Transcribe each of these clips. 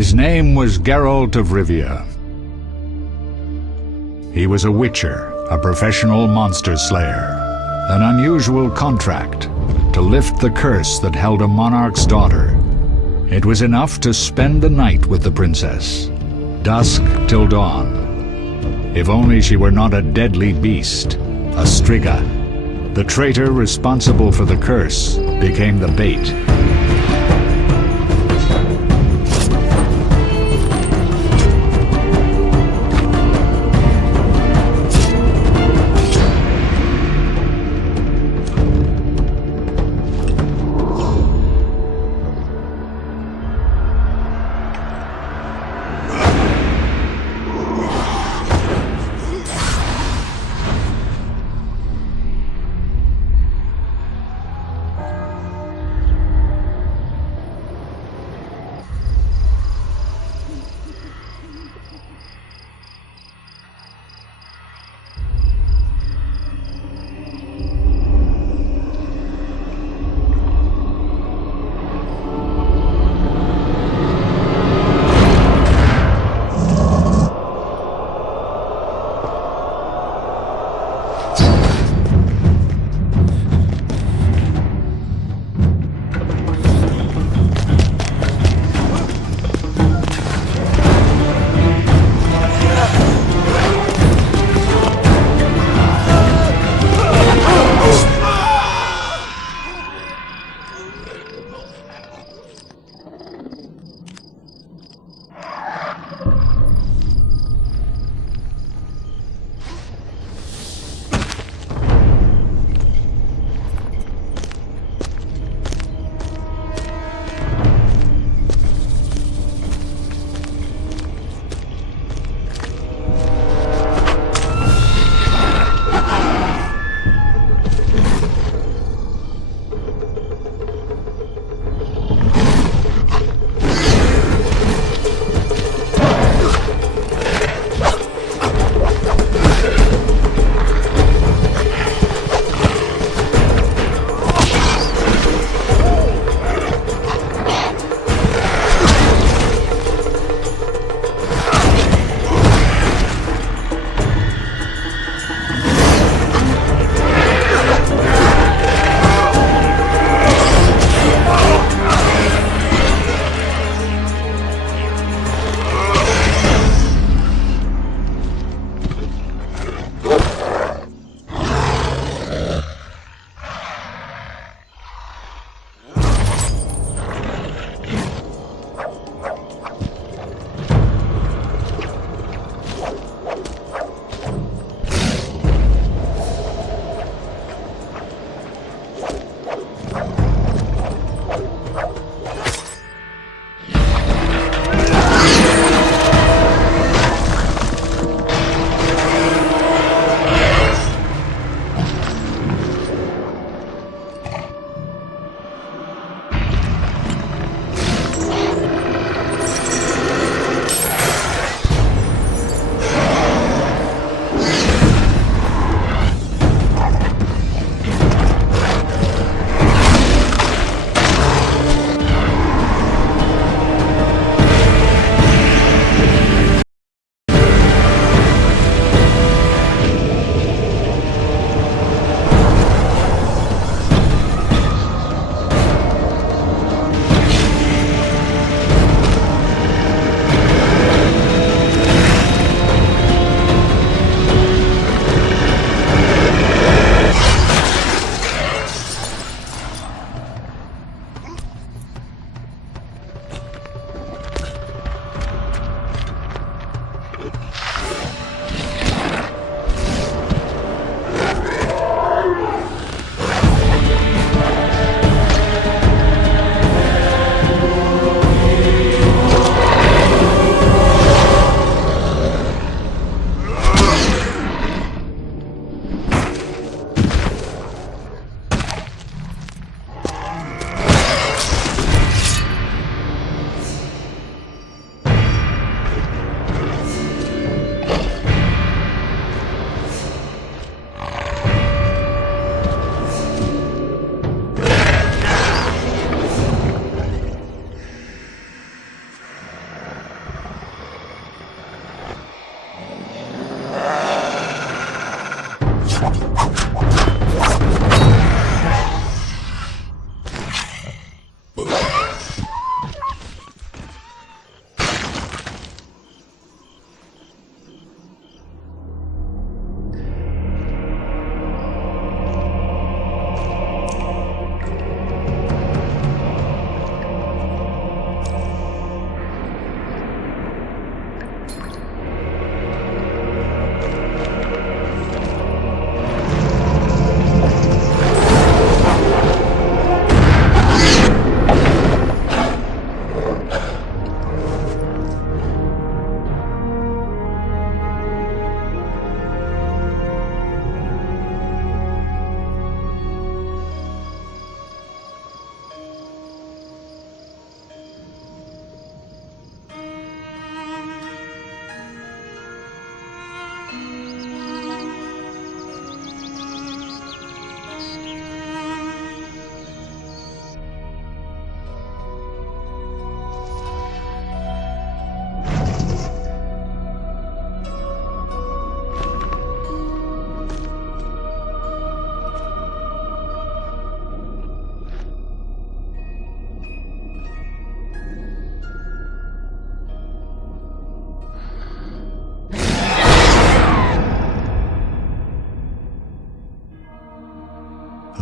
His name was Geralt of Rivia. He was a witcher, a professional monster slayer. An unusual contract to lift the curse that held a monarch's daughter. It was enough to spend the night with the princess, dusk till dawn. If only she were not a deadly beast, a striga. The traitor responsible for the curse became the bait.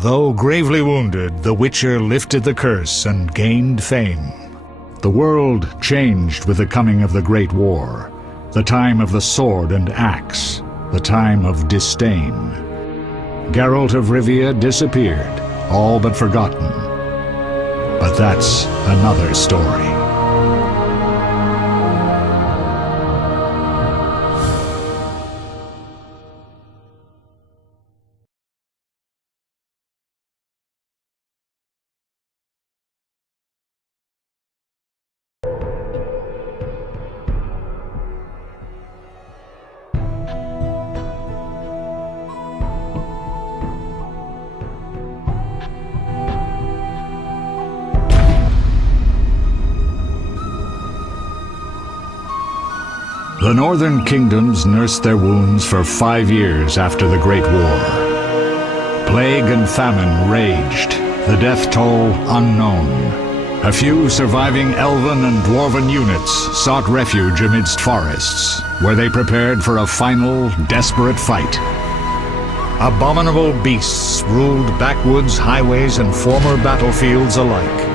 Though gravely wounded, the Witcher lifted the curse and gained fame. The world changed with the coming of the Great War, the time of the sword and axe, the time of disdain. Geralt of Rivia disappeared, all but forgotten. But that's another story. The northern kingdoms nursed their wounds for 5 years after the Great War. Plague and famine raged, the death toll unknown. A few surviving elven and dwarven units sought refuge amidst forests, where they prepared for a final, desperate fight. Abominable beasts ruled backwoods, highways, and former battlefields alike.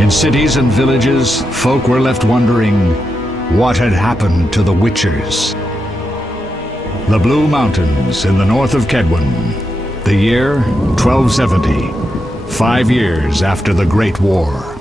In cities and villages, folk were left wondering, what had happened to the Witchers? The Blue Mountains in the north of Kedwen. The year 1270, 5 years after the Great War.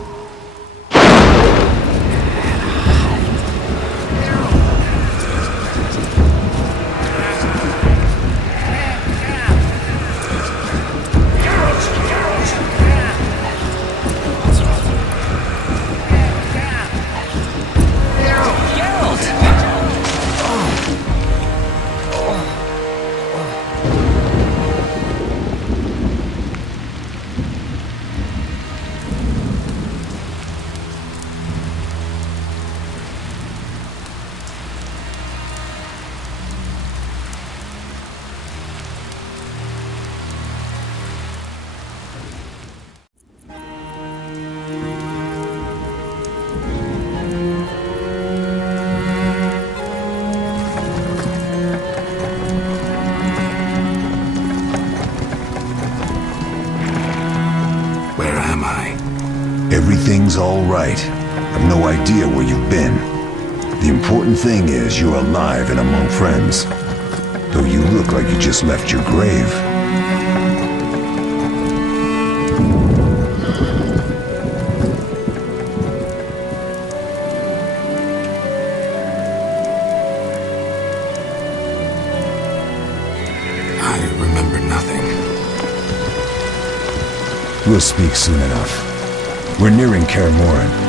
Everything's all right. I've no idea where you've been. The important thing is you're alive and among friends. Though you look like you just left your grave. I remember nothing. We'll speak soon enough. We're nearing Kaer Morhen.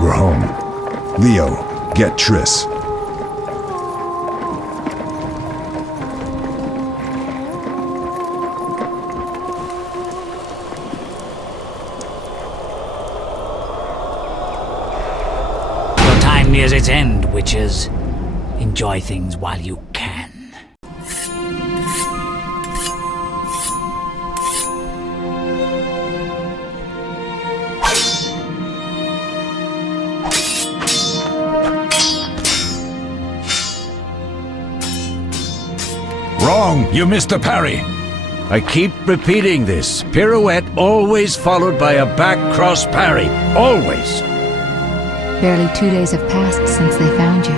We're home. Leo, get Triss. Your time nears its end, witches. Enjoy things while you can. Wrong! You missed the parry! I keep repeating this. Pirouette always followed by a back cross parry. Always! Barely 2 days have passed since they found you.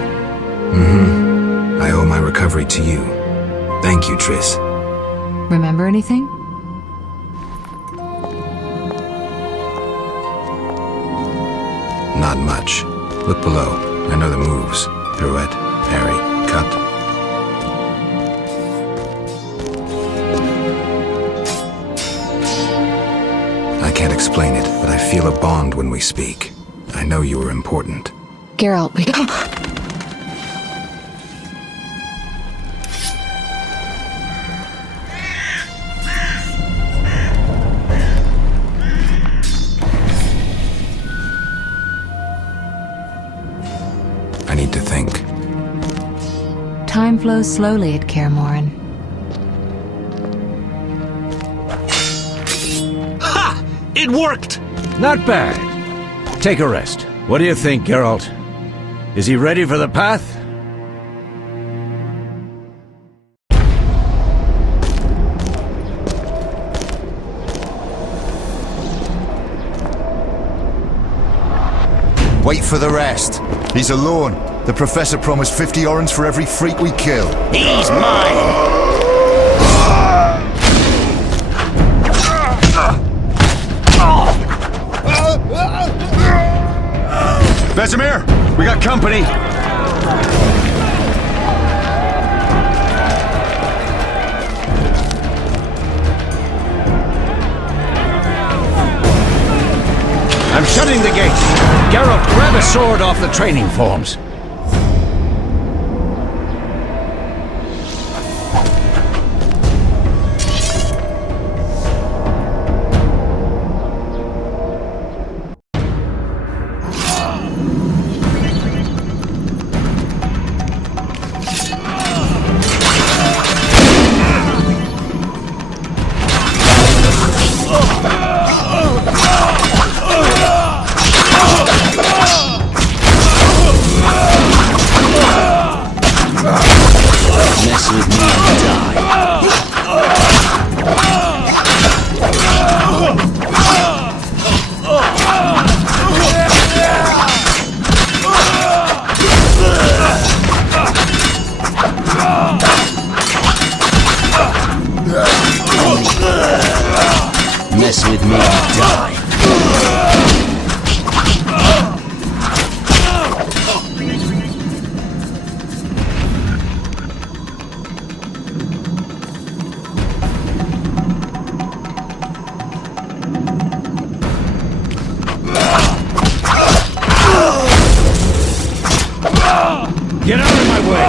I owe my recovery to you. Thank you, Triss. Remember anything? Not much. Look below. I know the moves. Pirouette, parry, cut. I can't explain it, but I feel a bond when we speak. I know you are important. Geralt, we... I need to think. Time flows slowly at Kaer Morhen. Ha! It worked! Not bad. Take a rest. What do you think, Geralt? Is he ready for the path? Wait for the rest. He's alone. The Professor promised 50 orens for every freak we kill. He's mine! Vesemir, we got company. I'm shutting the gates. Geralt, grab a sword off the training forms. Mess with me and die. Get out of my way!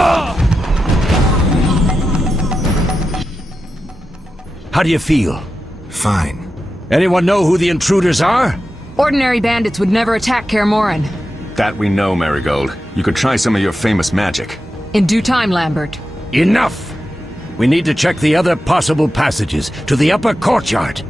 How do you feel? Fine. Anyone know who the intruders are? Ordinary bandits would never attack Kaer Morhen. That we know, Marigold. You could try some of your famous magic. In due time, Lambert. Enough! We need to check the other possible passages to the upper courtyard.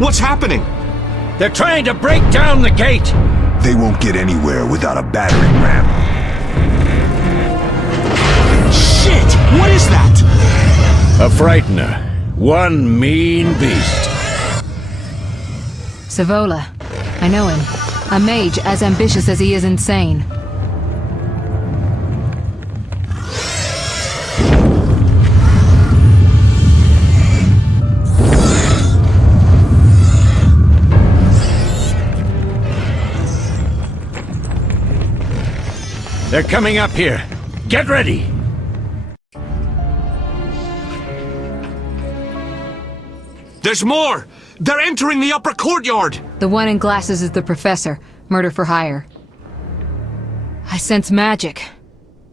What's happening? They're trying to break down the gate! They won't get anywhere without a battering ram. Shit! What is that? A frightener. One mean beast. Savola. I know him. A mage as ambitious as he is insane. They're coming up here. Get ready! There's more! They're entering the upper courtyard! The one in glasses is the Professor. Murder for hire. I sense magic.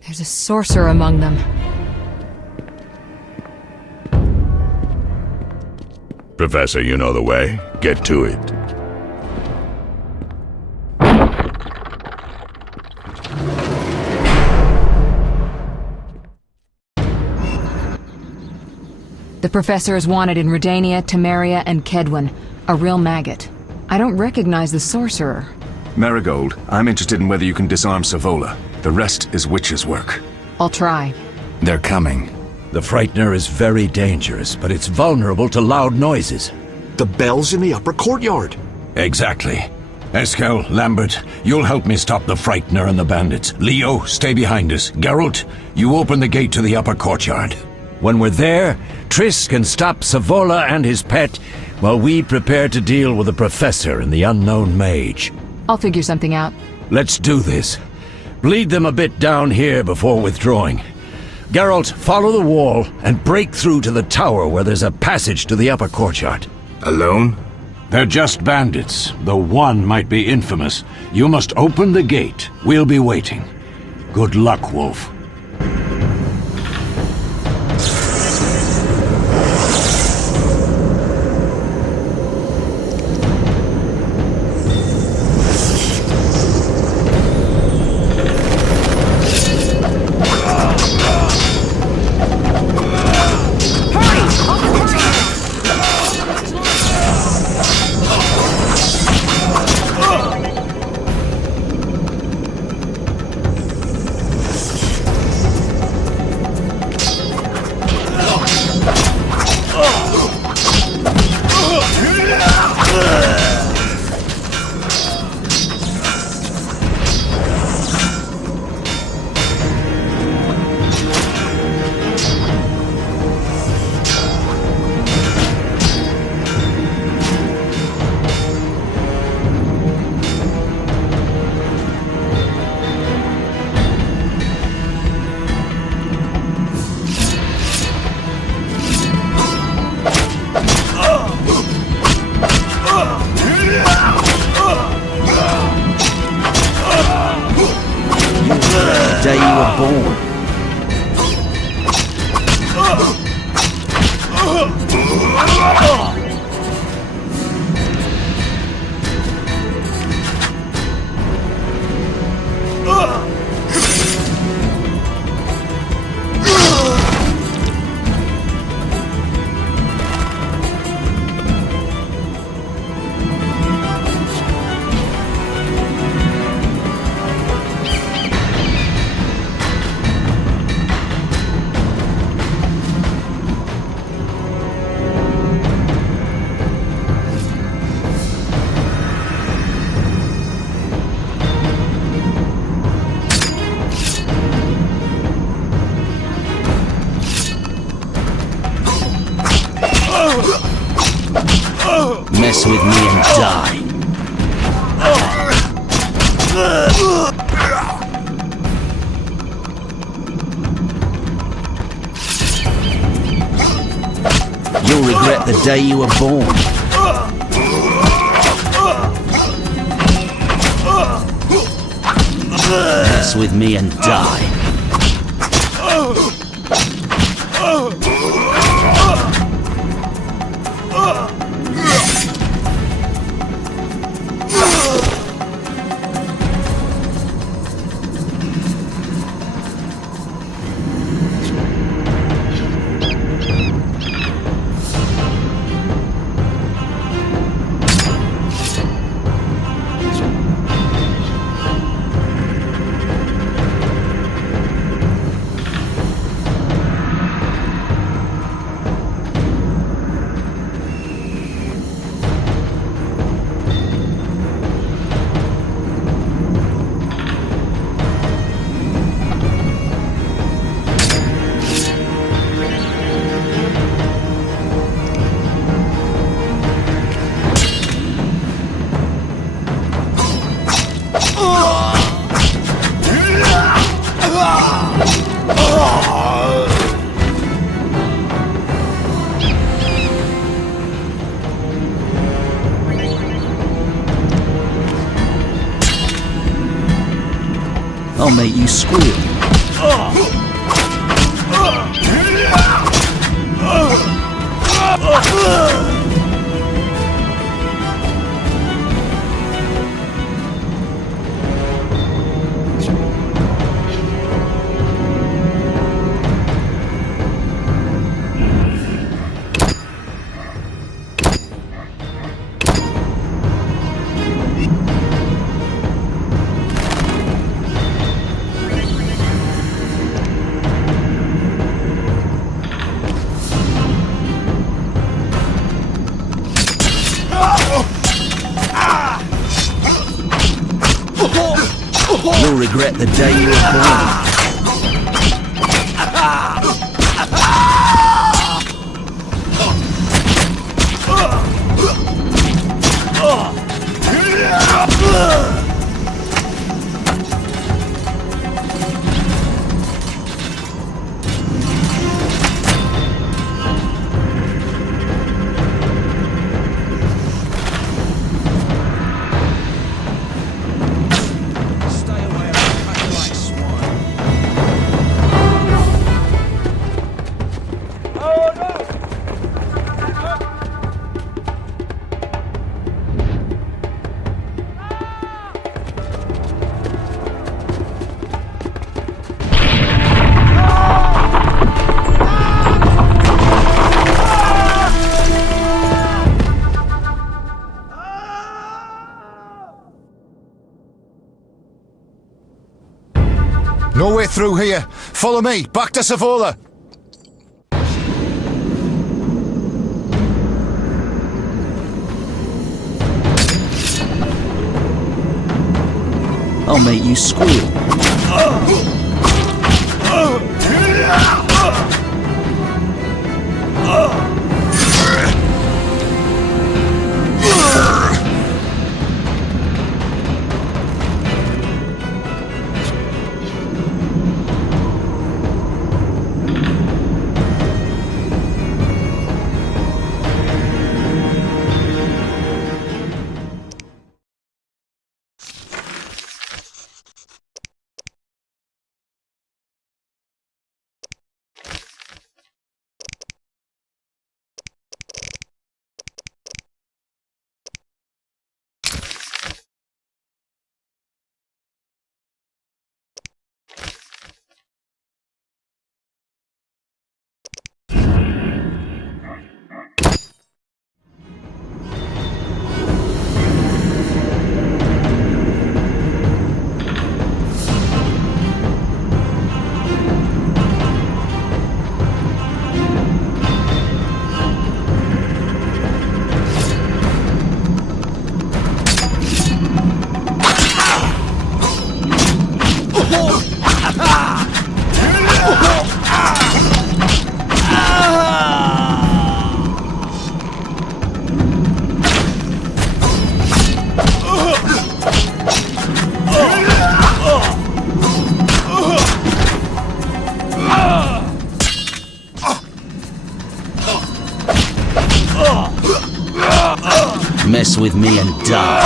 There's a sorcerer among them. Professor, you know the way. Get to it. The professor is wanted in Redania, Temeria, and Kedwen. A real maggot. I don't recognize the sorcerer. Marigold, I'm interested in whether you can disarm Savola. The rest is witch's work. I'll try. They're coming. The Frightener is very dangerous, but it's vulnerable to loud noises. The bell's in the upper courtyard. Exactly. Eskel, Lambert, you'll help me stop the Frightener and the bandits. Leo, stay behind us. Geralt, you open the gate to the upper courtyard. When we're there, Triss can stop Savola and his pet, while we prepare to deal with the Professor and the unknown mage. I'll figure something out. Let's do this. Bleed them a bit down here before withdrawing. Geralt, follow the wall and break through to the tower where there's a passage to the upper courtyard. Alone? They're just bandits, though one might be infamous. You must open the gate. We'll be waiting. Good luck, Wolf. The day you were born. Mess with me and die. You'll regret the day you were born. Mess with me and die. I'll make you squeal. You'll regret the day you were born. No way through here. Follow me, back to Savola. I'll make you squeal. Mess with me and die.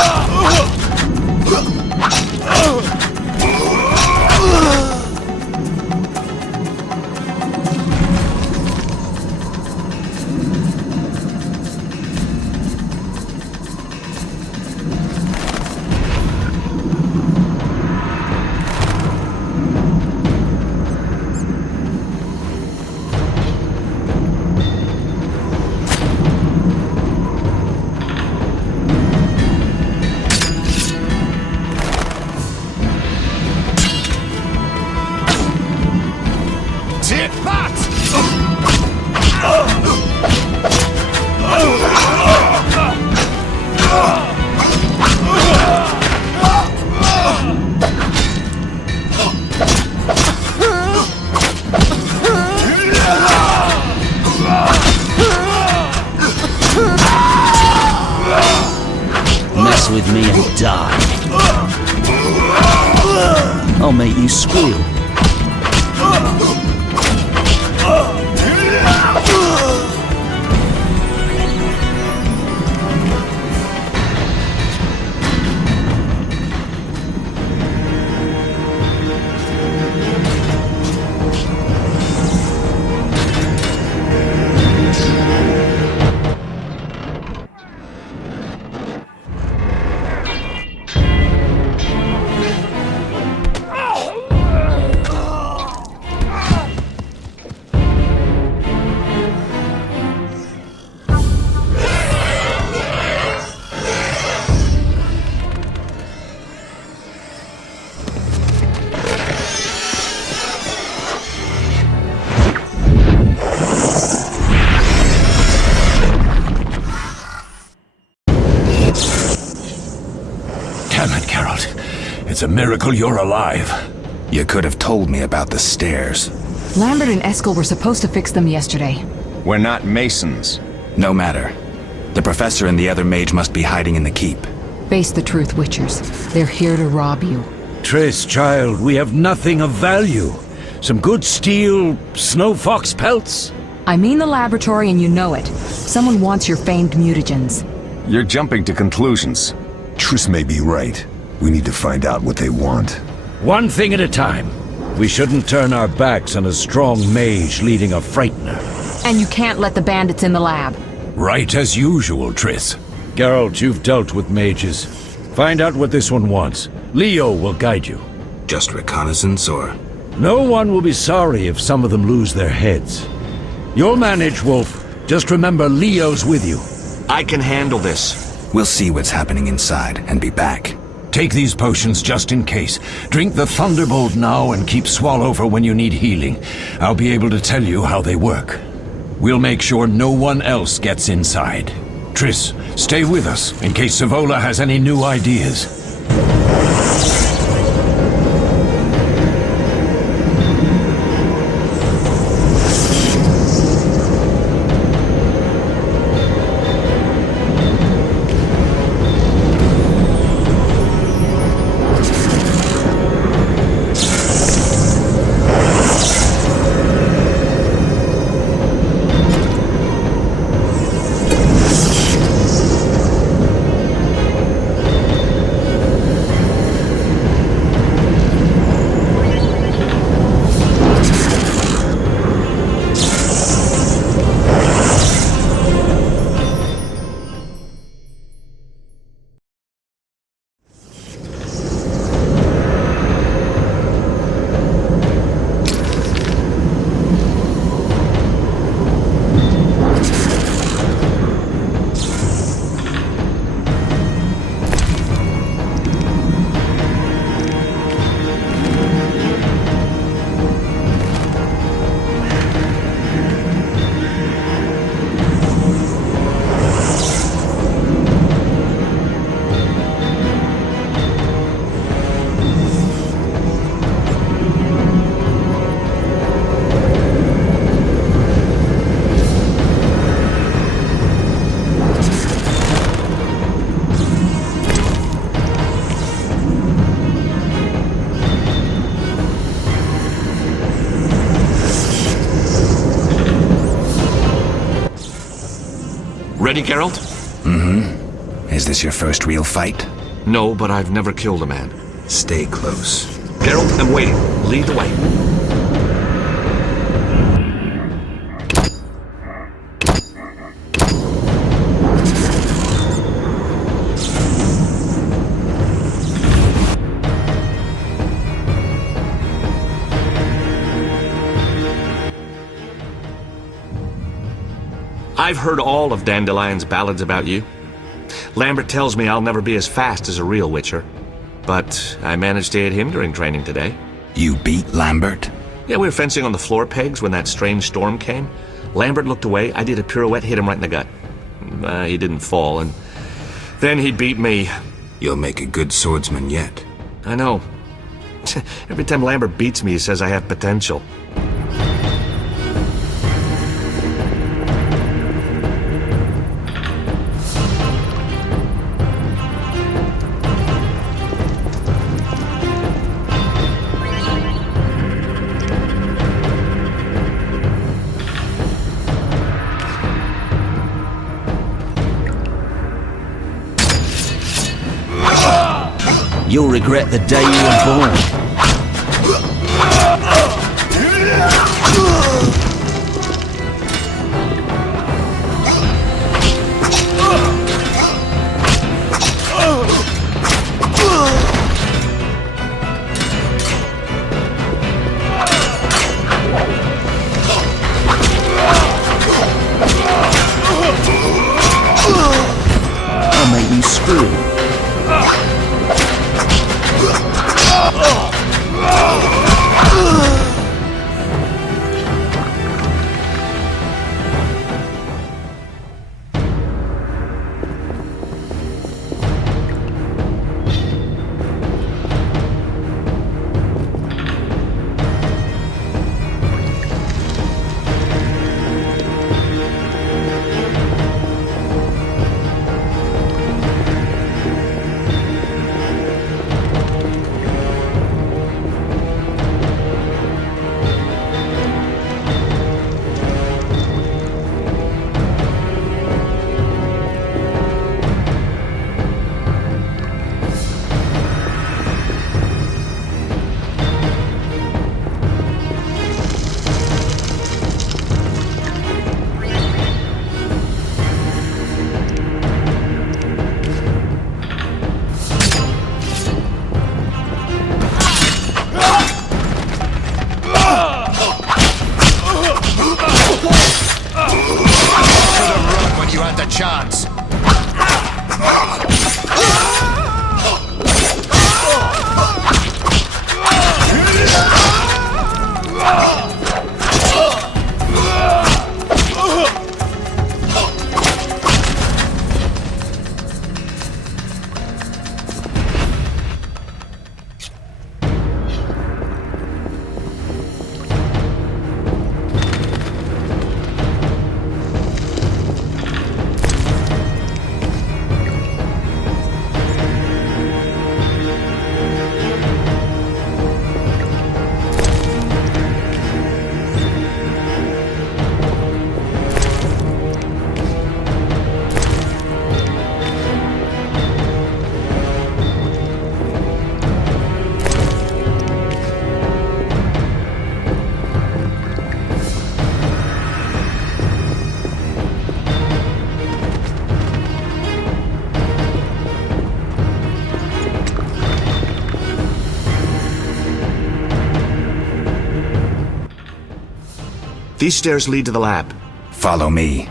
Mess with me and die. I'll make you squeal. It's a miracle you're alive. You could have told me about the stairs. Lambert and Eskel were supposed to fix them yesterday. We're not masons. No matter. The professor and the other mage must be hiding in the keep. Face the truth, Witchers. They're here to rob you. Triss, child, we have nothing of value. Some good steel, snow fox pelts. I mean the laboratory and you know it. Someone wants your famed mutagens. You're jumping to conclusions. Triss may be right. We need to find out what they want. One thing at a time. We shouldn't turn our backs on a strong mage leading a frightener. And you can't let the bandits in the lab. Right as usual, Triss. Geralt, you've dealt with mages. Find out what this one wants. Leo will guide you. Just reconnaissance, or...? No one will be sorry if some of them lose their heads. You'll manage, Wolf. Just remember Leo's with you. I can handle this. We'll see what's happening inside and be back. Take these potions just in case. Drink the Thunderbolt now and keep Swallow for when you need healing. I'll be able to tell you how they work. We'll make sure no one else gets inside. Triss, stay with us in case Savola has any new ideas. Ready, Geralt? Mm-hmm. Is this your first real fight? No, but I've never killed a man. Stay close. Geralt, I'm waiting. Lead the way. I've heard all of Dandelion's ballads about you. Lambert tells me I'll never be as fast as a real Witcher. But I managed to hit him during training today. You beat Lambert? Yeah, we were fencing on the floor pegs when that strange storm came. Lambert looked away, I did a pirouette, hit him right in the gut. He didn't fall, and then he beat me. You'll make a good swordsman yet. I know. Every time Lambert beats me, he says I have potential. You'll regret the day you were born. I'll make you scream. These stairs lead to the lab. Follow me.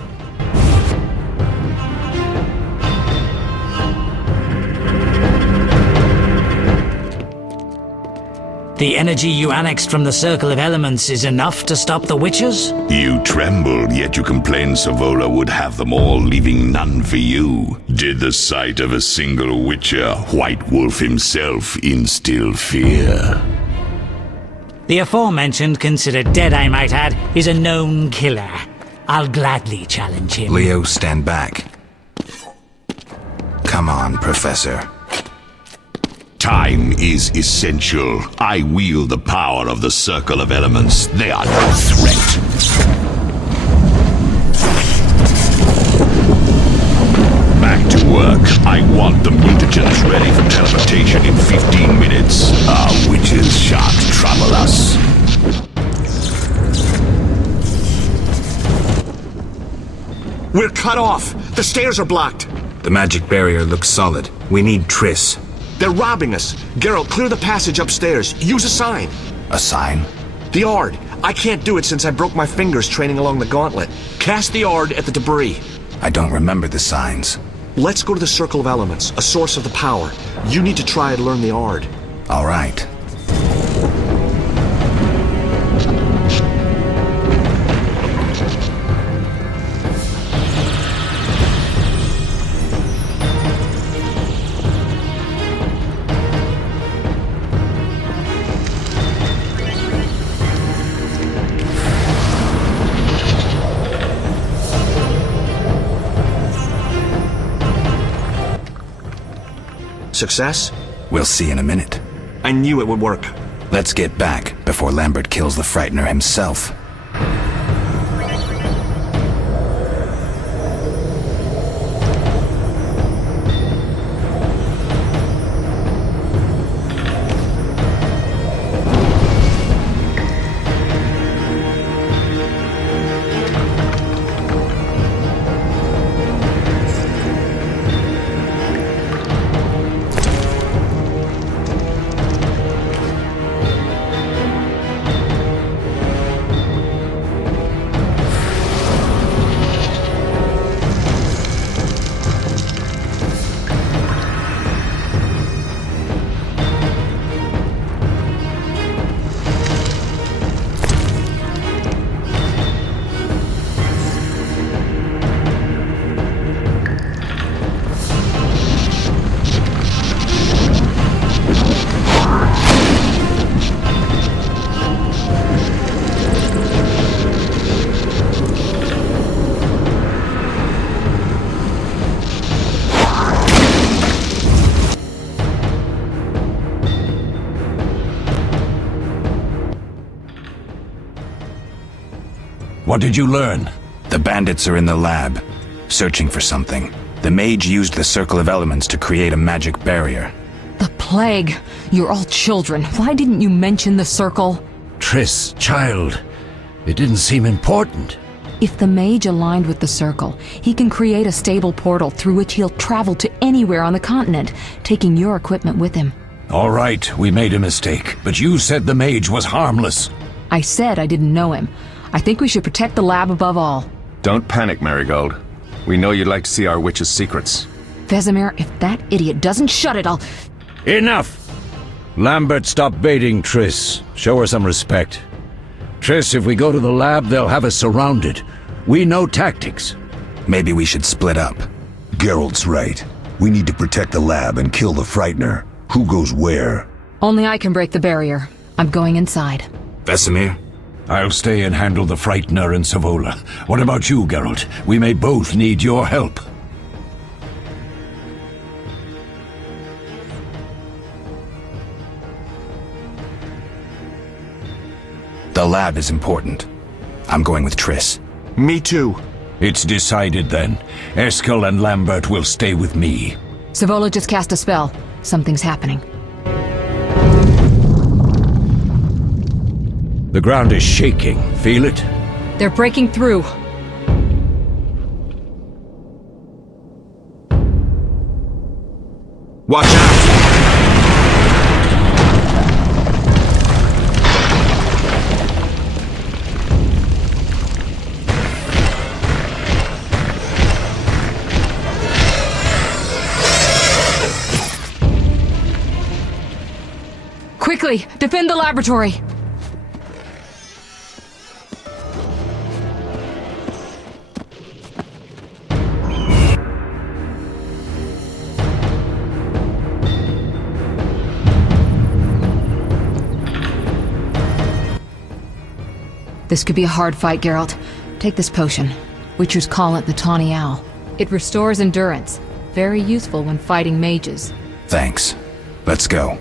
The energy you annexed from the Circle of Elements is enough to stop the Witchers? You tremble, yet you complain Savola would have them all, leaving none for you. Did the sight of a single Witcher, White Wolf himself, instill fear? The aforementioned, considered dead I might add, is a known killer. I'll gladly challenge him. Leo, stand back. Come on, Professor. Time is essential. I wield the power of the Circle of Elements. They are no threat. Back to work. I want the mutagens ready for teleportation in 15 minutes. Our witches shan't trouble us. We're cut off! The stairs are blocked! The magic barrier looks solid. We need Triss. They're robbing us! Geralt, clear the passage upstairs. Use a sign! A sign? The Ard. I can't do it since I broke my fingers training along the gauntlet. Cast the Ard at the debris. I don't remember the signs. Let's go to the Circle of Elements, a source of the power. You need to try and learn the Ard. All right. Success? We'll see in a minute. I knew it would work. Let's get back before Lambert kills the Frightener himself. What did you learn? The bandits are in the lab, searching for something. The mage used the Circle of Elements to create a magic barrier. The plague! You're all children. Why didn't you mention the Circle? Triss, child, it didn't seem important. If the mage aligned with the Circle, he can create a stable portal through which he'll travel to anywhere on the continent, taking your equipment with him. All right, we made a mistake, but you said the mage was harmless. I said I didn't know him. I think we should protect the lab above all. Don't panic, Marigold. We know you'd like to see our witch's secrets. Vesemir, if that idiot doesn't shut it, I'll... Enough! Lambert, stop baiting Triss. Show her some respect. Triss, if we go to the lab, they'll have us surrounded. We know tactics. Maybe we should split up. Geralt's right. We need to protect the lab and kill the Frightener. Who goes where? Only I can break the barrier. I'm going inside. Vesemir? I'll stay and handle the Frightener and Savola. What about you, Geralt? We may both need your help. The lab is important. I'm going with Triss. Me too. It's decided then. Eskel and Lambert will stay with me. Savola just cast a spell. Something's happening. The ground is shaking. Feel it? They're breaking through. Watch out! Quickly, defend the laboratory! This could be a hard fight, Geralt. Take this potion. Witchers call it the Tawny Owl. It restores endurance. Very useful when fighting mages. Thanks. Let's go.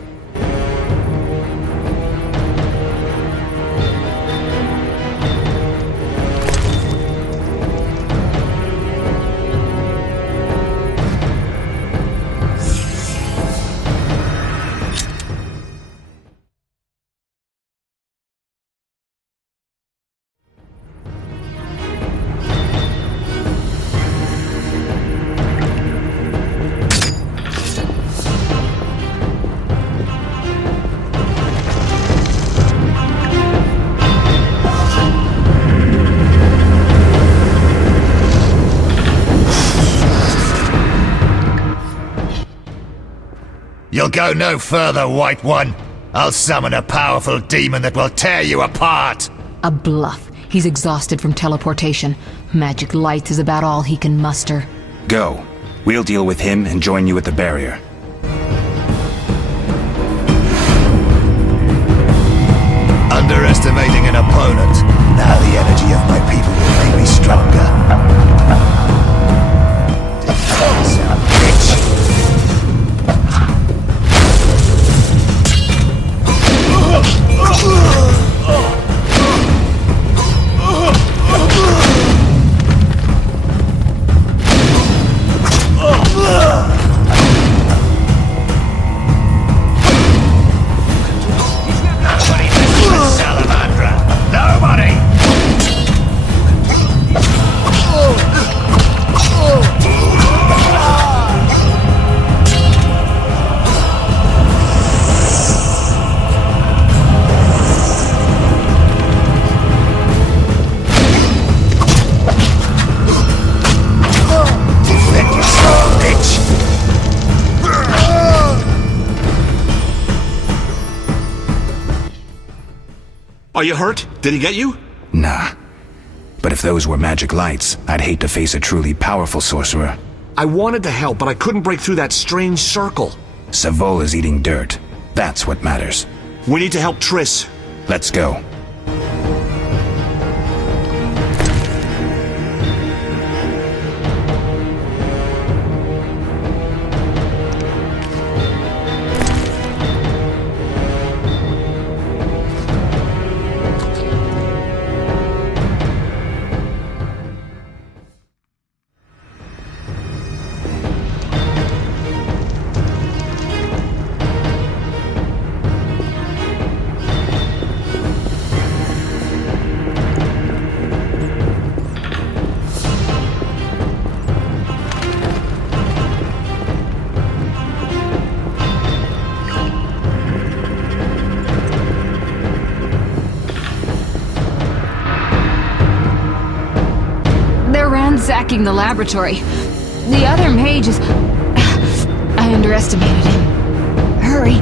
You'll go no further, White One. I'll summon a powerful demon that will tear you apart. A bluff. He's exhausted from teleportation. Magic light is about all he can muster. Go. We'll deal with him and join you at the barrier. Underestimating an opponent. Now the energy of my people will make me stronger. Son of a bitch. Are you hurt? Did he get you? Nah. But if those were magic lights, I'd hate to face a truly powerful sorcerer. I wanted to help, but I couldn't break through that strange circle. Savola's eating dirt. That's what matters. We need to help Triss. Let's go. Ransacking the laboratory. The other mage is... I underestimated him. Hurry.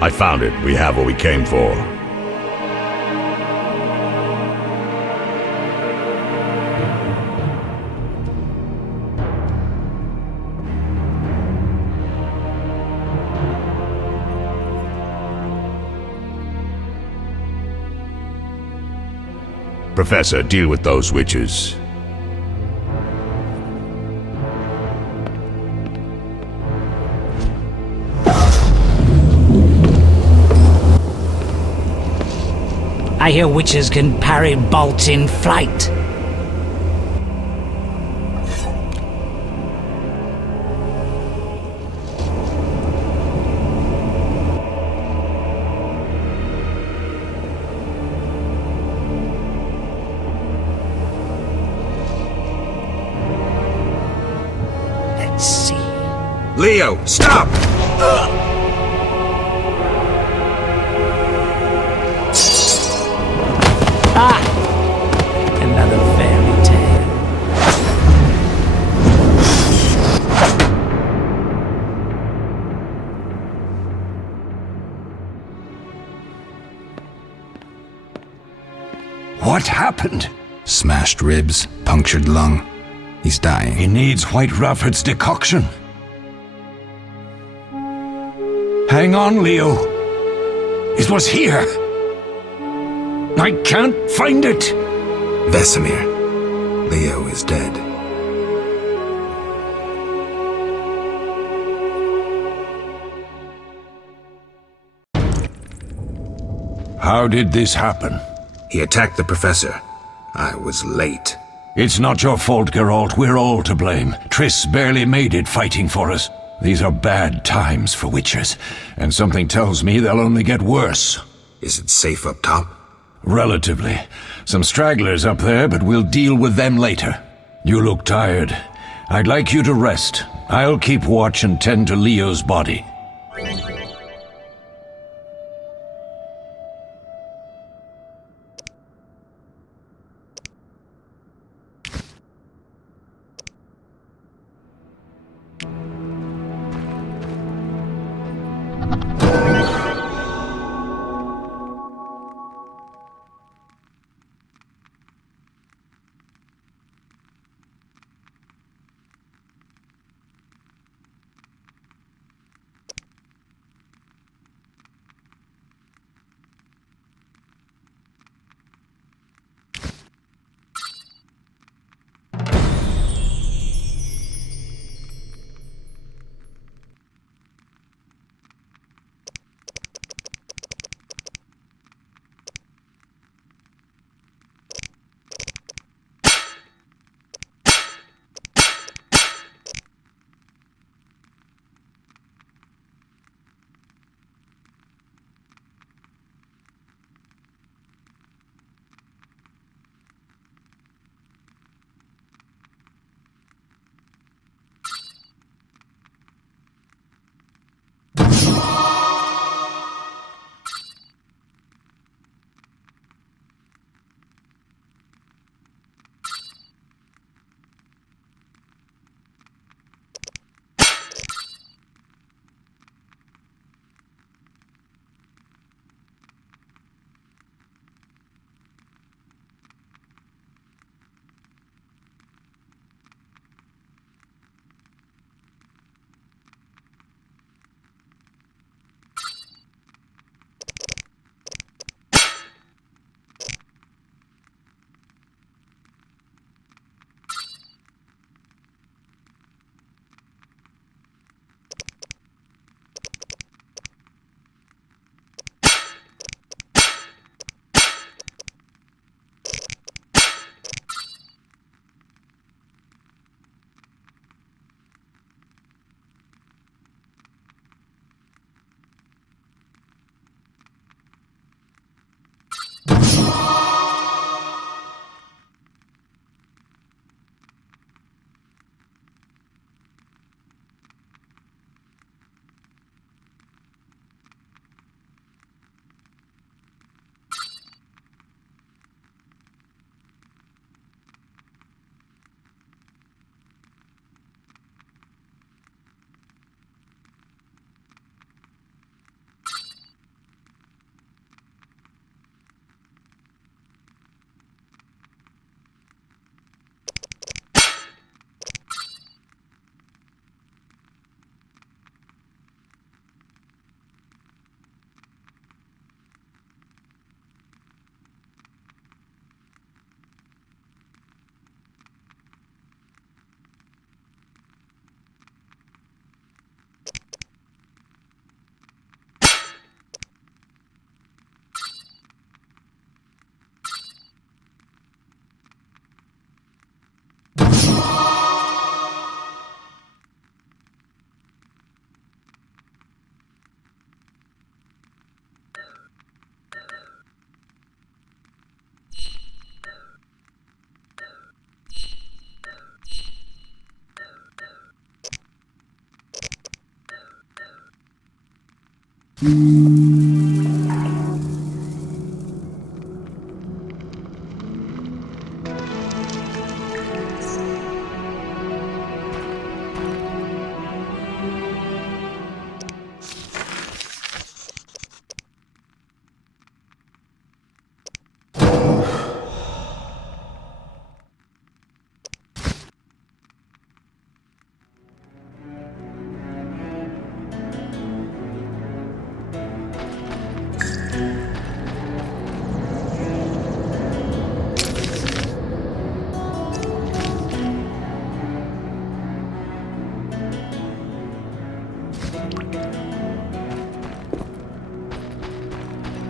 I found it. We have what we came for. Professor, deal with those witches. I hear witches can parry bolts in flight. Let's see. Leo, stop! Another fairy tale. What happened? Smashed ribs, punctured lung. He's dying. He needs White Rafford's decoction. Hang on, Leo. It was here. I can't find it. Vesemir. Leo is dead. How did this happen? He attacked the professor. I was late. It's not your fault, Geralt. We're all to blame. Triss barely made it fighting for us. These are bad times for witchers, and something tells me they'll only get worse. Is it safe up top? Relatively. Some stragglers up there, but we'll deal with them later. You look tired. I'd like you to rest. I'll keep watch and tend to Leo's body.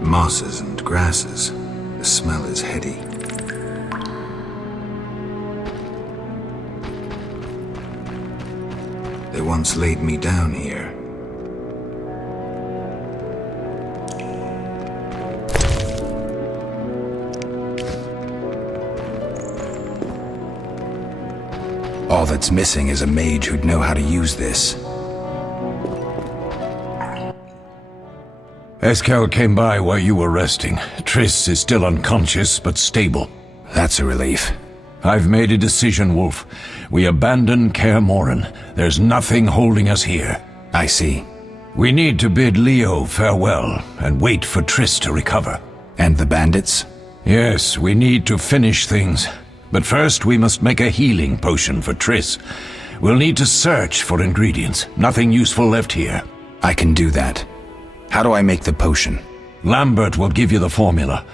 Mosses and grasses. The smell is heady. They once laid me down here. All that's missing is a mage who'd know how to use this. Eskel came by while you were resting. Triss is still unconscious, but stable. That's a relief. I've made a decision, Wolf. We abandon Kaer Morhen. There's nothing holding us here. I see. We need to bid Leo farewell and wait for Triss to recover. And the bandits? Yes, we need to finish things. But first we must make a healing potion for Triss. We'll need to search for ingredients. Nothing useful left here. I can do that. How do I make the potion? Lambert will give you the formula.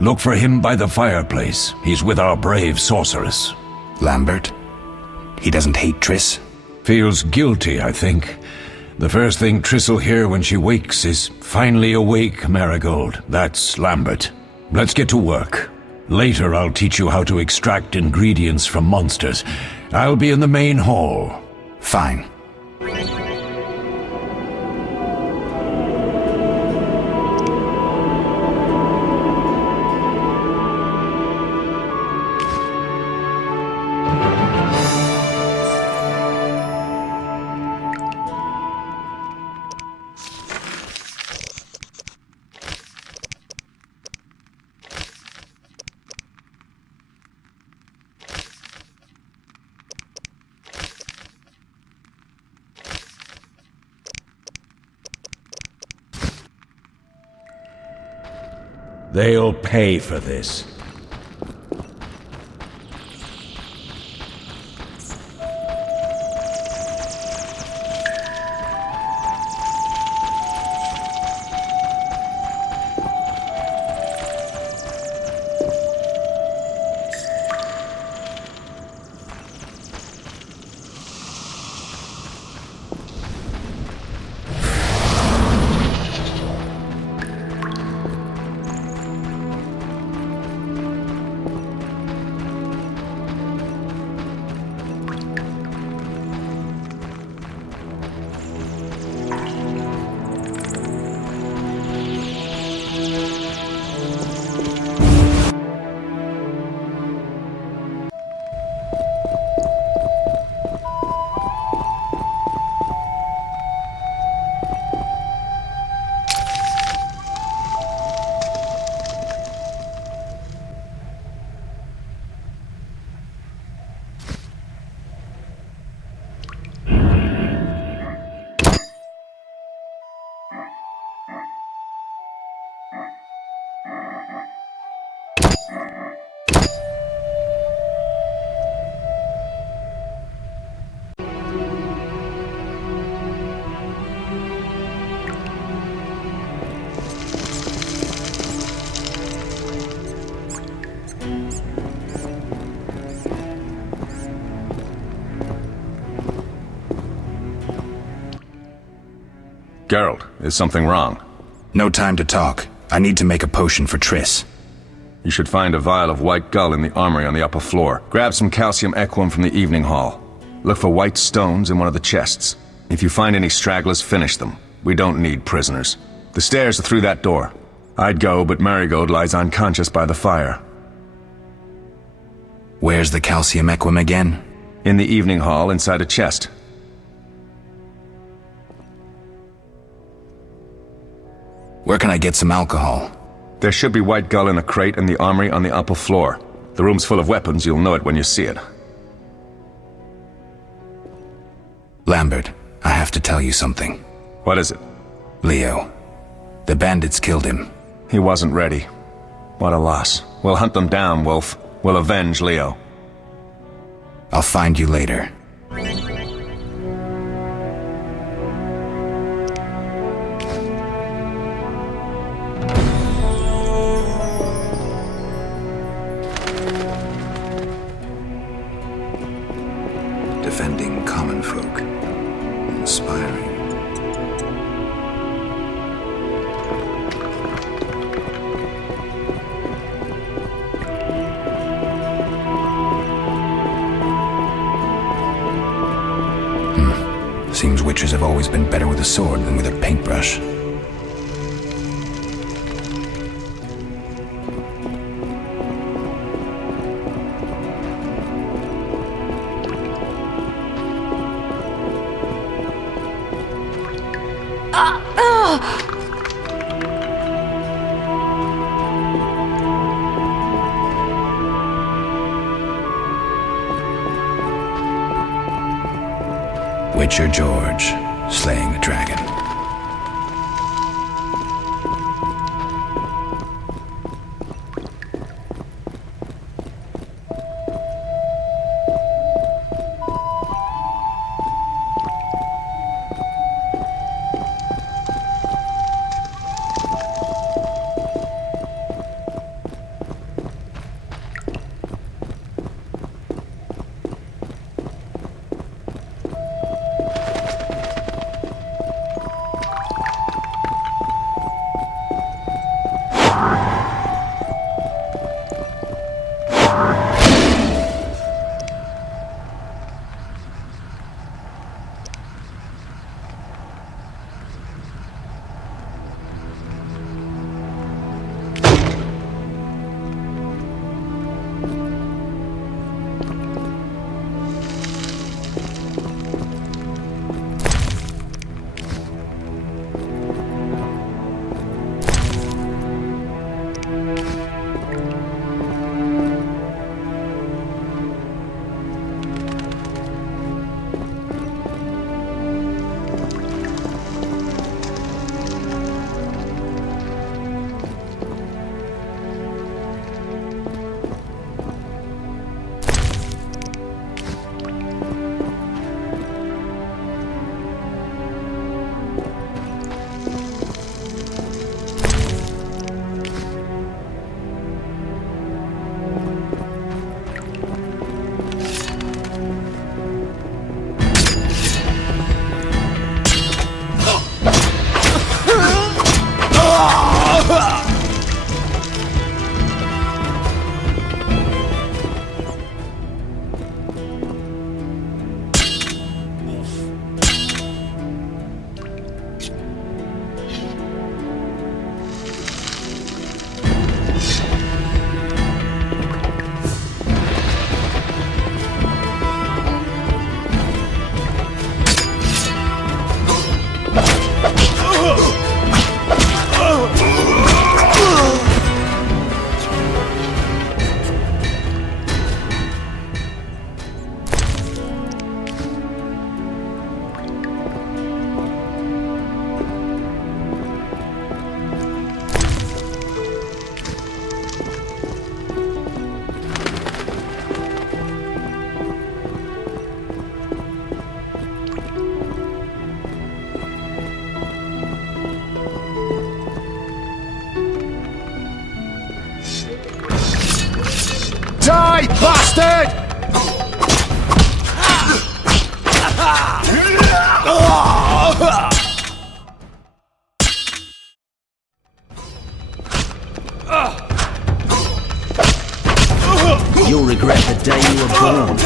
Look for him by the fireplace. He's with our brave sorceress. Lambert? He doesn't hate Triss? Feels guilty, I think. The first thing Triss will hear when she wakes is, "Finally awake, Marigold." That's Lambert. Let's get to work. Later I'll teach you how to extract ingredients from monsters. I'll be in the main hall. Fine. They'll pay for this. Geralt, is something wrong? No time to talk. I need to make a potion for Triss. You should find a vial of white gull in the armory on the upper floor. Grab some calcium equum from the evening hall. Look for white stones in one of the chests. If you find any stragglers, finish them. We don't need prisoners. The stairs are through that door. I'd go, but Marigold lies unconscious by the fire. Where's the calcium equum again? In the evening hall, inside a chest. Where can I get some alcohol? There should be White Gull in a crate in the armory on the upper floor. The room's full of weapons, you'll know it when you see it. Lambert, I have to tell you something. What is it? Leo. The bandits killed him. He wasn't ready. What a loss. We'll hunt them down, Wolf. We'll avenge Leo. I'll find you later. Defending common folk. Inspiring. Seems witches have always been better with a sword than with a paintbrush. Witcher George, slaying a dragon. Die, bastard! You'll regret the day you were born.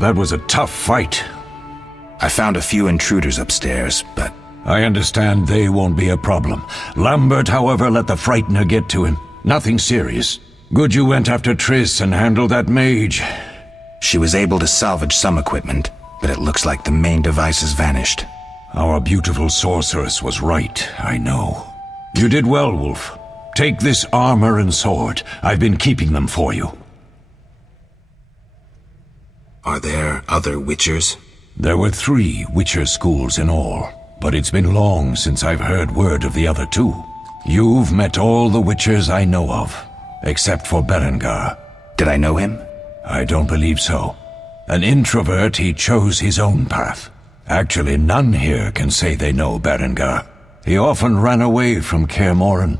that was a tough fight. I found a few intruders upstairs, but... I understand they won't be a problem. Lambert, however, let the Frightener get to him. Nothing serious. Good you went after Triss and handled that mage. She was able to salvage some equipment, but it looks like the main device has vanished. Our beautiful sorceress was right, I know. You did well, Wolf. Take this armor and sword. I've been keeping them for you. Are there other Witchers? There were 3 Witcher schools in all, but it's been long since I've heard word of the other 2. You've met all the Witchers I know of, except for Berengar. Did I know him? I don't believe so. An introvert, he chose his own path. Actually, none here can say they know Berengar. He often ran away from Kaer Morhen,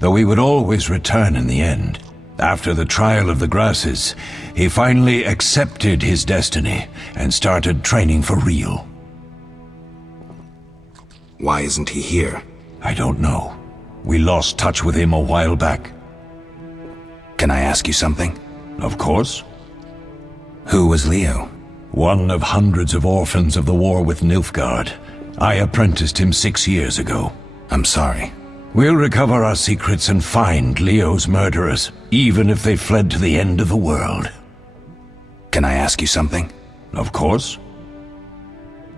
though he would always return in the end. After the trial of the grasses, he finally accepted his destiny and started training for real. Why isn't he here? I don't know. We lost touch with him a while back. Can I ask you something? Of course. Who was Leo? One of hundreds of orphans of the war with Nilfgaard. I apprenticed him 6 years ago. I'm sorry. We'll recover our secrets and find Leo's murderers, even if they fled to the end of the world. Can I ask you something? Of course.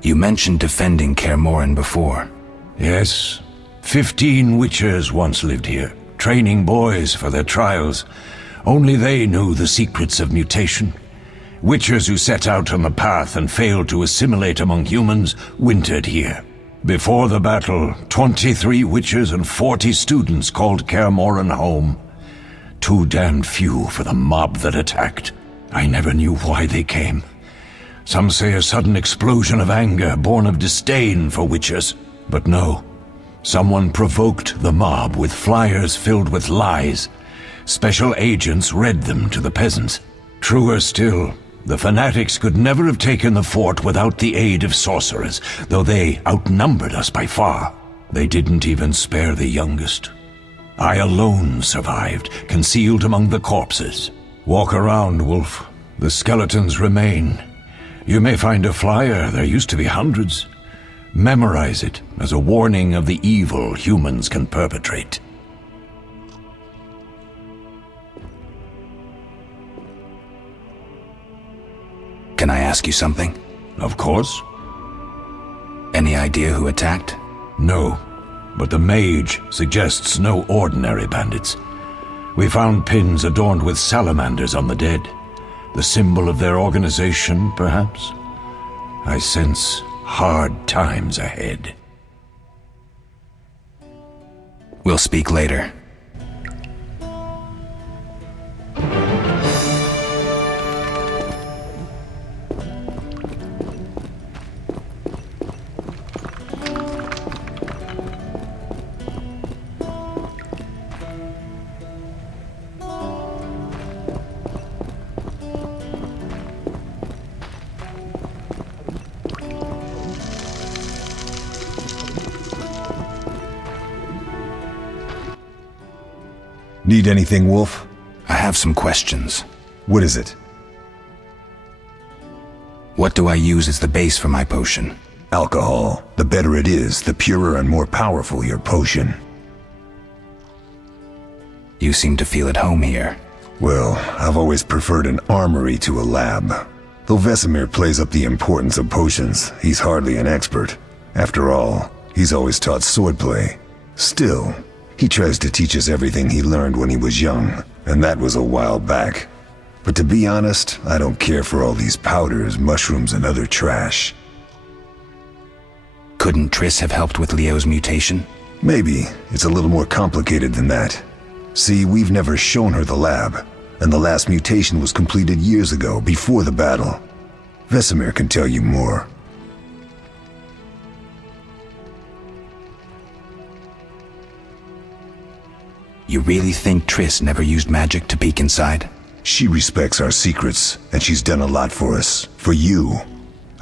You mentioned defending Kaer Morhen before. Yes. 15 Witchers once lived here, training boys for their trials. Only they knew the secrets of mutation. Witchers who set out on the path and failed to assimilate among humans wintered here. Before the battle, 23 Witchers and 40 students called Kaer Morhen home. Too damned few for the mob that attacked. I never knew why they came. Some say a sudden explosion of anger born of disdain for Witchers. But no. Someone provoked the mob with flyers filled with lies. Special agents read them to the peasants. Truer still, the fanatics could never have taken the fort without the aid of sorcerers, though they outnumbered us by far. They didn't even spare the youngest. I alone survived, concealed among the corpses. Walk around, Wolf. The skeletons remain. You may find a flyer, there used to be hundreds. Memorize it as a warning of the evil humans can perpetrate. Can I ask you something? Of course. Any idea who attacked? No, but the mage suggests no ordinary bandits. We found pins adorned with salamanders on the dead. The symbol of their organization, perhaps? I sense hard times ahead. We'll speak later. Need anything, Wolf? I have some questions. What is it? What do I use as the base for my potion? Alcohol. The better it is, the purer and more powerful your potion. You seem to feel at home here. Well, I've always preferred an armory to a lab. Though Vesemir plays up the importance of potions, he's hardly an expert. After all, he's always taught swordplay. Still, he tries to teach us everything he learned when he was young, and that was a while back. But to be honest, I don't care for all these powders, mushrooms, and other trash. Couldn't Triss have helped with Leo's mutation? Maybe. It's a little more complicated than that. See, we've never shown her the lab, and the last mutation was completed years ago, before the battle. Vesemir can tell you more. You really think Triss never used magic to peek inside? She respects our secrets, and she's done a lot for us. For you.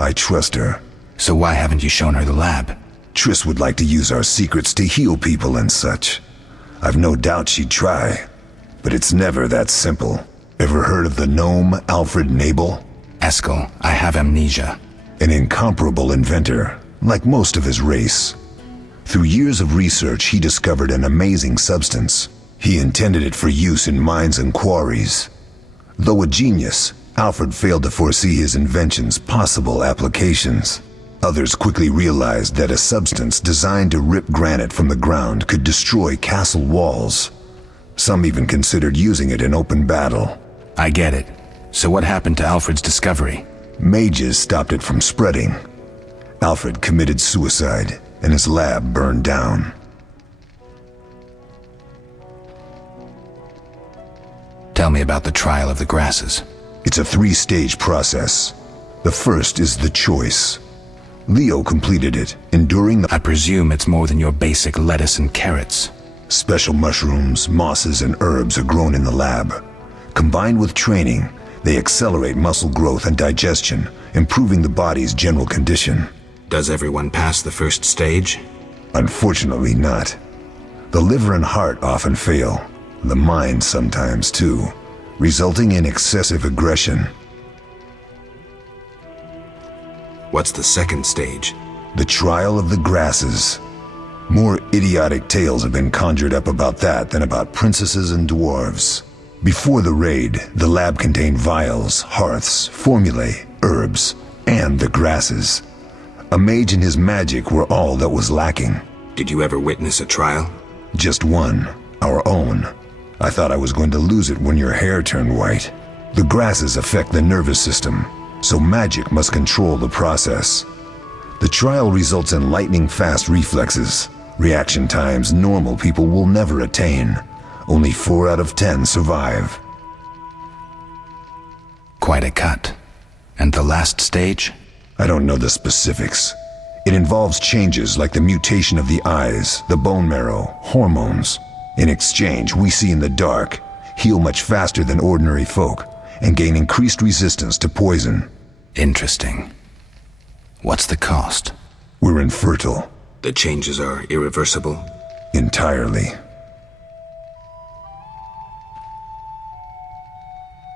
I trust her. So why haven't you shown her the lab? Triss would like to use our secrets to heal people and such. I've no doubt she'd try. But it's never that simple. Ever heard of the gnome Alfred Nabel? Eskel, I have amnesia. An incomparable inventor, like most of his race. Through years of research, he discovered an amazing substance. He intended it for use in mines and quarries. Though a genius, Alfred failed to foresee his invention's possible applications. Others quickly realized that a substance designed to rip granite from the ground could destroy castle walls. Some even considered using it in open battle. I get it. So what happened to Alfred's discovery? Mages stopped it from spreading. Alfred committed suicide, and his lab burned down. Tell me about the trial of the grasses. It's a 3-stage process. The first is the choice. Leo completed it, enduring the... I presume it's more than your basic lettuce and carrots. Special mushrooms, mosses, and herbs are grown in the lab. Combined with training, they accelerate muscle growth and digestion, improving the body's general condition. Does everyone pass the first stage? Unfortunately not. The liver and heart often fail. The mind sometimes too, resulting in excessive aggression. What's the second stage? The trial of the grasses. More idiotic tales have been conjured up about that than about princesses and dwarves. Before the raid, the lab contained vials, hearths, formulae, herbs, and the grasses. A mage and his magic were all that was lacking. Did you ever witness a trial? Just one, our own. I thought I was going to lose it when your hair turned white. The grasses affect the nervous system, so magic must control the process. The trial results in lightning-fast reflexes, reaction times normal people will never attain. Only 4 out of 10 survive. Quite a cut. And the last stage? I don't know the specifics. It involves changes like the mutation of the eyes, the bone marrow, hormones. In exchange, we see in the dark, heal much faster than ordinary folk, and gain increased resistance to poison. Interesting. What's the cost? We're infertile. The changes are irreversible? Entirely.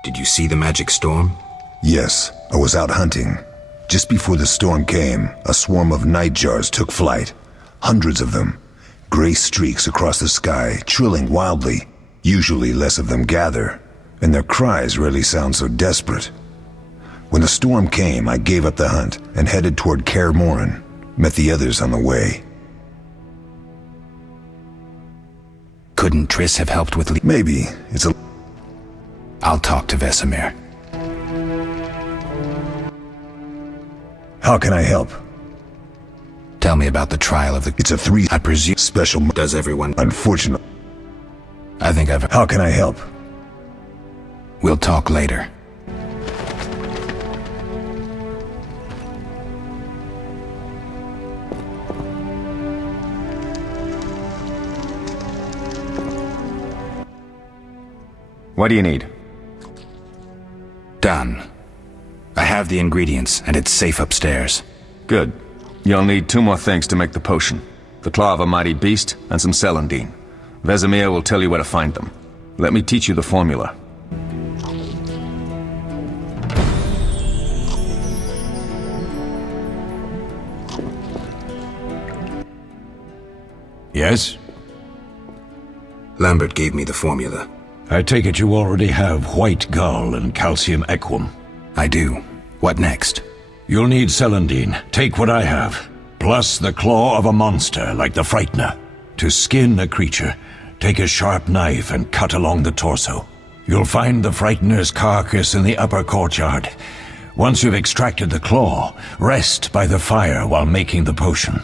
Did you see the magic storm? Yes, I was out hunting. Just before the storm came, a swarm of nightjars took flight. Hundreds of them. Gray streaks across the sky, trilling wildly. Usually less of them gather, and their cries rarely sound so desperate. When the storm came, I gave up the hunt and headed toward Kaer Morhen. Met the others on the way. Couldn't Triss have helped with Maybe. It's a... I'll talk to Vesemir. How can I help? Tell me about the trial of the... It's a 3... I presume... Special... Does everyone... Unfortunately... I think I've... How can I help? We'll talk later. What do you need? Done. I have the ingredients, and it's safe upstairs. Good. You'll need 2 more things to make the potion. The claw of a mighty beast and some celandine. Vesemir will tell you where to find them. Let me teach you the formula. Yes? Lambert gave me the formula. I take it you already have white gall and calcium equum. I do. What next? You'll need celandine. Take what I have. Plus the claw of a monster like the Frightener. To skin a creature, take a sharp knife and cut along the torso. You'll find the Frightener's carcass in the upper courtyard. Once you've extracted the claw, rest by the fire while making the potion.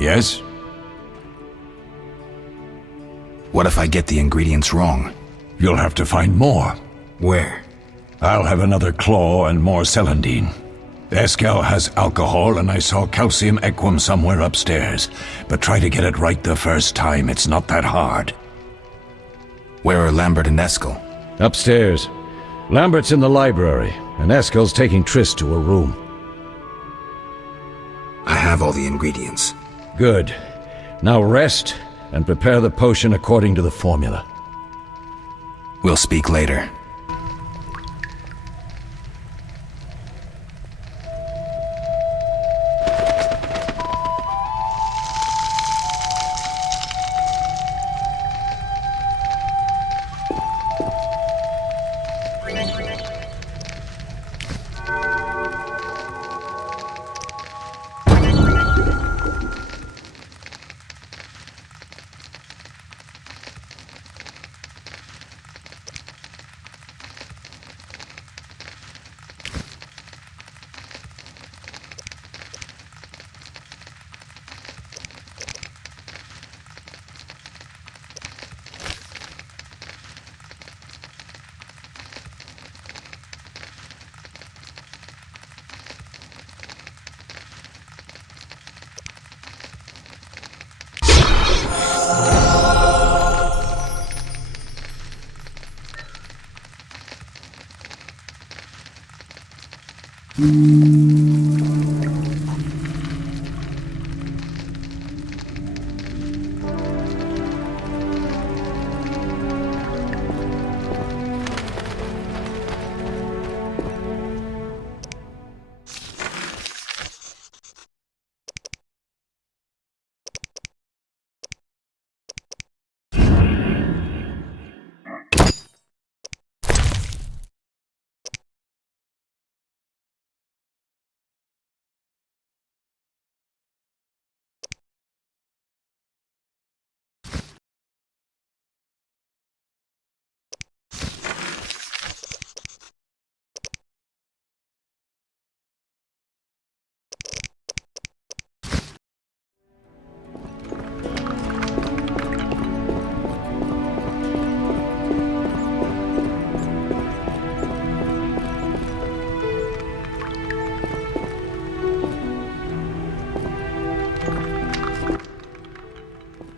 Yes? What if I get the ingredients wrong? You'll have to find more. Where? I'll have another claw and more celandine. Eskel has alcohol, and I saw calcium equum somewhere upstairs. But try to get it right the first time. It's not that hard. Where are Lambert and Eskel? Upstairs. Lambert's in the library, and Eskel's taking Triss to her room. I have all the ingredients. Good. Now rest, and prepare the potion according to the formula. We'll speak later.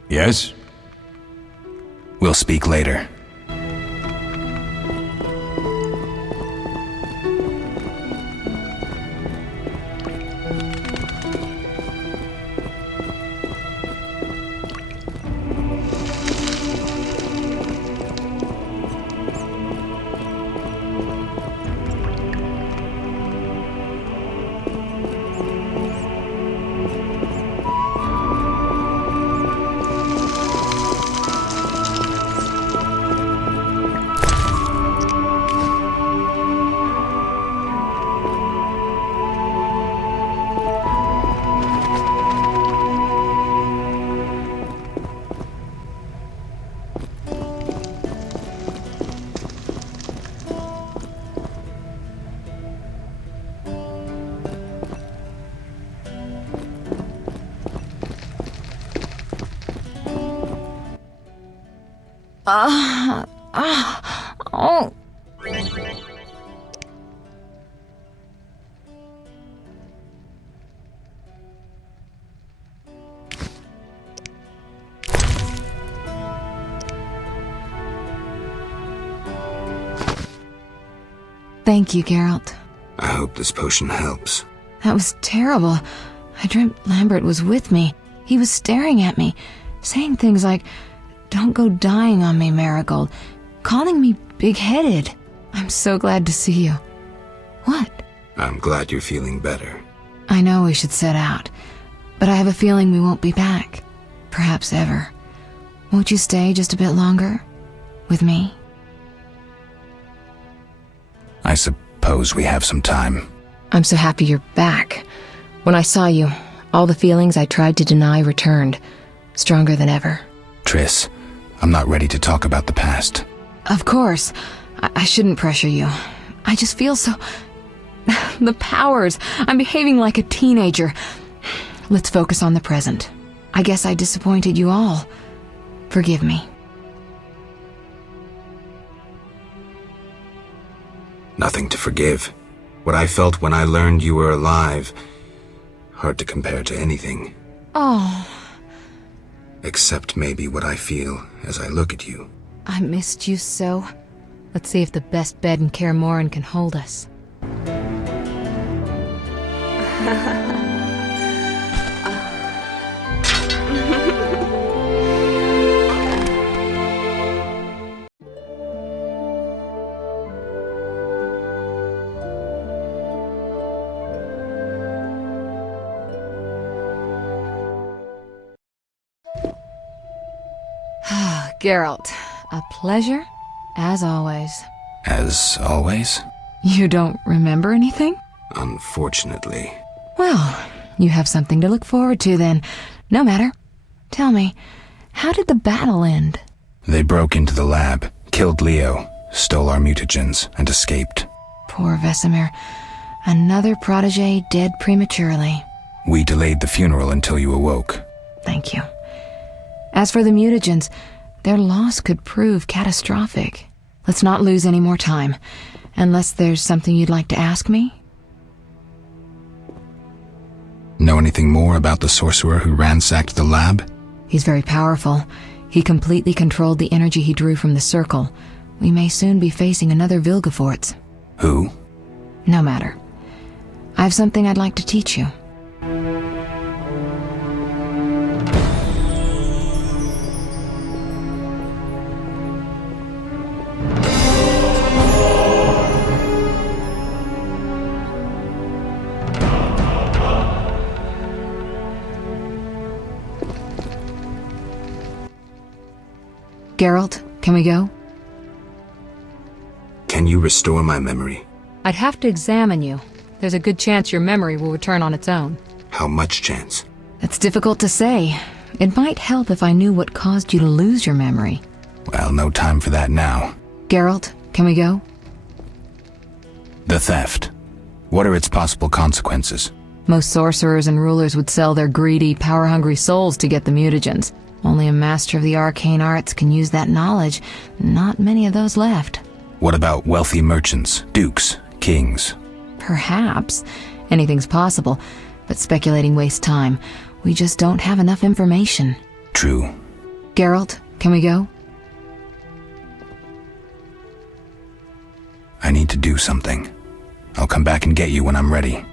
Yes? We'll speak later. Oh. Thank you, Geralt. I hope this potion helps. That was terrible. I dreamt Lambert was with me. He was staring at me, saying things like, "Don't go dying on me, Marigold," calling me big-headed. I'm so glad to see you. What? I'm glad you're feeling better. I know we should set out, but I have a feeling we won't be back. Perhaps ever. Won't you stay just a bit longer? With me? I suppose we have some time. I'm so happy you're back. When I saw you, all the feelings I tried to deny returned, stronger than ever. Triss, I'm not ready to talk about the past. Of course. I shouldn't pressure you. I just feel so... The powers. I'm behaving like a teenager. Let's focus on the present. I guess I disappointed you all. Forgive me. Nothing to forgive. What I felt when I learned you were alive, hard to compare to anything. Oh, Except maybe what I feel as I look at you. I missed you so. Let's see if the best bed in Kaer Morhen can hold us. Geralt, a pleasure, as always. As always? You don't remember anything? Unfortunately. Well, you have something to look forward to then. No matter. Tell me, how did the battle end? They broke into the lab, killed Leo, stole our mutagens, and escaped. Poor Vesemir. Another protege dead prematurely. We delayed the funeral until you awoke. Thank you. As for the mutagens, their loss could prove catastrophic. Let's not lose any more time. Unless there's something you'd like to ask me? Know anything more about the sorcerer who ransacked the lab? He's very powerful. He completely controlled the energy he drew from the circle. We may soon be facing another Vilgefortz. Who? No matter. I have something I'd like to teach you. Geralt, can we go? Can you restore my memory? I'd have to examine you. There's a good chance your memory will return on its own. How much chance? That's difficult to say. It might help if I knew what caused you to lose your memory. Well, no time for that now. Geralt, can we go? The theft. What are its possible consequences? Most sorcerers and rulers would sell their greedy, power-hungry souls to get the mutagens. Only a master of the arcane arts can use that knowledge. Not many of those left. What about wealthy merchants, dukes, kings? Perhaps. Anything's possible, but speculating wastes time. We just don't have enough information. True. Geralt, can we go? I need to do something. I'll come back and get you when I'm ready.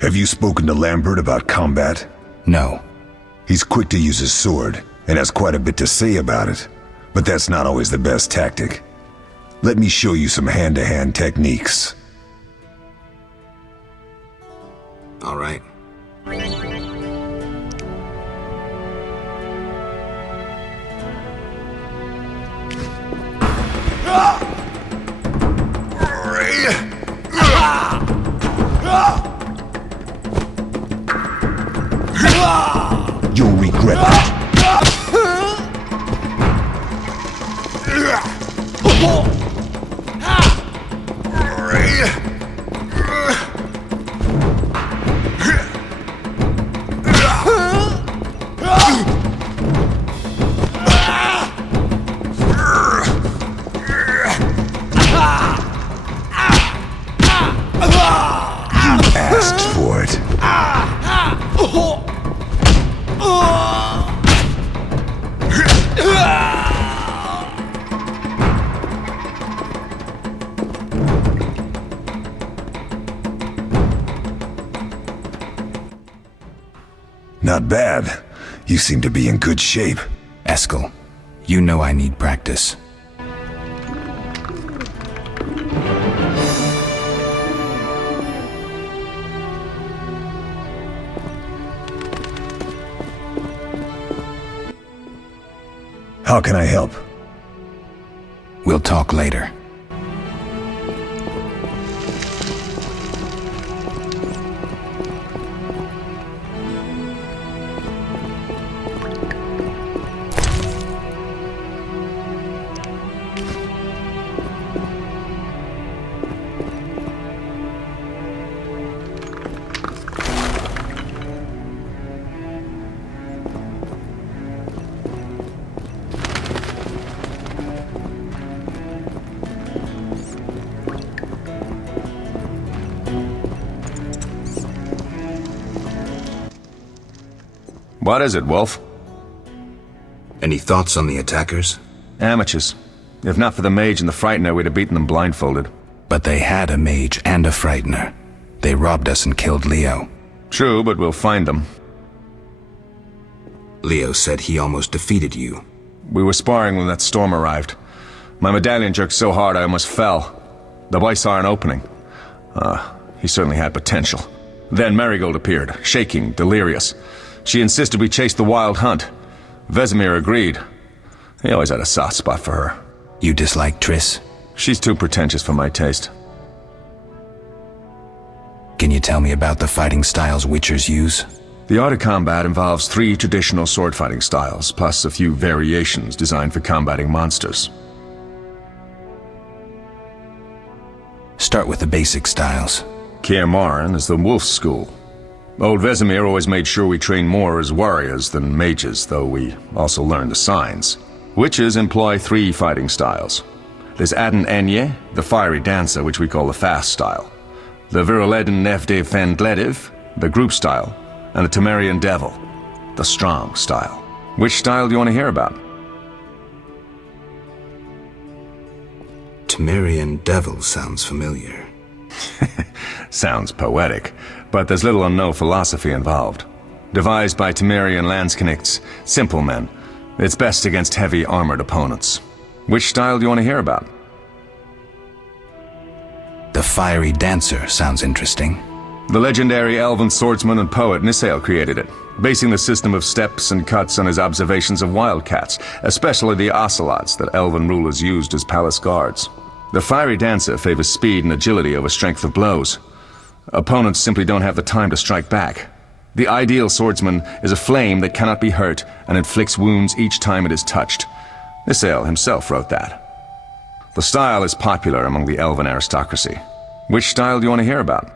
Have you spoken to Lambert about combat? No. He's quick to use his sword, and has quite a bit to say about it. But that's not always the best tactic. Let me show you some hand-to-hand techniques. All right. You'll regret that. Not bad. You seem to be in good shape. Eskel, you know I need practice. How can I help? We'll talk later. What is it, Wolf? Any thoughts on the attackers? Amateurs. If not for the mage and the frightener, we'd have beaten them blindfolded. But they had a mage and a frightener. They robbed us and killed Leo. True, but we'll find them. Leo said he almost defeated you. We were sparring when that storm arrived. My medallion jerked so hard I almost fell. The boy saw an opening. He certainly had potential. Then Marigold appeared, shaking, delirious. She insisted we chase the wild hunt. Vesemir agreed. He always had a soft spot for her. You dislike Triss? She's too pretentious for my taste. Can you tell me about the fighting styles Witchers use? The art of combat involves 3 traditional sword fighting styles, plus a few variations designed for combating monsters. Start with the basic styles. Kaer Morhen is the wolf school. Old Vesemir always made sure we trained more as warriors than mages, though we also learned the signs. Witches employ 3 fighting styles. There's Aden Enye, the fiery dancer, which we call the fast style. The Viruleden Nef de Fendlediv, the group style. And the Temerian devil, the strong style. Which style do you want to hear about? Temerian devil sounds familiar. Sounds poetic, but there's little or no philosophy involved. Devised by Temerian Landsknechts, simple men. It's best against heavy armored opponents. Which style do you want to hear about? The fiery dancer sounds interesting. The legendary elven swordsman and poet Nisael created it, basing the system of steps and cuts on his observations of wildcats, especially the ocelots that elven rulers used as palace guards. The fiery dancer favors speed and agility over strength of blows. Opponents simply don't have the time to strike back. The ideal swordsman is a flame that cannot be hurt and inflicts wounds each time it is touched. Nisael himself wrote that. The style is popular among the elven aristocracy. Which style do you want to hear about?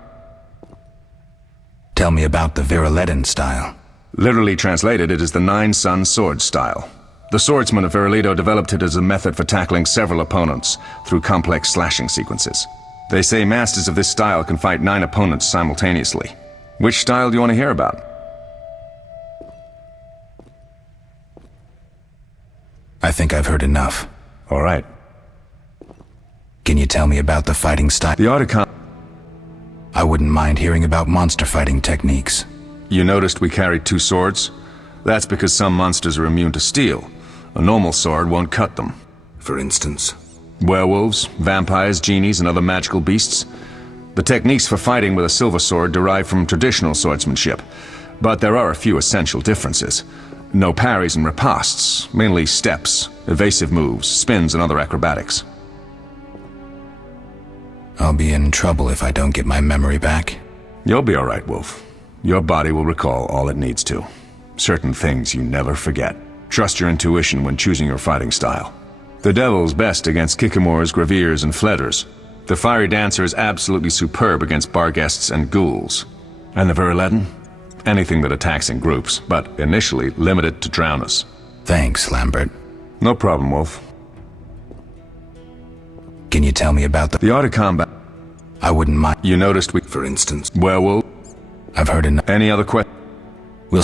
Tell me about the Viruleden style. Literally translated, it is the Nine-Sun Sword style. The swordsmen of Viruledo developed it as a method for tackling several opponents through complex slashing sequences. They say masters of this style can fight 9 opponents simultaneously. Which style do you want to hear about? I think I've heard enough. All right. Can you tell me about the fighting style? The art I wouldn't mind hearing about monster fighting techniques. You noticed we carried 2 swords? That's because some monsters are immune to steel. A normal sword won't cut them. For instance? Werewolves, vampires, genies, and other magical beasts. The techniques for fighting with a silver sword derive from traditional swordsmanship, but there are a few essential differences. No parries and ripostes, mainly steps, evasive moves, spins, and other acrobatics. I'll be in trouble if I don't get my memory back. You'll be all right, Wolf. Your body will recall all it needs to. Certain things you never forget. Trust your intuition when choosing your fighting style. The Devil's best against Kikimors, Graviers, and Fledders. The Fiery Dancer is absolutely superb against Barghests and Ghouls. And the Viruleden? Anything that attacks in groups, but initially limited to drowners. Thanks, Lambert. No problem, Wolf. Can you tell me about the art of combat? I wouldn't mind. You noticed we... For instance... Werewolf? I've heard enough. Any other questions? We'll...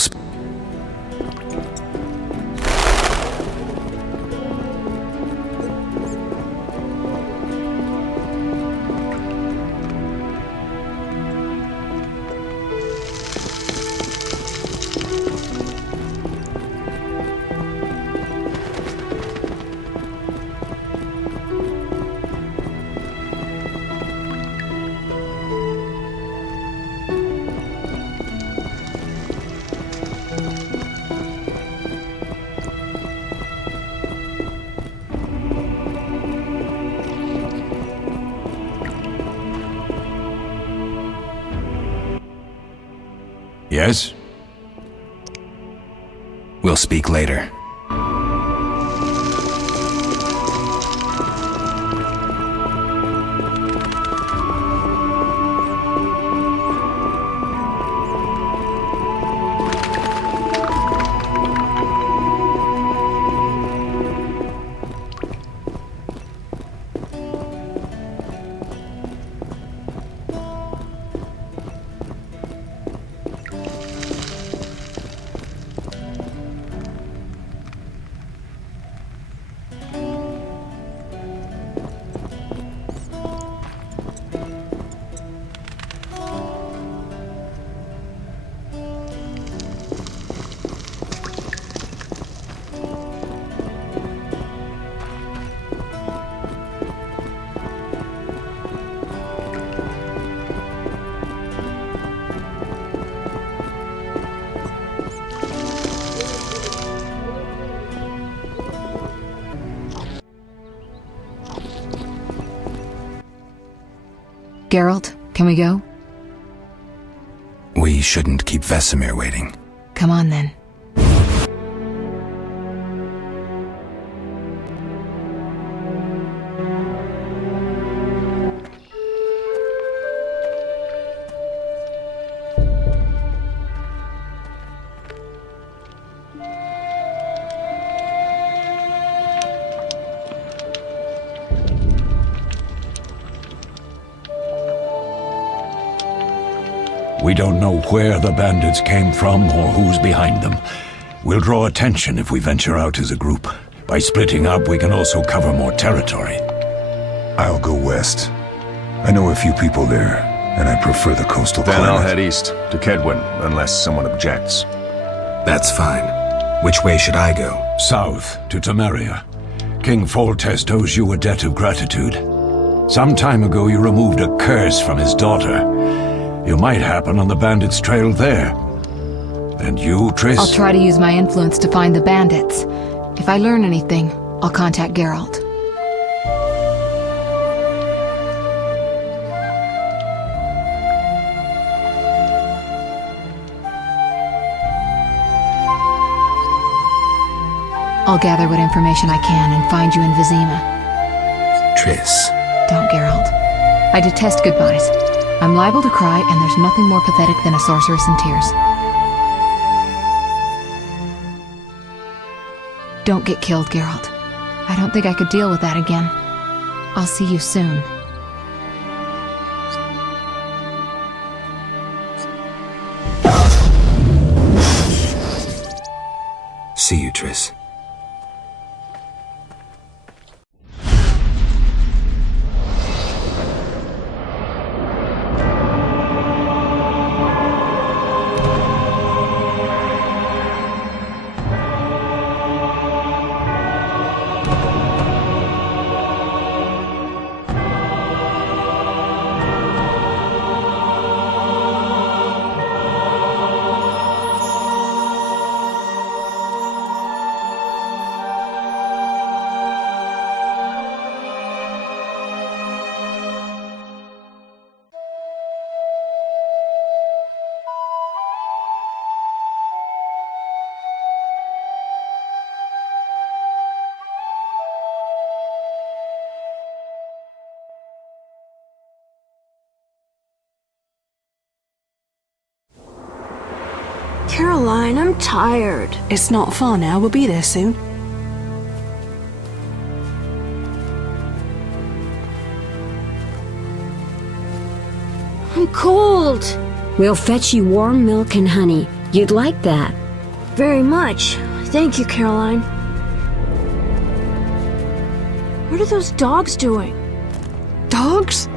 Yes? We'll speak later. Geralt, can we go? We shouldn't keep Vesemir waiting. Come on then. We don't know where the bandits came from or who's behind them. We'll draw attention if we venture out as a group. By splitting up, we can also cover more territory. I'll go west. I know a few people there, and I prefer the coastal Then climate. I'll head east, to Kedwin, unless someone objects. That's fine. Which way should I go? South, to Temeria. King Foltest owes you a debt of gratitude. Some time ago you removed a curse from his daughter. You might happen on the bandits' trail there. And you, Triss? I'll try to use my influence to find the bandits. If I learn anything, I'll contact Geralt. I'll gather what information I can and find you in Vizima. Triss. Don't, Geralt. I detest goodbyes. I'm liable to cry, and there's nothing more pathetic than a sorceress in tears. Don't get killed, Geralt. I don't think I could deal with that again. I'll see you soon. See you, Triss. Caroline, I'm tired. It's not far now. We'll be there soon. I'm cold. We'll fetch you warm milk and honey. You'd like that. Very much. Thank you, Caroline. What are those dogs doing? Dogs?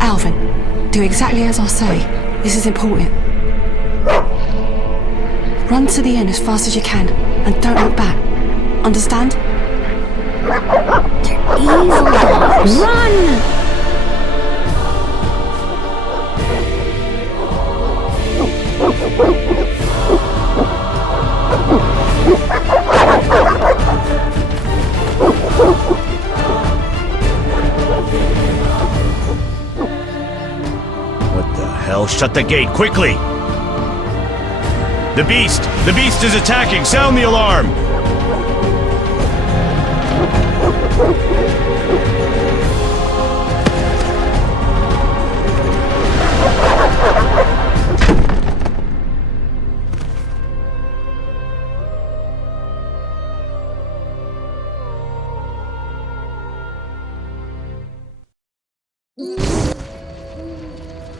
Alvin, do exactly as I say. This is important. Run to the inn as fast as you can, and don't look back. Understand? They're evil dogs. Run! Well, shut the gate, quickly! The beast! The beast is attacking! Sound the alarm!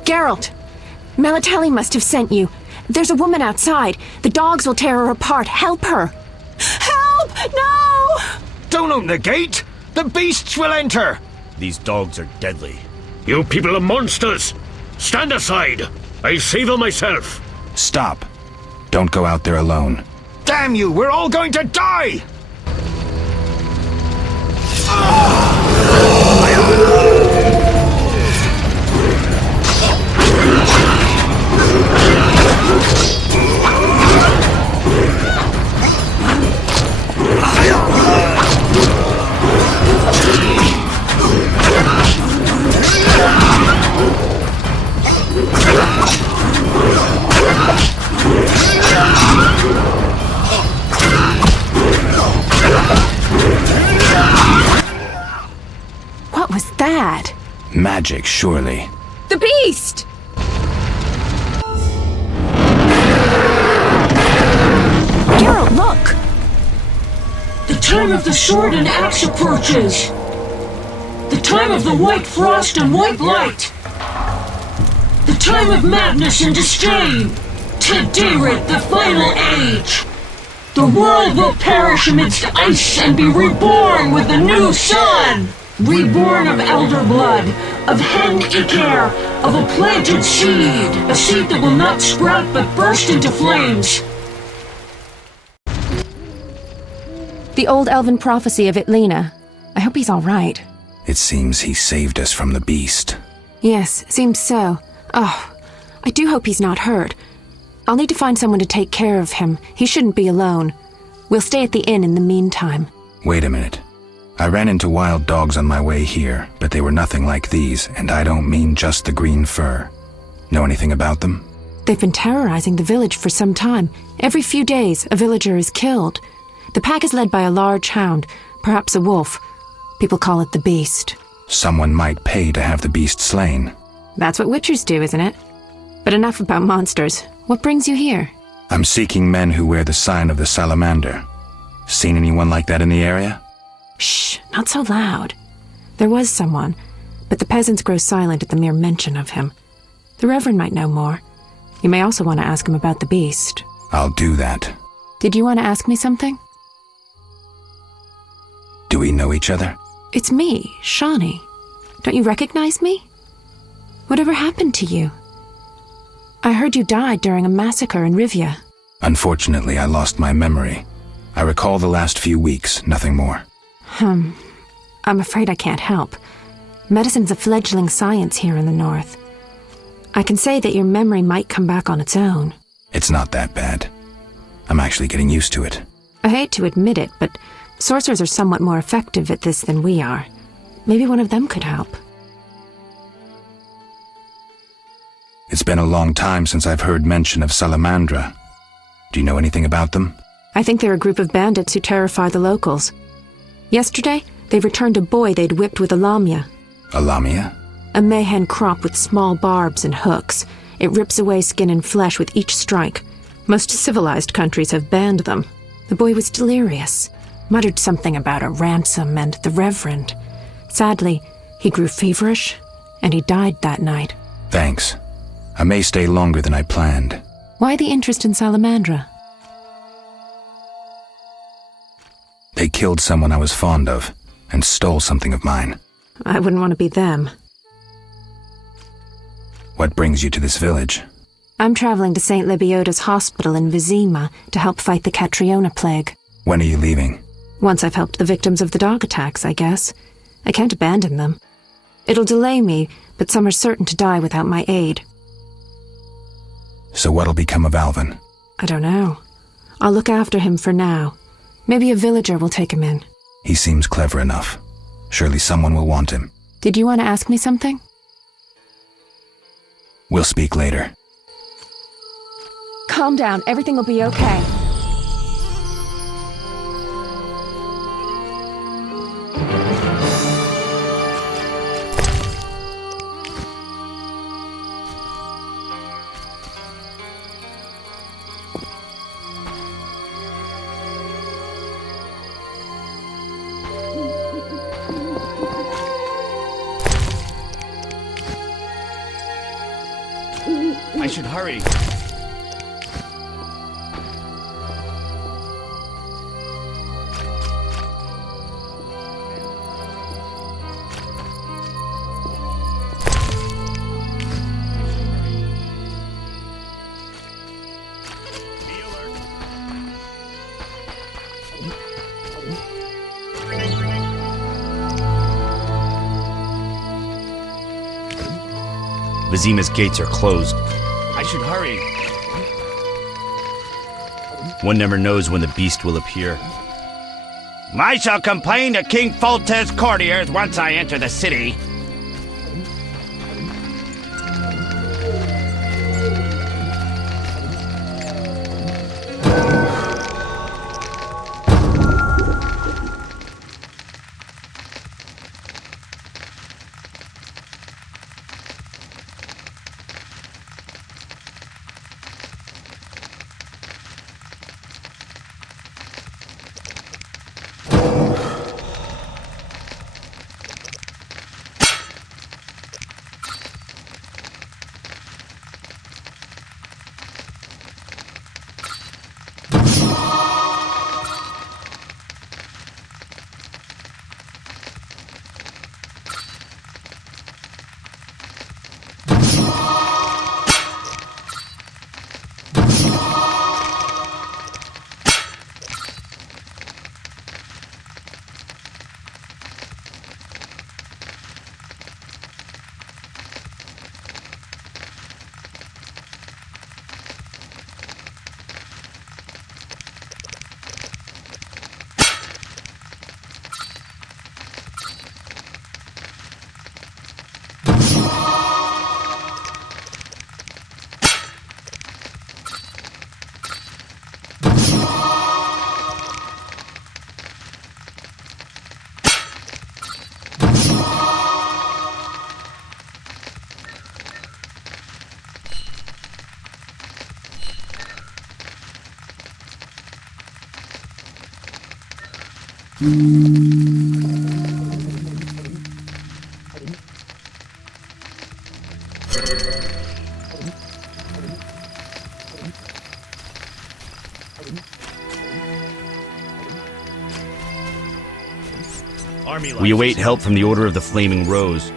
Geralt! Melatelli must have sent you. There's a woman outside. The dogs will tear her apart. Help her! Help! No! Don't open the gate! The beasts will enter! These dogs are deadly. You people are monsters! Stand aside! I'll save them myself! Stop. Don't go out there alone. Damn you! We're all going to die! What was that? Magic, surely. The beast! Geralt, look! The time of the sword and axe approaches. The time of the white frost and white light. The time of madness and disdain. Tedirit, the final age. The world will perish amidst ice and be reborn with the new sun. Reborn of elder blood, of hen Iker, of a planted seed. A seed that will not sprout but burst into flames. The old elven prophecy of Itlena. I hope he's all right. It seems he saved us from the beast. Yes, seems so. Oh, I do hope he's not hurt. I'll need to find someone to take care of him. He shouldn't be alone. We'll stay at the inn in the meantime. Wait a minute. I ran into wild dogs on my way here, but they were nothing like these, and I don't mean just the green fur. Know anything about them? They've been terrorizing the village for some time. Every few days, a villager is killed. The pack is led by a large hound, perhaps a wolf. People call it the beast. Someone might pay to have the beast slain. That's what witchers do, isn't it? But enough about monsters. What brings you here? I'm seeking men who wear the sign of the salamander. Seen anyone like that in the area? Shh, not so loud. There was someone, but the peasants grow silent at the mere mention of him. The Reverend might know more. You may also want to ask him about the beast. I'll do that. Did you want to ask me something? Do we know each other? It's me, Shawnee. Don't you recognize me? Whatever happened to you? I heard you died during a massacre in Rivia. Unfortunately, I lost my memory. I recall the last few weeks, nothing more. I'm afraid I can't help. Medicine's a fledgling science here in the north. I can say that your memory might come back on its own. It's not that bad. I'm actually getting used to it. I hate to admit it, but sorcerers are somewhat more effective at this than we are. Maybe one of them could help. It's been a long time since I've heard mention of Salamandra. Do you know anything about them? I think they're a group of bandits who terrify the locals. Yesterday, they returned a boy they'd whipped with a lamia. A lamia? A mayhen crop with small barbs and hooks. It rips away skin and flesh with each strike. Most civilized countries have banned them. The boy was delirious, muttered something about a ransom and the Reverend. Sadly, he grew feverish, and he died that night. Thanks. I may stay longer than I planned. Why the interest in Salamandra? They killed someone I was fond of, and stole something of mine. I wouldn't want to be them. What brings you to this village? I'm traveling to St. Lebioda's hospital in Vizima to help fight the Catriona plague. When are you leaving? Once I've helped the victims of the dog attacks, I guess. I can't abandon them. It'll delay me, but some are certain to die without my aid. So what'll become of Alvin? I don't know. I'll look after him for now. Maybe a villager will take him in. He seems clever enough. Surely someone will want him. Did you want to ask me something? We'll speak later. Calm down. Everything will be okay. I should hurry. Vizima's gates are closed. I should hurry. One never knows when the beast will appear. I shall complain to King Foltest's courtiers once I enter the city. We await help from the Order of the Flaming Rose.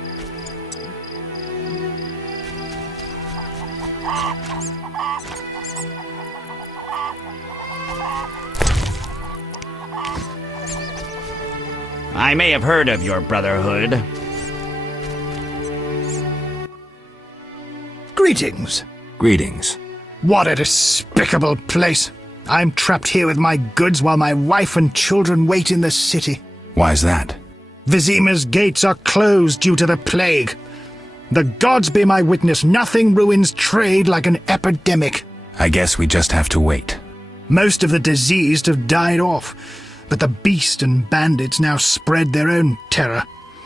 I may have heard of your brotherhood. Greetings. Greetings. What a despicable place. I'm trapped here with my goods while my wife and children wait in the city. Why's that? Vizima's gates are closed due to the plague. The gods be my witness, nothing ruins trade like an epidemic. I guess we just have to wait. Most of the diseased have died off, but the beast and bandits now spread their own terror.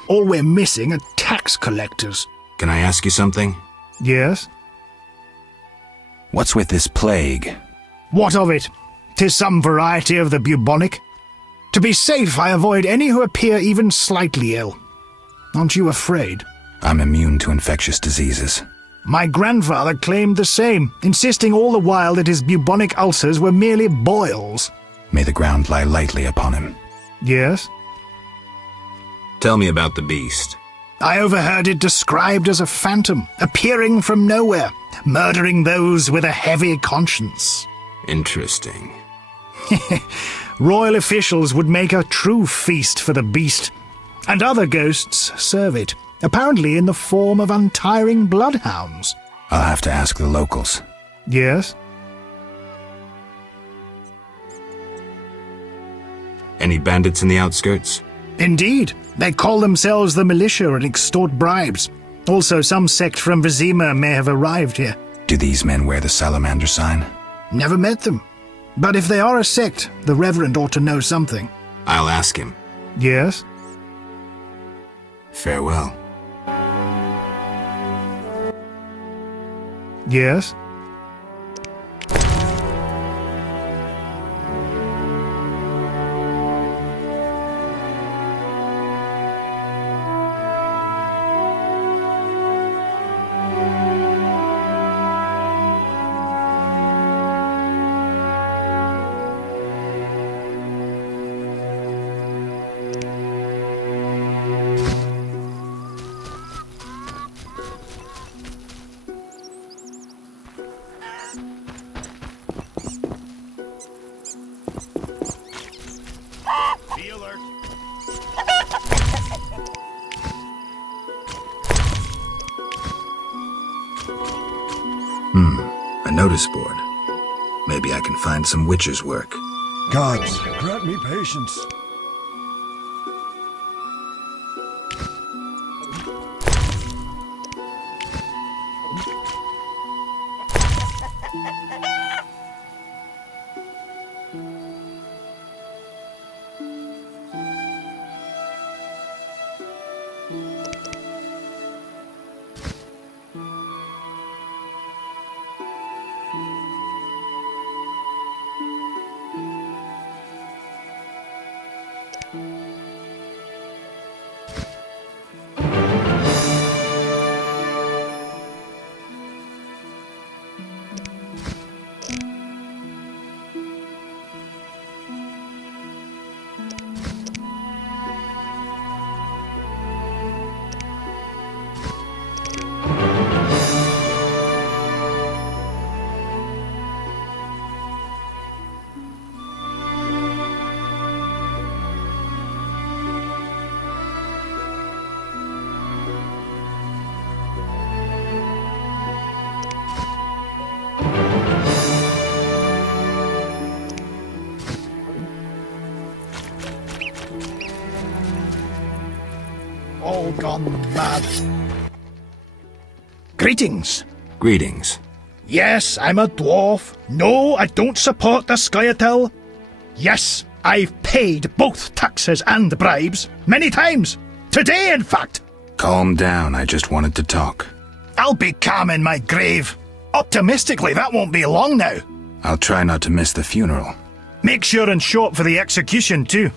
All we're missing are tax collectors. Can I ask you something? Yes? What's with this plague? What of it? 'Tis some variety of the bubonic. To be safe, I avoid any who appear even slightly ill. Aren't you afraid? I'm immune to infectious diseases. My grandfather claimed the same, insisting all the while that his bubonic ulcers were merely boils. May the ground lie lightly upon him. Yes? Tell me about the beast. I overheard it described as a phantom, appearing from nowhere, murdering those with a heavy conscience. Interesting. Royal officials would make a true feast for the beast, and other ghosts serve it, apparently in the form of untiring bloodhounds. I'll have to ask the locals. Yes? Any bandits in the outskirts? Indeed. They call themselves the militia and extort bribes. Also, some sect from Vizima may have arrived here. Do these men wear the salamander sign? Never met them. But if they are a sect, the Reverend ought to know something. I'll ask him. Yes? Farewell. Yes? A notice board. Maybe I can find some witcher's work. Gods, grant me patience. All gone mad. Greetings. Greetings. Yes, I'm a dwarf. No, I don't support the Scoia'tael. Yes, I've paid both taxes and bribes. Many times. Today, in fact. Calm down, I just wanted to talk. I'll be calm in my grave. Optimistically, that won't be long now. I'll try not to miss the funeral. Make sure and show up for the execution, too.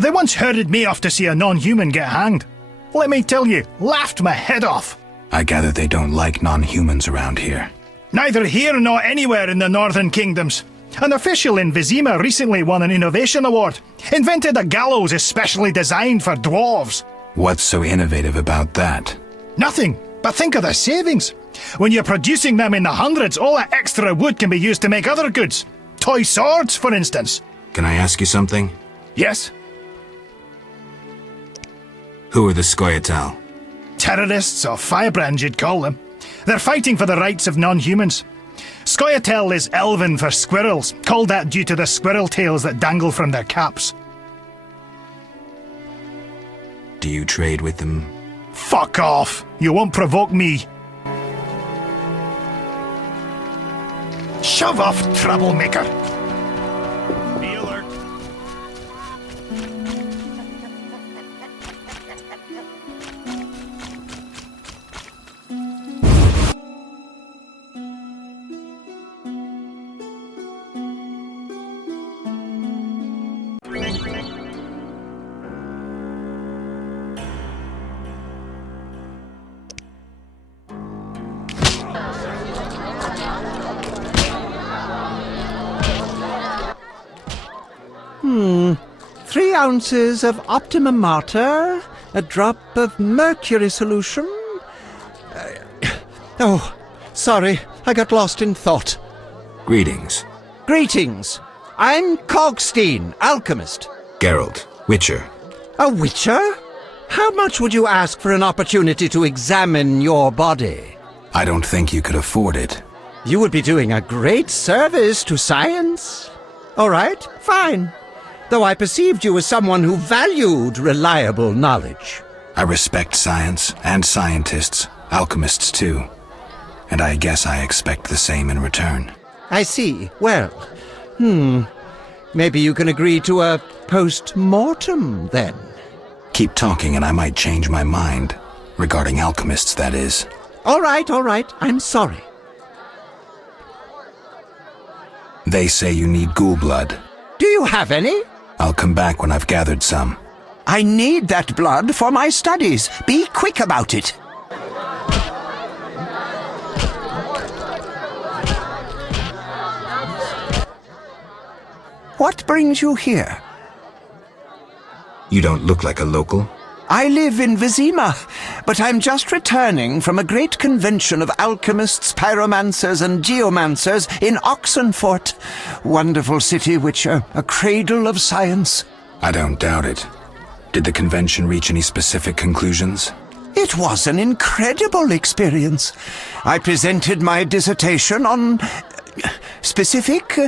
They once herded me off to see a non-human get hanged. Let me tell you, laughed my head off. I gather they don't like non-humans around here. Neither here nor anywhere in the Northern Kingdoms. An official in Vizima recently won an innovation award. Invented a gallows especially designed for dwarves. What's so innovative about that? Nothing, but think of the savings. When you're producing them in the hundreds, all that extra wood can be used to make other goods. Toy swords, for instance. Can I ask you something? Yes? Who are the Scoia'tael? Terrorists, or firebrands you'd call them. They're fighting for the rights of non-humans. Scoia'tael is Elven for squirrels, called that due to the squirrel tails that dangle from their caps. Do you trade with them? Fuck off! You won't provoke me. Shove off, troublemaker. Be alert. Three ounces of Optimum Mater, a drop of mercury solution. Oh, sorry, I got lost in thought. Greetings. Greetings. I'm Cogstein, alchemist. Geralt, Witcher. A witcher? How much would you ask for an opportunity to examine your body? I don't think you could afford it. You would be doing a great service to science. All right, fine. Though I perceived you as someone who valued reliable knowledge. I respect science and scientists, Alchemists, too. And I guess I expect the same in return. I see. Well, maybe you can agree to a post-mortem, then. Keep talking and I might change my mind. Regarding alchemists, that is. All right. I'm sorry. They say you need ghoul blood. Do you have any? I'll come back when I've gathered some. I need that blood for my studies. Be quick about it. What brings you here? You don't look like a local. I live in Vizima, but I'm just returning from a great convention of alchemists, pyromancers, and geomancers in Oxenfort. Wonderful city, Witcher, a cradle of science. I don't doubt it. Did the convention reach any specific conclusions? It was an incredible experience. I presented my dissertation on... specific?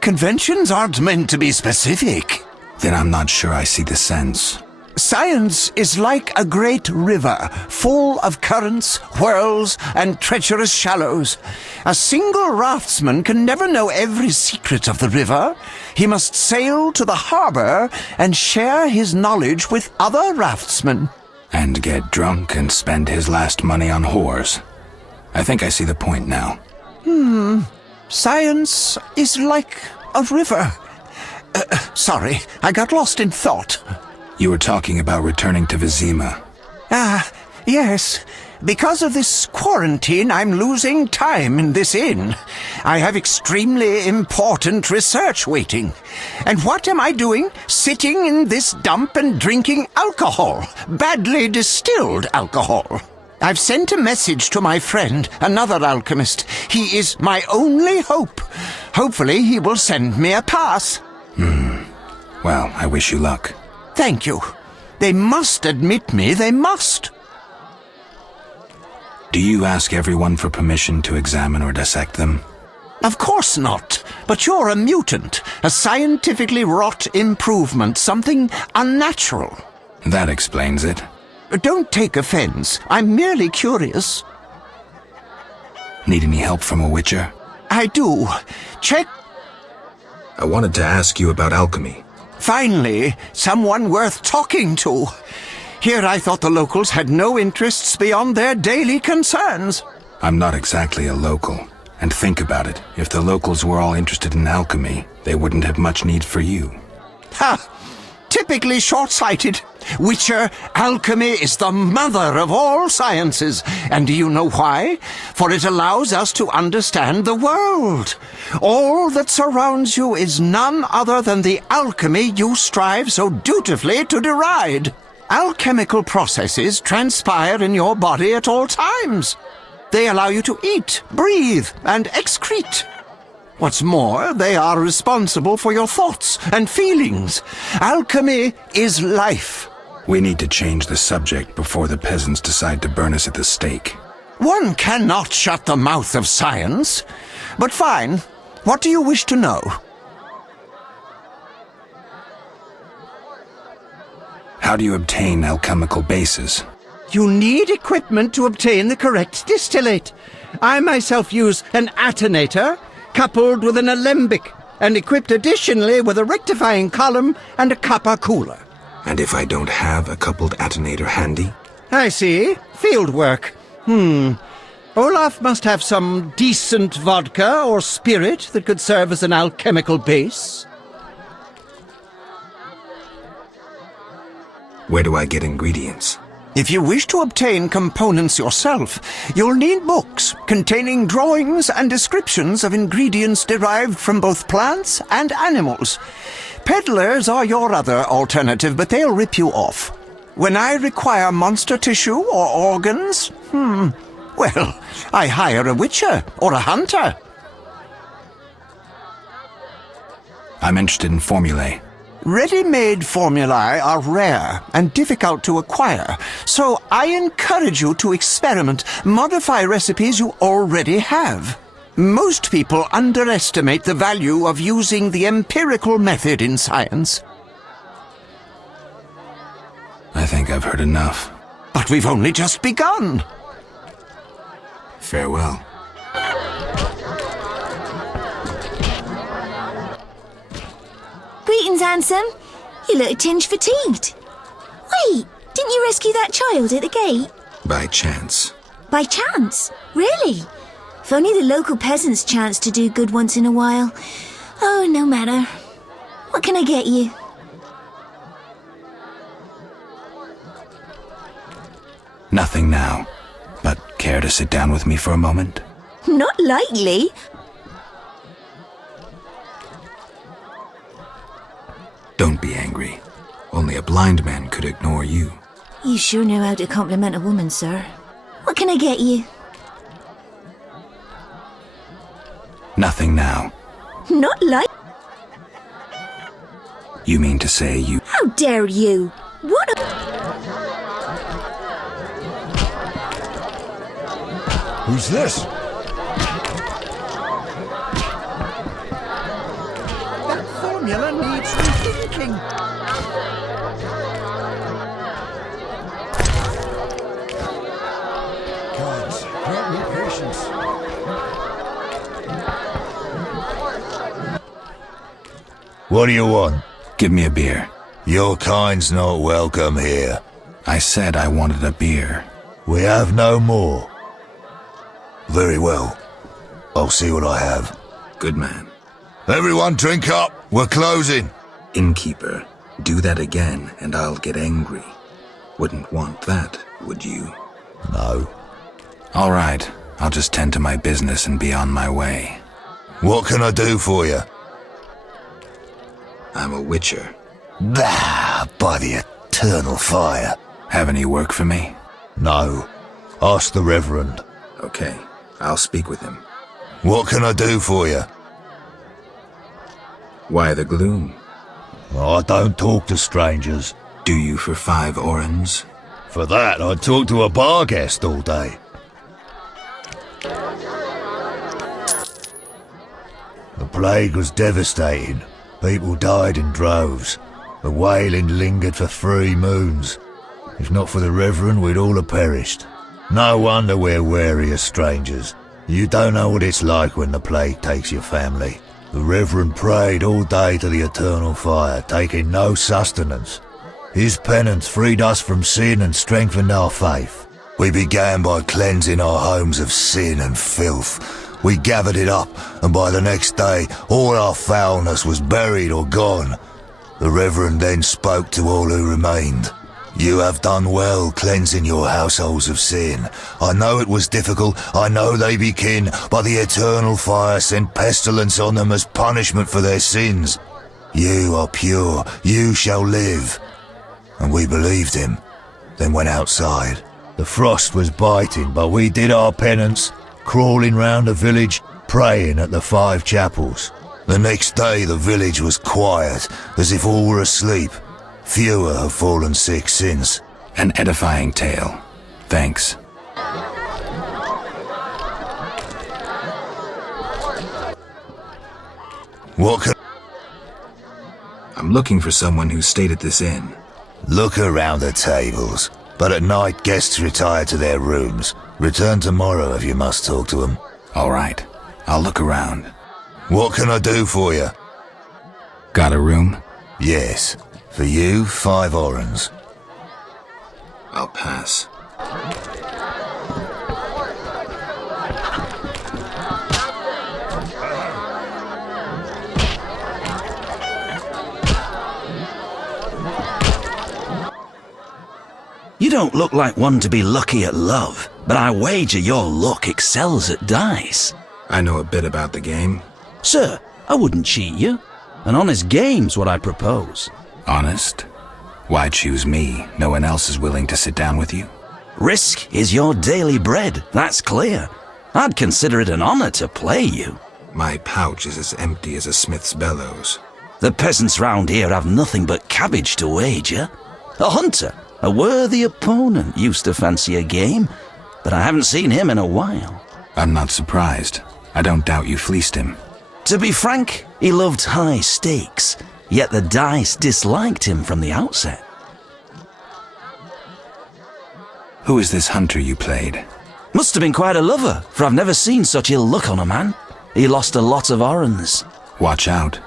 Conventions aren't meant to be specific. Then I'm not sure I see the sense. Science is like a great river, full of currents, whirls, and treacherous shallows. A single raftsman can never know every secret of the river. He must sail to the harbor and share his knowledge with other raftsmen. And get drunk and spend his last money on whores. I think I see the point now. Science is like a river. Sorry, I got lost in thought. You were talking about returning to Vizima. Yes. Because of this quarantine, I'm losing time in this inn. I have extremely important research waiting. And what am I doing? Sitting in this dump and drinking alcohol. Badly distilled alcohol. I've sent a message to my friend, another alchemist. He is my only hope. Hopefully he will send me a pass. Well, I wish you luck. Thank you. They must admit me, they must. Do you ask everyone for permission to examine or dissect them? Of course not. But you're a mutant, a scientifically wrought improvement, something unnatural. That explains it. Don't take offense. I'm merely curious. Need any help from a witcher? I do. Check. I wanted to ask you about alchemy. Finally, someone worth talking to. Here I thought the locals had no interests beyond their daily concerns. I'm not exactly a local. And think about it. If the locals were all interested in alchemy, they wouldn't have much need for you. Ha! Typically short-sighted. Witcher, alchemy is the mother of all sciences. And do you know why? For it allows us to understand the world. All that surrounds you is none other than the alchemy you strive so dutifully to deride. Alchemical processes transpire in your body at all times. They allow you to eat, breathe, and excrete. What's more, they are responsible for your thoughts and feelings. Alchemy is life. We need to change the subject before the peasants decide to burn us at the stake. One cannot shut the mouth of science. But fine. What do you wish to know? How do you obtain alchemical bases? You need equipment to obtain the correct distillate. I myself use an attenator, coupled with an alembic, and equipped additionally with a rectifying column and a copper cooler. And if I don't have a coupled attenator handy? I see. Field work. Olaf must have some decent vodka or spirit that could serve as an alchemical base. Where do I get ingredients? If you wish to obtain components yourself, you'll need books containing drawings and descriptions of ingredients derived from both plants and animals. Peddlers are your other alternative, but they'll rip you off. When I require monster tissue or organs, well, I hire a witcher or a hunter. I'm interested in formulae. Ready-made formulae are rare and difficult to acquire, so I encourage you to experiment, modify recipes you already have. Most people underestimate the value of using the empirical method in science. I think I've heard enough. But we've only just begun. Farewell. Greetings, handsome. You look a tinge fatigued. Wait, didn't you rescue that child at the gate? By chance. By chance? Really? If only the local peasants chance to do good once in a while. Oh, no matter. What can I get you? Nothing now, but care to sit down with me for a moment? Not likely. Don't be angry. Only a blind man could ignore you. You sure know how to compliment a woman, sir. What can I get you? Nothing now. Not like... You mean to say you... How dare you? What a... Who's this? That formula needs rethinking. Gods, grant me patience. What do you want? Give me a beer. Your kind's not welcome here. I said I wanted a beer. We have no more. Very well. I'll see what I have. Good man. Everyone drink up. We're closing. Innkeeper, do that again and I'll get angry. Wouldn't want that, would you? No. All right. I'll just tend to my business and be on my way. What can I do for you? I'm a witcher. Bah, by the eternal fire. Have any work for me? No. Ask the Reverend. Okay. I'll speak with him. What can I do for you? Why the gloom? I don't talk to strangers. Do you for 5 orens? For that, I'd talk to a bar guest all day. The plague was devastating. People died in droves. The wailing lingered for 3 moons. If not for the Reverend, we'd all have perished. No wonder we're wary of strangers. You don't know what it's like when the plague takes your family. The Reverend prayed all day to the eternal fire, taking no sustenance. His penance freed us from sin and strengthened our faith. We began by cleansing our homes of sin and filth. We gathered it up, and by the next day, all our foulness was buried or gone. The Reverend then spoke to all who remained. You have done well cleansing your households of sin. I know it was difficult, I know they be kin, but the eternal fire sent pestilence on them as punishment for their sins. You are pure, you shall live. And we believed him, then went outside. The frost was biting, but we did our penance, crawling round the village, praying at the 5 chapels. The next day the village was quiet, as if all were asleep. Fewer have fallen sick since. An edifying tale. Thanks. What can... I'm looking for someone who stayed at this inn. Look around the tables. But at night, guests retire to their rooms. Return tomorrow if you must talk to them. All right. I'll look around. What can I do for you? Got a room? Yes. For you, 5 orens. I'll pass. You don't look like one to be lucky at love, but I wager your luck excels at dice. I know a bit about the game. Sir, I wouldn't cheat you. An honest game's what I propose. Honest? Why choose me? No one else is willing to sit down with you? Risk is your daily bread, that's clear. I'd consider it an honor to play you. My pouch is as empty as a smith's bellows. The peasants round here have nothing but cabbage to wager. A hunter, a worthy opponent, used to fancy a game, but I haven't seen him in a while. I'm not surprised. I don't doubt you fleeced him. To be frank, he loved high stakes, yet the dice disliked him from the outset. Who is this hunter you played? Must have been quite a lover, for I've never seen such ill luck on a man. He lost a lot of orens. Watch out.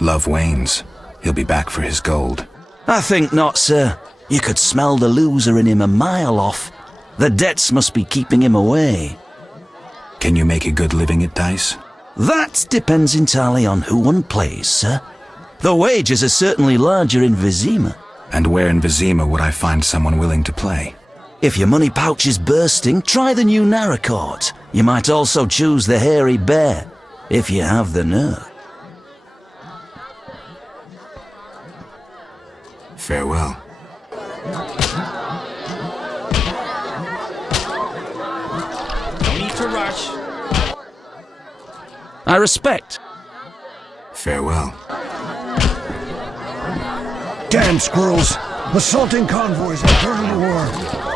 Love wanes. He'll be back for his gold. I think not, sir. You could smell the loser in him a mile off. The debts must be keeping him away. Can you make a good living at dice? That depends entirely on who one plays, sir. The wages are certainly larger in Vizima. And where in Vizima would I find someone willing to play? If your money pouch is bursting, try the new Narracourt. You might also choose the Hairy Bear, if you have the nerve. Farewell. No need to rush. I respect. Farewell. Damn squirrels! Assaulting convoys and turning to war.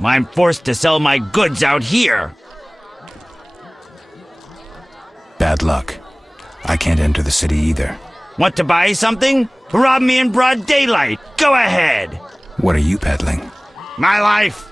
I'm forced to sell my goods out here. Bad luck. I can't enter the city either. Want to buy something? Rob me in broad daylight. Go ahead. What are you peddling? My life.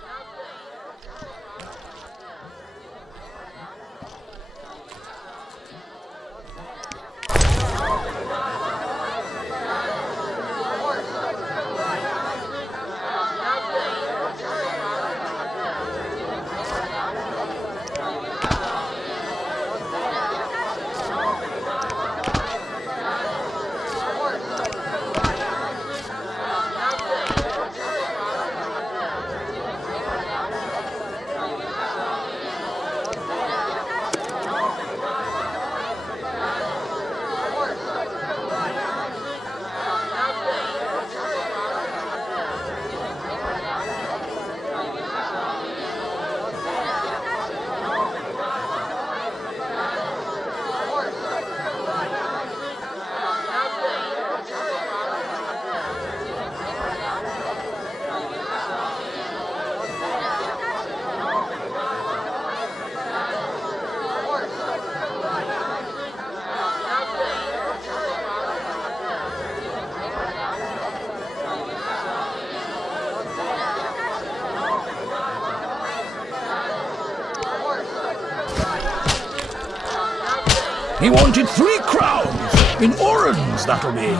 He wanted 3 crowns! In orens, that'll be.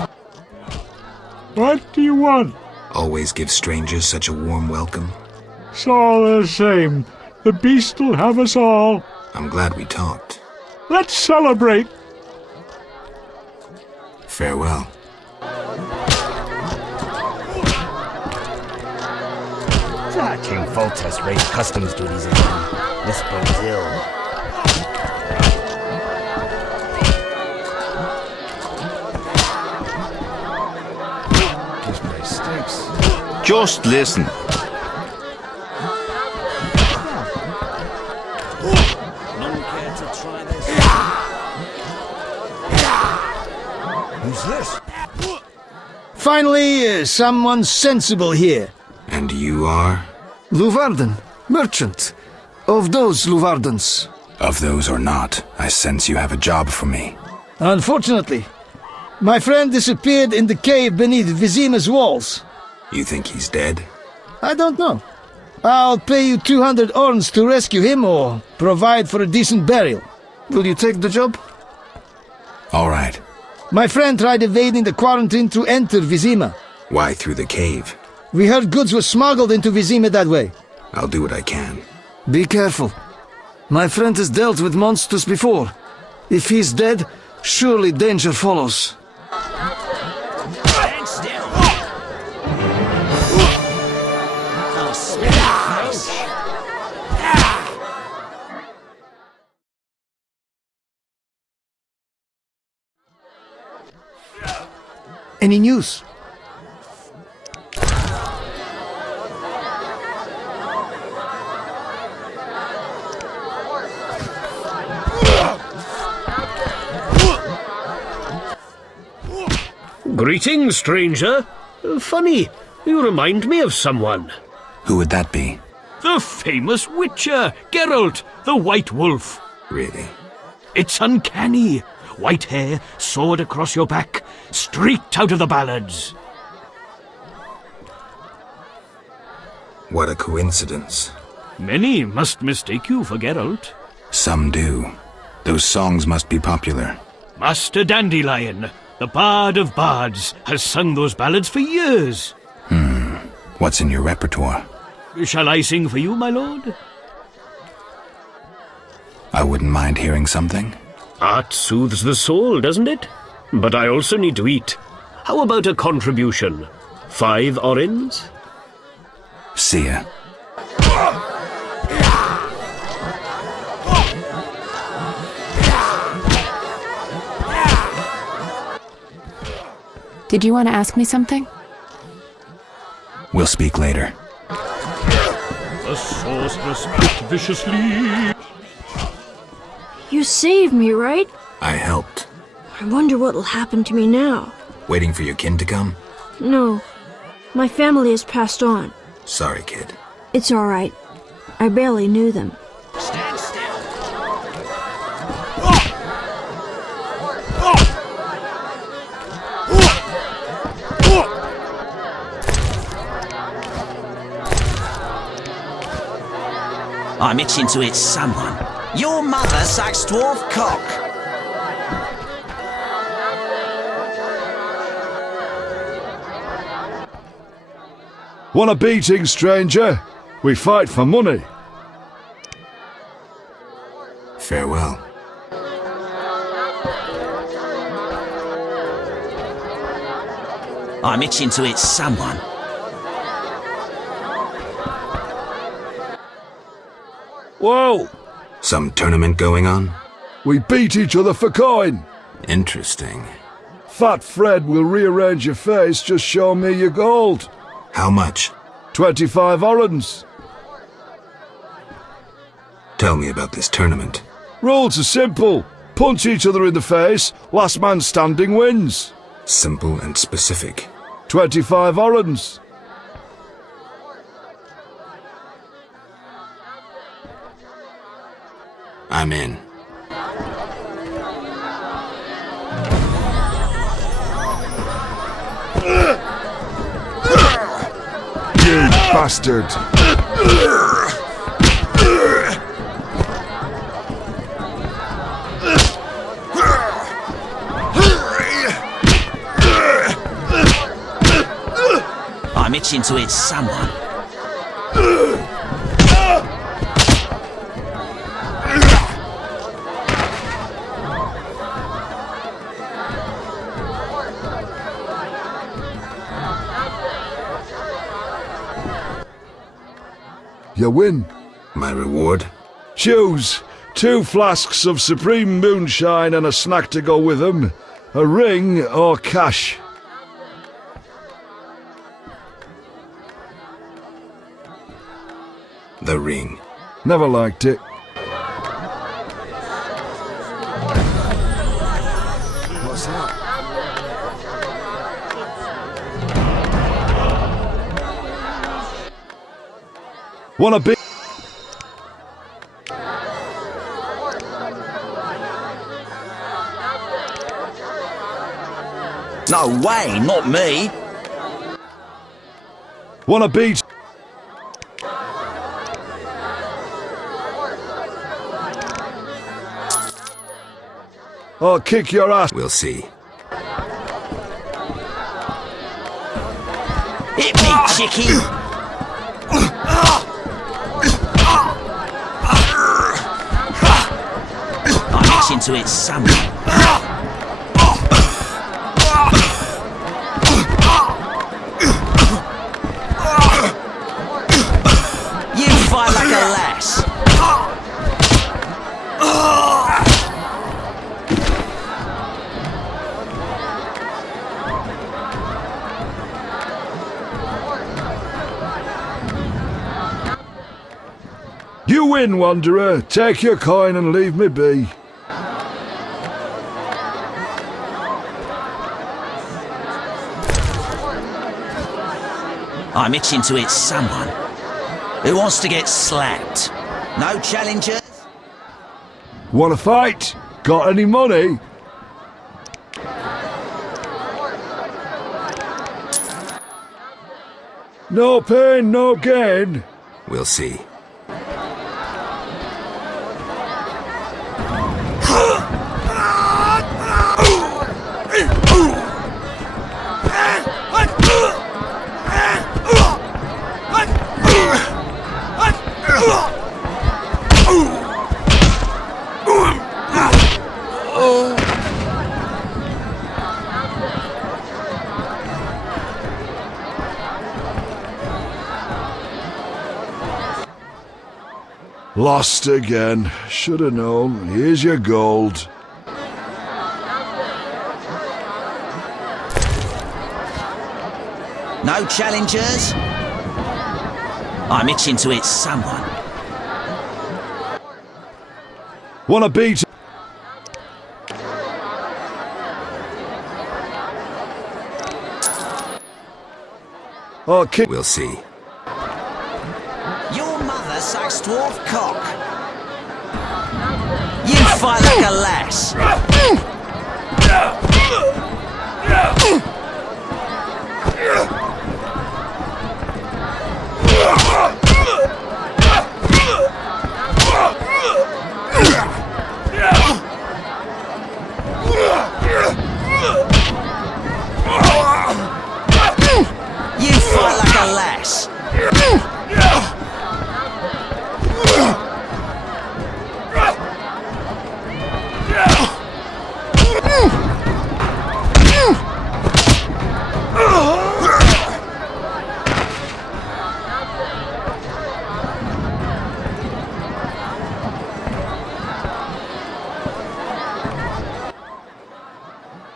What do you want? Always give strangers such a warm welcome. It's all the same. The beast will have us all. I'm glad we talked. Let's celebrate. Farewell. King Foltest raised customs duties again. This bodes ill. Just listen. Who's this? Finally, someone sensible here. And you are? Luvarden, merchant. Of those Luvardens. Of those or not, I sense you have a job for me. Unfortunately, my friend disappeared in the cave beneath Vizima's walls. You think he's dead? I don't know. I'll pay you 200 orns to rescue him or provide for a decent burial. Will you take the job? All right. My friend tried evading the quarantine to enter Vizima. Why through the cave? We heard goods were smuggled into Vizima that way. I'll do what I can. Be careful. My friend has dealt with monsters before. If he's dead, surely danger follows. Stand still. I'll spit Any news? Greetings, stranger. Funny, you remind me of someone. Who would that be? The famous witcher, Geralt, the White Wolf. Really? It's uncanny. White hair, sword across your back, straight out of the ballads. What a coincidence. Many must mistake you for Geralt. Some do. Those songs must be popular. Master Dandelion, the bard of bards, has sung those ballads for years. What's in your repertoire? Shall I sing for you, my lord? I wouldn't mind hearing something. Art soothes the soul, doesn't it? But I also need to eat. How about a contribution? 5 orens? See ya. Did you want to ask me something? We'll speak later. The sorceress bit viciously. You saved me, right? I helped. I wonder what'll happen to me now. Waiting for your kin to come? No. My family has passed on. Sorry, kid. It's all right. I barely knew them. Stand still. I'm itching to hit someone. Your mother sucks dwarf cock. Want a beating, stranger? We fight for money. Farewell. I'm itching to hit someone. Whoa! Some tournament going on? We beat each other for coin. Interesting. Fat Fred will rearrange your face, just show me your gold. How much? 25 orens. Tell me about this tournament. Rules are simple. Punch each other in the face, last man standing wins. Simple and specific. 25 orens. I'm in. You bastard! I'm itching to hit someone. You win. My reward? Choose 2 flasks of supreme moonshine and a snack to go with them. A ring or cash. The ring. Never liked it. What's that? Wanna be? No way, not me. Wanna beat? I'll kick your ass. We'll see. Hit me, chickie. I'm itching to hit someone. You fight like a lass. You win, Wanderer. Take your coin and leave me be. I'm itching to hit someone. Who wants to get slapped? No challengers? Wanna fight? Got any money? No pain, no gain. We'll see. Lost again. Should have known. Here's your gold. No challengers? I'm itching to hit someone. Wanna beat? Okay. We'll see. Your mother sucks dwarf cock. You fight like a lass. You fight like a lass.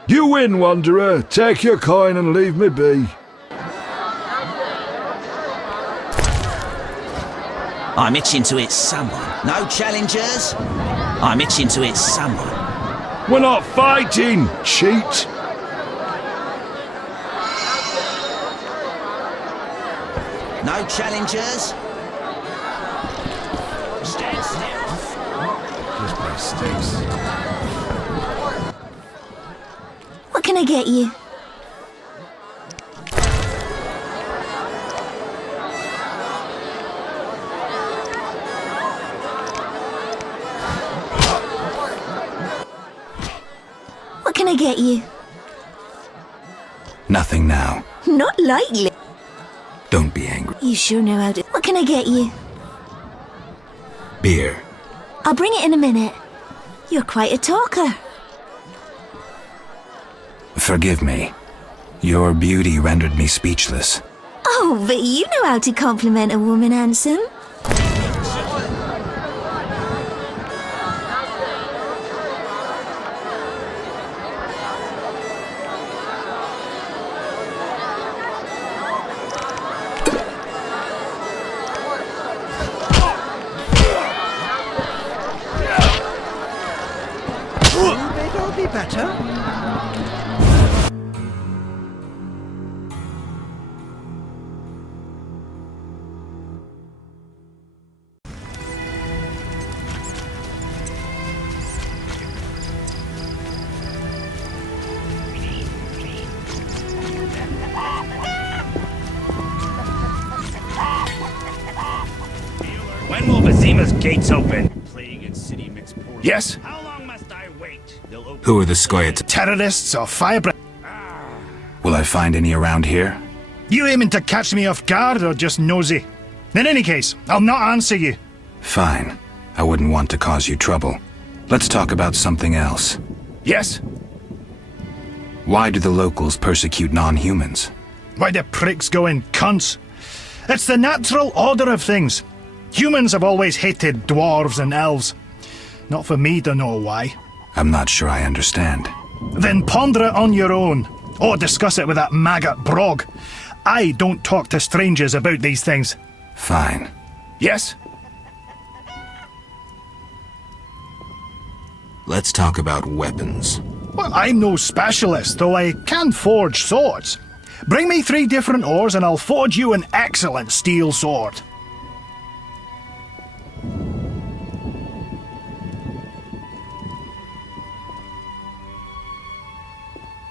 You win, Wanderer. Take your coin and leave me be. I'm itching to hit someone. No challengers? I'm itching to hit someone. We're not fighting, cheat. No challengers? Stand still. Just my sticks. What can I get you? What can I get you? Nothing now. Not likely. Don't be angry. You sure know how to... What can I get you? Beer. I'll bring it in a minute. You're quite a talker. Forgive me. Your beauty rendered me speechless. Oh, but you know how to compliment a woman, handsome. It'll be better. When will Vizima's gates open? Plague and city mixed poorly. Yes? How long must I wait? They'll open. Who are the Skoyat? Terrorists or firebrand? Will I find any around here? You aiming to catch me off guard or just nosy? In any case, I'll not answer you. Fine. I wouldn't want to cause you trouble. Let's talk about something else. Yes? Why do the locals persecute non-humans? Why do pricks go in cunts? It's the natural order of things. Humans have always hated dwarves and elves. Not for me to know why. I'm not sure I understand. Then ponder it on your own, or discuss it with that maggot Brog. I don't talk to strangers about these things. Fine. Yes? Let's talk about weapons. Well, I'm no specialist, though I can forge swords. Bring me 3 different ores and I'll forge you an excellent steel sword.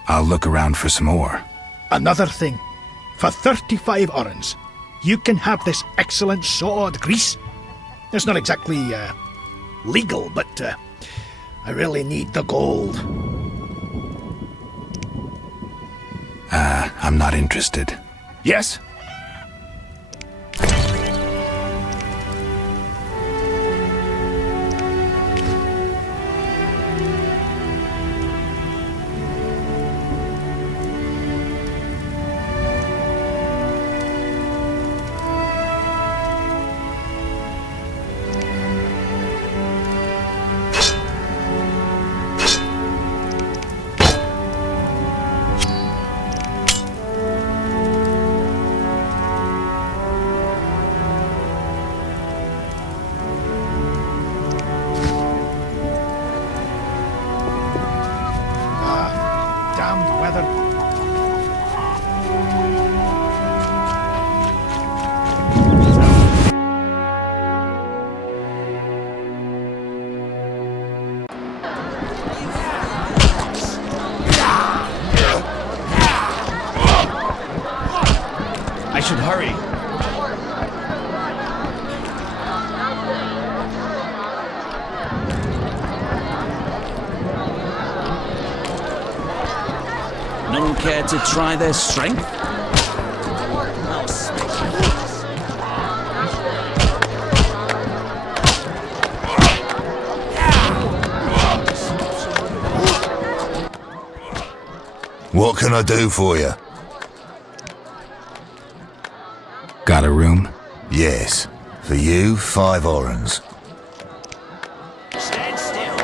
I'll look around for some more. Another thing. For 35 orens, You can have this excellent sword, Grease. It's not exactly legal, but I really need the gold. I'm not interested. Yes? Damned weather. I should hurry. None care to try their strength? What can I do for you? Got a room? Yes. For you, 5 orens. Stand still.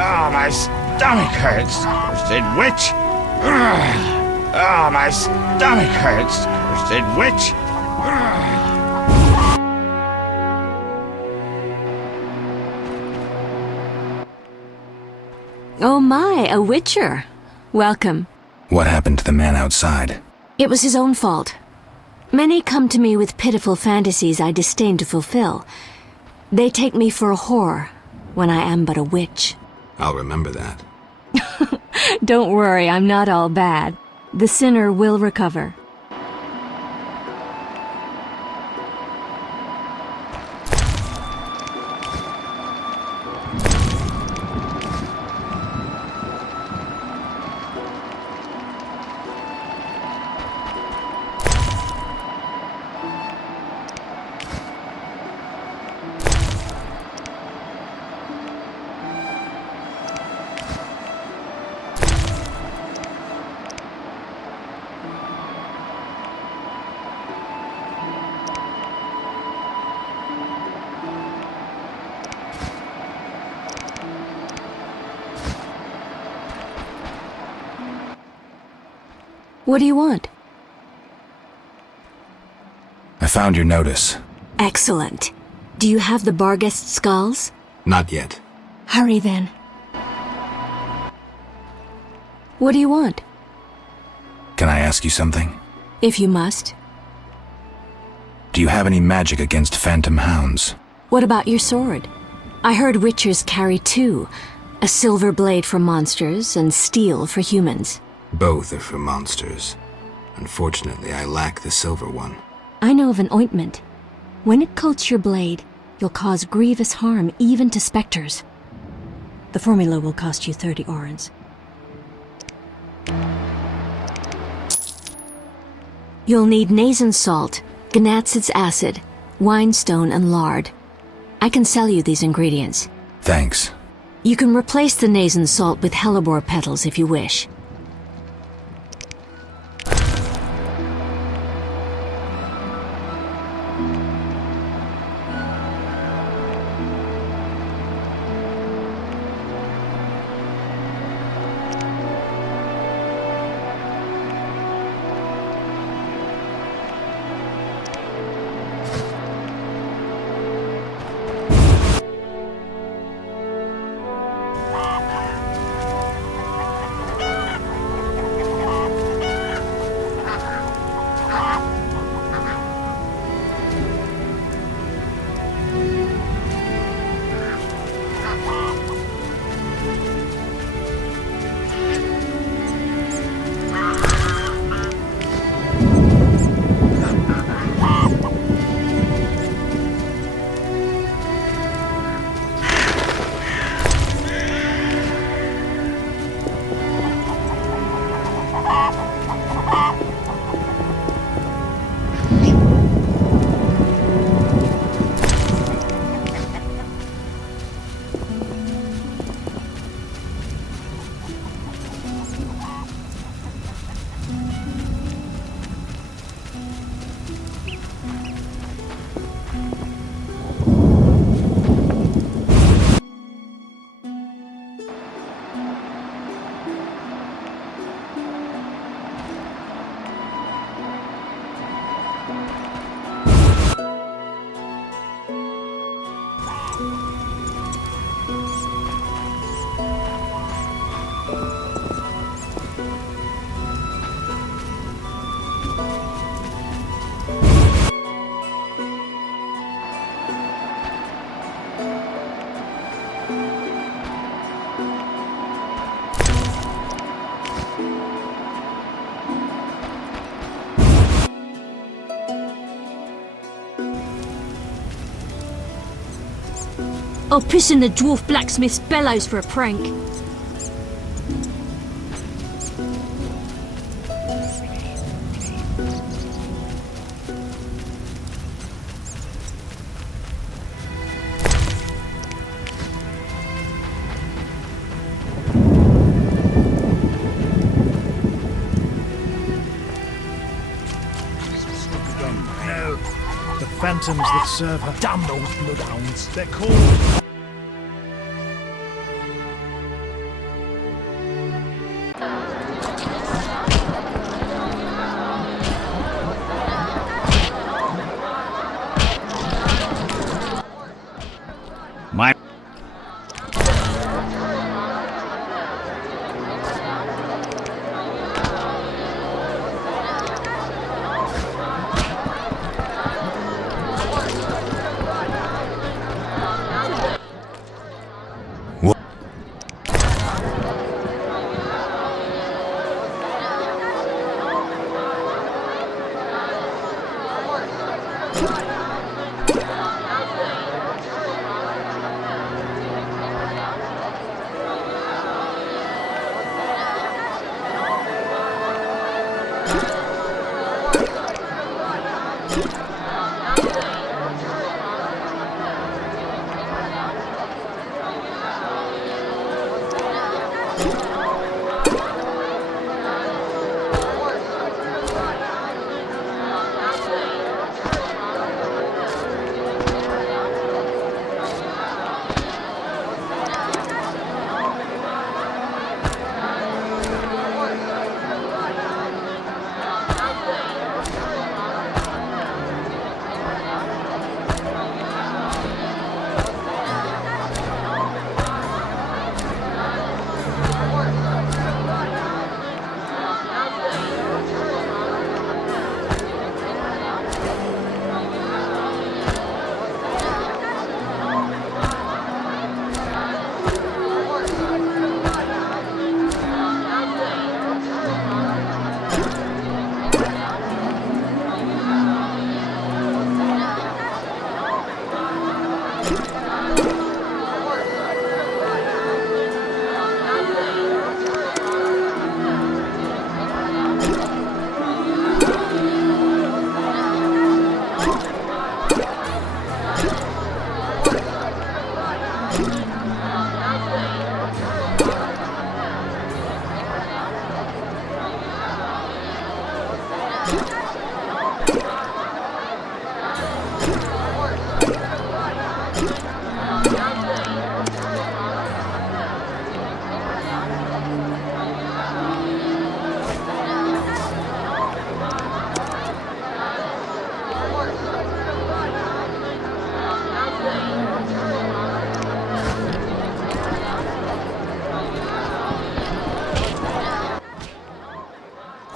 Oh, my stomach hurts. Cursed witch. Oh, my stomach hurts. Cursed witch. Oh my, a witcher. Welcome. What happened to the man outside? It was his own fault. Many come to me with pitiful fantasies I disdain to fulfill. They take me for a whore, when I am but a witch. I'll remember that. Don't worry, I'm not all bad. The sinner will recover. What do you want? I found your notice. Excellent. Do you have the Barghest skulls? Not yet. Hurry then. What do you want? Can I ask you something? If you must. Do you have any magic against phantom hounds? What about your sword? I heard witchers carry two. A silver blade for monsters and steel for humans. Both are for monsters. Unfortunately, I lack the silver one. I know of an ointment. When it coats your blade, you'll cause grievous harm even to specters. The formula will cost you 30 orens. You'll need Nazen salt, Gnatzid's acid, winestone, and lard. I can sell you these ingredients. Thanks. You can replace the Nazen salt with hellebore petals if you wish. I'll piss in the dwarf blacksmith's bellows for a prank. No, the phantoms that serve her. Damn those bloodhounds. They're called...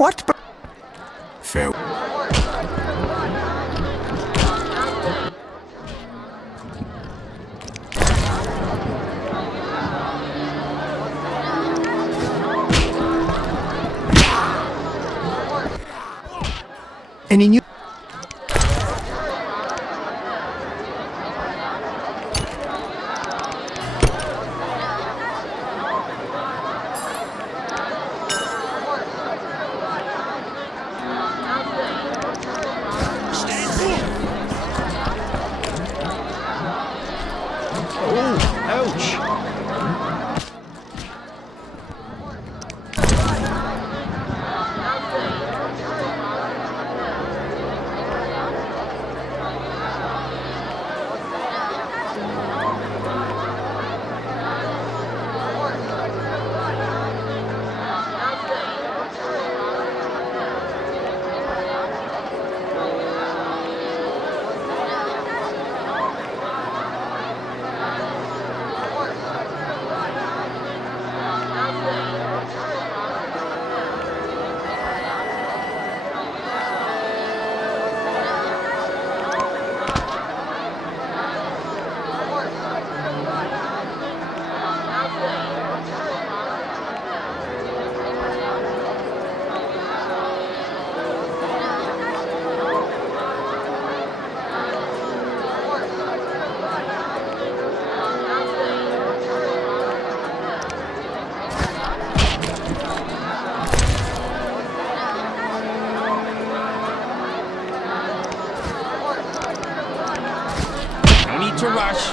What? Fair. Any new? To rush.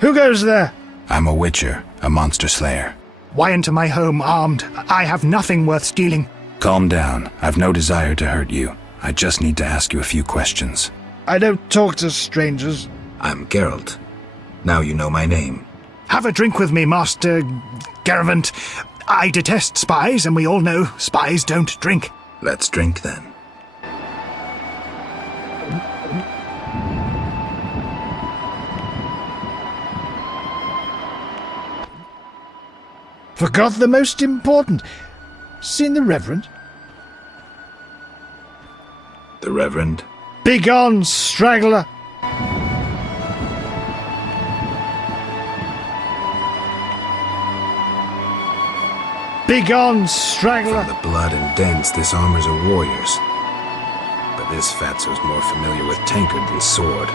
Who goes there? I'm a witcher, a monster slayer. Why into my home armed? I have nothing worth stealing. Calm down. I've no desire to hurt you. I just need to ask you a few questions. I don't talk to strangers. I'm Geralt. Now you know my name. Have a drink with me, Master Gervant. I detest spies, and we all know spies don't drink. Let's drink then. Forgot the most important. Seen the Reverend? The Reverend? Begone, straggler! Begone, straggler! From the blood and dents, this armor's a warrior's. But this fatso's more familiar with tankard than sword.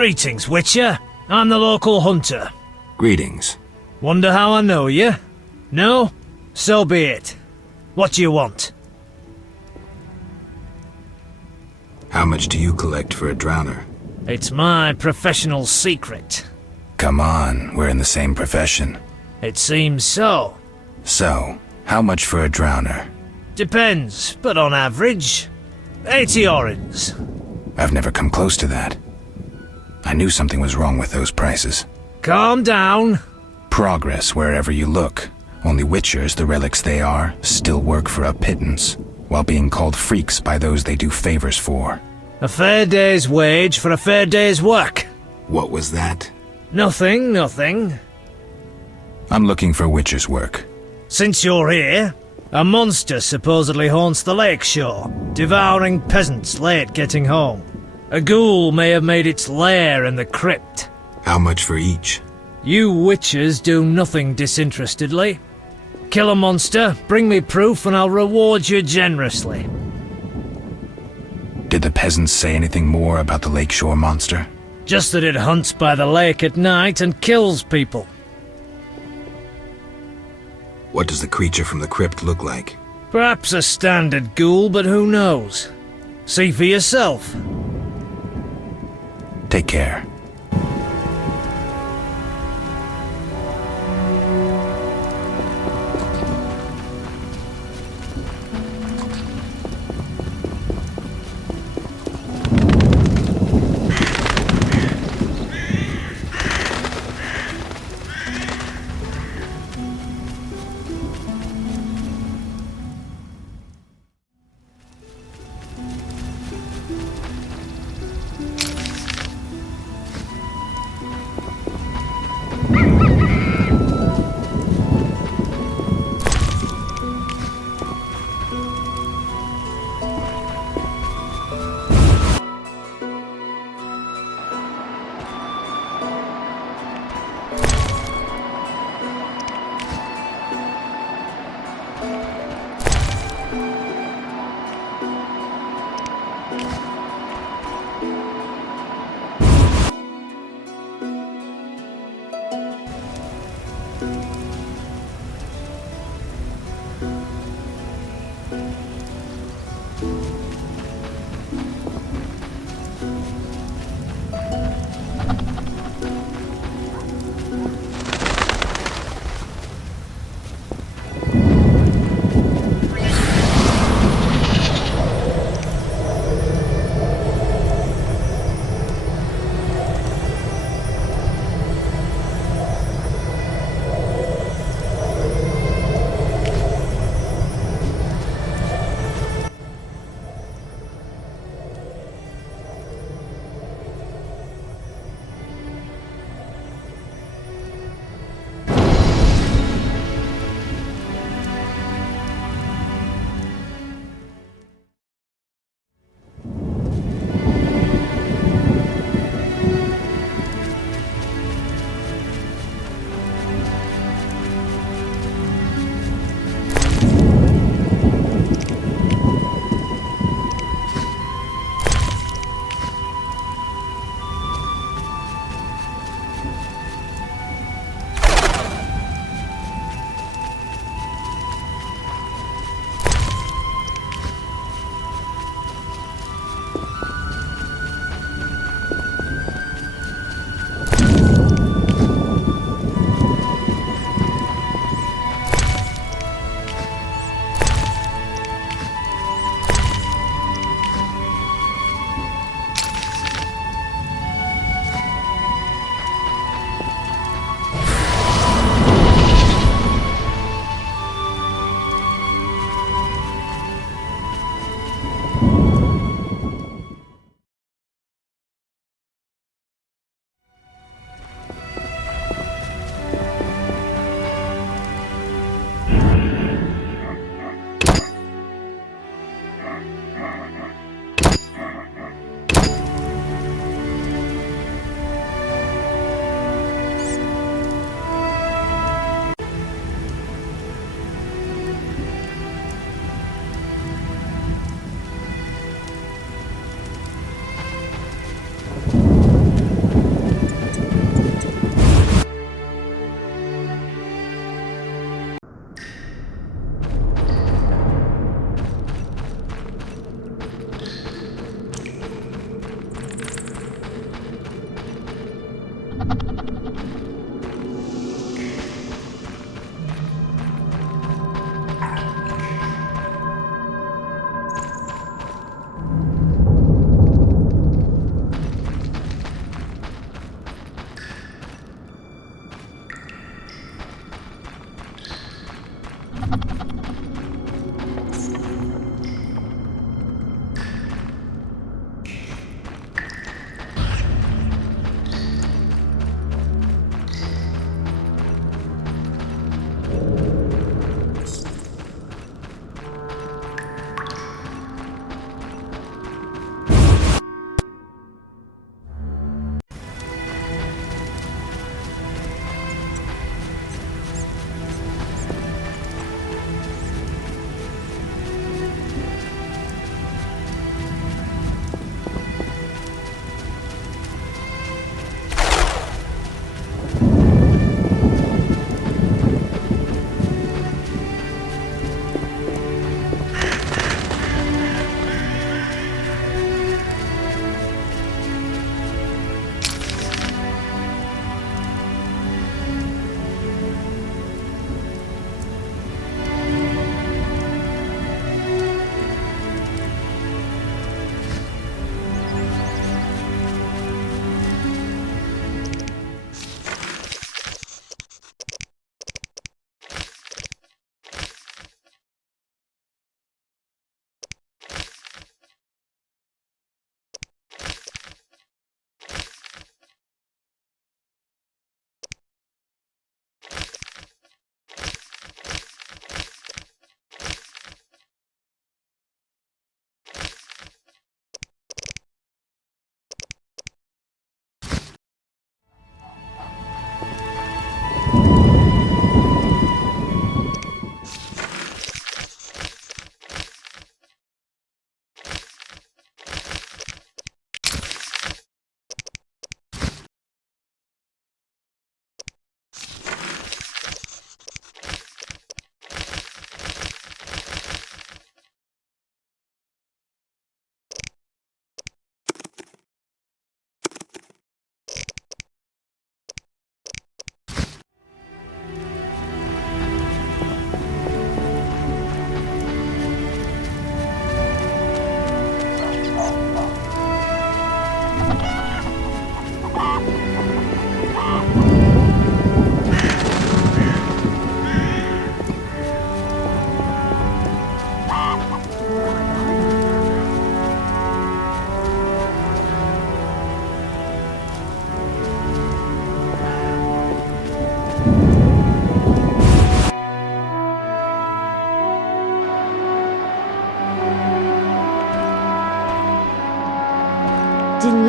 Greetings, Witcher. I'm the local hunter. Greetings. Wonder how I know you? No? So be it. What do you want? How much do you collect for a drowner? It's my professional secret. Come on, we're in the same profession. It seems so. So, how much for a drowner? Depends, but on average, 80 orens. I've never come close to that. I knew something was wrong with those prices. Calm down. Progress wherever you look. Only witchers, the relics they are, still work for a pittance, while being called freaks by those they do favors for. A fair day's wage for a fair day's work. What was that? Nothing, nothing. I'm looking for witcher's work. Since you're here, a monster supposedly haunts the lakeshore, devouring peasants late getting home. A ghoul may have made its lair in the crypt. How much for each? You witchers do nothing disinterestedly. Kill a monster, bring me proof, and I'll reward you generously. Did the peasants say anything more about the lakeshore monster? Just that it hunts by the lake at night and kills people. What does the creature from the crypt look like? Perhaps a standard ghoul, but who knows? See for yourself. Take care.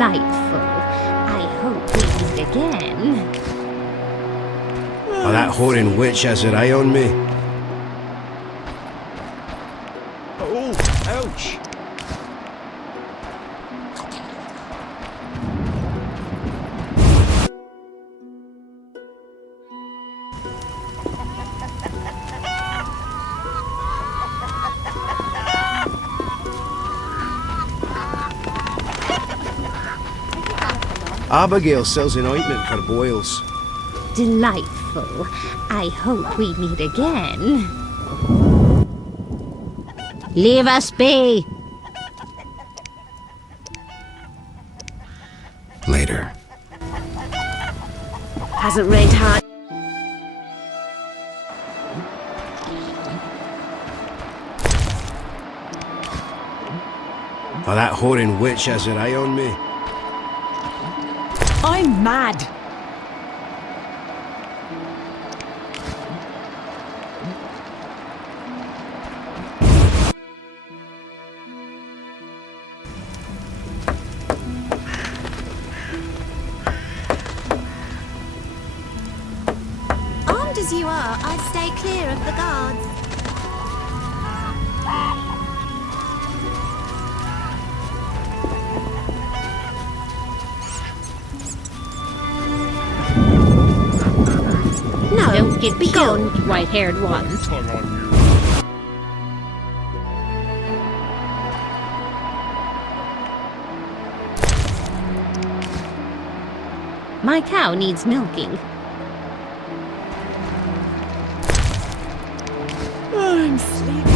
Delightful. I hope we meet again. Oh, that whoring witch has her eye on me. Oh, ouch! Abigail sells an ointment for boils. Delightful. I hope we meet again. Leave us be! Later. Hasn't rained hard. Oh, that whoring witch has her eye on me. I'm mad. Armed as you are, I'd stay clear of the guards. No, don't get killed, white-haired one. My cow needs milking. I'm sleepy.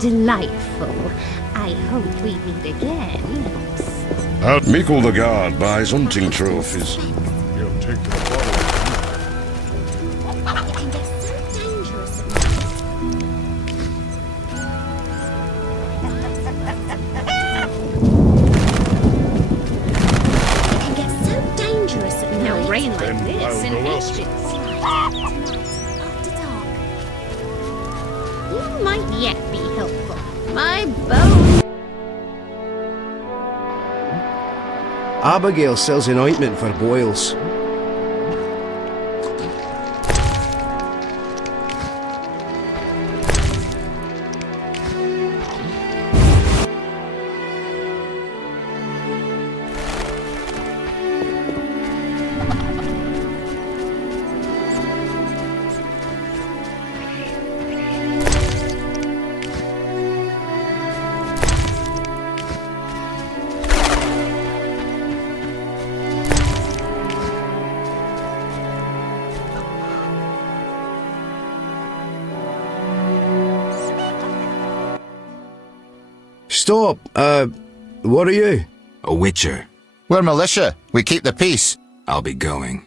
Delightful. I hope we meet again. Mickle the guard buys hunting trophies. He'll take the It can get so dangerous at It can get so dangerous at night. No rain like this in ages. After dark. You might yet be helpful. My bone. Abigail sells an ointment for boils. Stop! What are you? A witcher. We're militia. We keep the peace. I'll be going.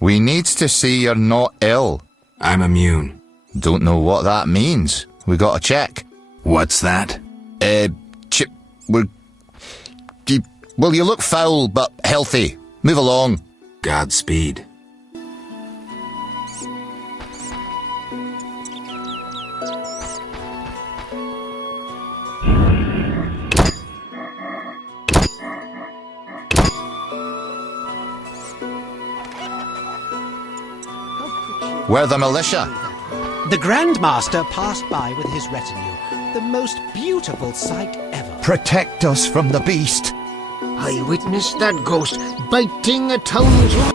We needs to see you're not ill. I'm immune. Don't know what that means. We gotta check. What's that? Well, you look foul, but healthy. Move along. Godspeed. We're the militia. The Grandmaster passed by with his retinue. The most beautiful sight ever. Protect us from the beast. I witnessed that ghost biting a townswoman.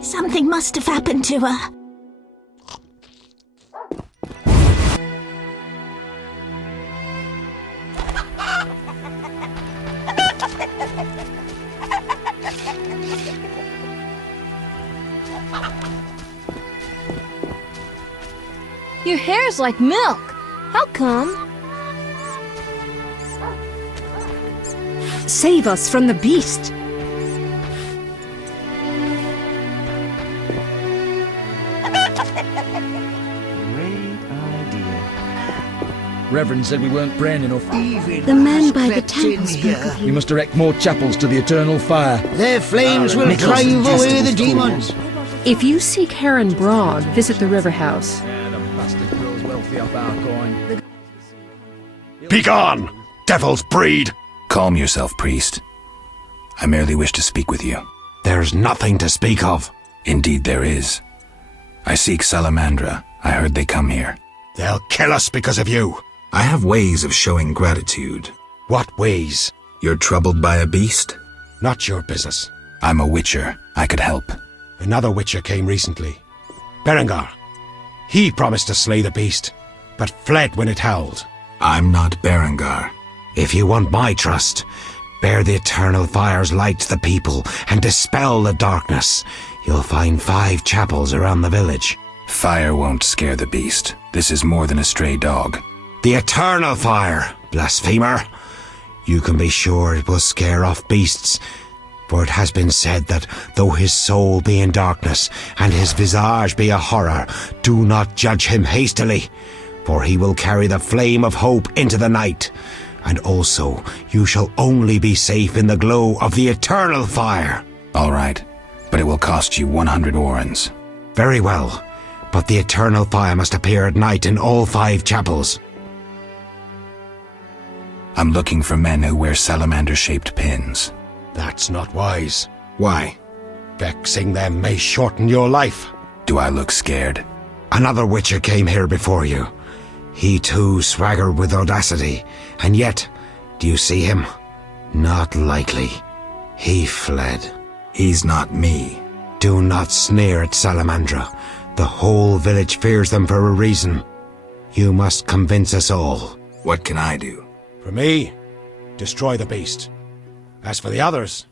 Something must have happened to her. Your hair's like milk. How come? Save us from the beast. Reverend said we weren't braying enough. The man by the temple spoke of We you. must erect more chapels to the eternal fire. Their flames will drive away the demons. If you seek Heron Broad, visit the river house. The bastard grows wealthy off our coin. Begone, devil's breed! Calm yourself, priest. I merely wish to speak with you. There's nothing to speak of. Indeed there is. I seek Salamandra. I heard they come here. They'll kill us because of you. I have ways of showing gratitude. What ways? You're troubled by a beast? Not your business. I'm a witcher. I could help. Another witcher came recently. Berengar. He promised to slay the beast, but fled when it howled. I'm not Berengar. If you want my trust, bear the eternal fire's light to the people and dispel the darkness. You'll find 5 chapels around the village. Fire won't scare the beast. This is more than a stray dog. The eternal fire, blasphemer. You can be sure it will scare off beasts, for it has been said that though his soul be in darkness and his visage be a horror, do not judge him hastily, for he will carry the flame of hope into the night. And also, you shall only be safe in the glow of the eternal fire. All right, but it will cost you 100 orens. Very well, but the eternal fire must appear at night in all 5 chapels. I'm looking for men who wear salamander-shaped pins. That's not wise. Why? Vexing them may shorten your life. Do I look scared? Another witcher came here before you. He too swaggered with audacity, and yet, do you see him? Not likely. He fled. He's not me. Do not sneer at Salamandra. The whole village fears them for a reason. You must convince us all. What can I do? For me, destroy the beast. As for the others,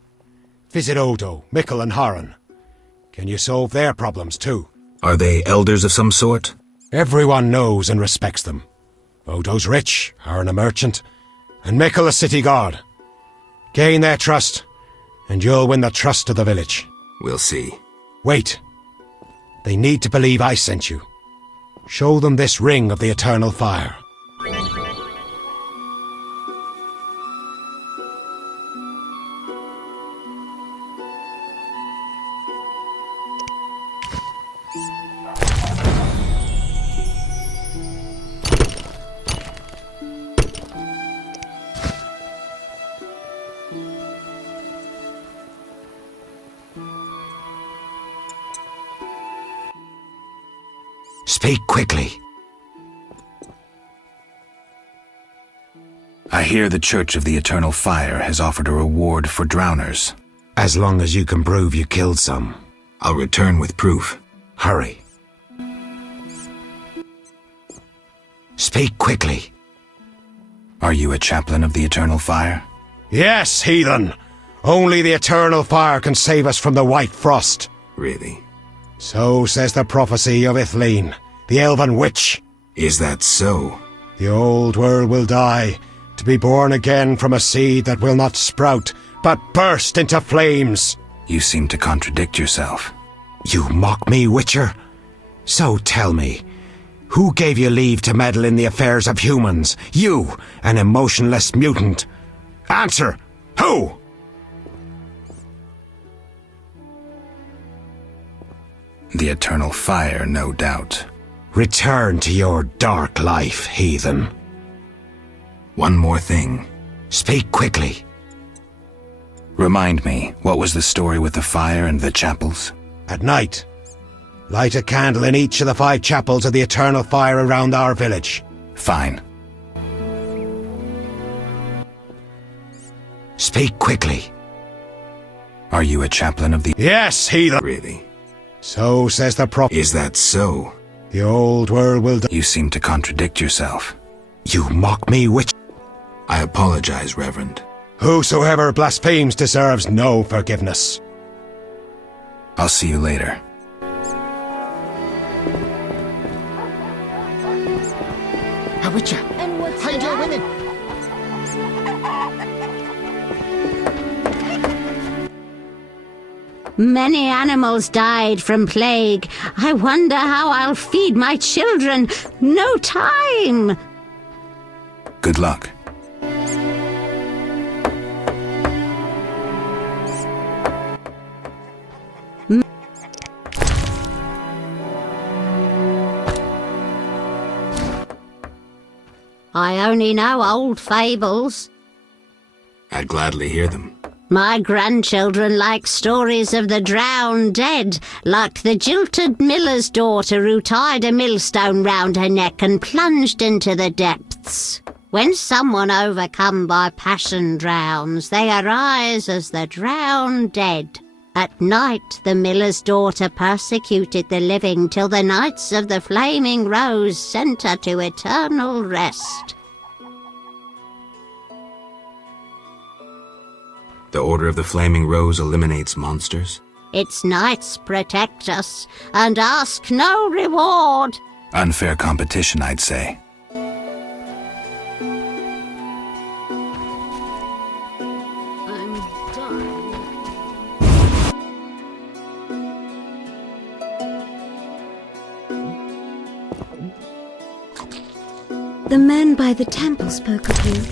visit Odo, Mikkel and Haran. Can you solve their problems too? Are they elders of some sort? Everyone knows and respects them. Odo's rich, Haran a merchant, and Mikkel a city guard. Gain their trust, and you'll win the trust of the village. We'll see. Wait. They need to believe I sent you. Show them this ring of the eternal fire. Speak quickly. I hear the Church of the Eternal Fire has offered a reward for drowners. As long as you can prove you killed some. I'll return with proof. Hurry. Speak quickly. Are you a chaplain of the Eternal Fire? Yes, heathen. Only the Eternal Fire can save us from the White Frost. Really? So says the prophecy of Ithleen, the elven witch. Is that so? The old world will die, to be born again from a seed that will not sprout, but burst into flames. You seem to contradict yourself. You mock me, witcher? So tell me, who gave you leave to meddle in the affairs of humans? You, an emotionless mutant. Answer! Who? The Eternal Fire, no doubt. Return to your dark life, heathen. One more thing. Speak quickly. Remind me, what was the story with the fire and the chapels? At night, light a candle in each of the 5 chapels of the Eternal Fire around our village. Fine. Speak quickly. Are you a chaplain of the... Yes, heathen. Really? So says the prophet. Is that so? The old world will... You seem to contradict yourself. You mock me, witch. I apologize, Reverend. Whosoever blasphemes deserves no forgiveness. I'll see you later. A witcher! Hide your women! Many animals died from plague. I wonder how I'll feed my children. No time! Good luck. I only know old fables. I'd gladly hear them. My grandchildren like stories of the drowned dead, like the jilted miller's daughter who tied a millstone round her neck and plunged into the depths. When someone overcome by passion drowns, they arise as the drowned dead. At night the miller's daughter persecuted the living till the Knights of the Flaming Rose sent her to eternal rest. The Order of the Flaming Rose eliminates monsters? Its knights protect us and ask no reward. Unfair competition, I'd say. I'm done. The men by the temple spoke of you.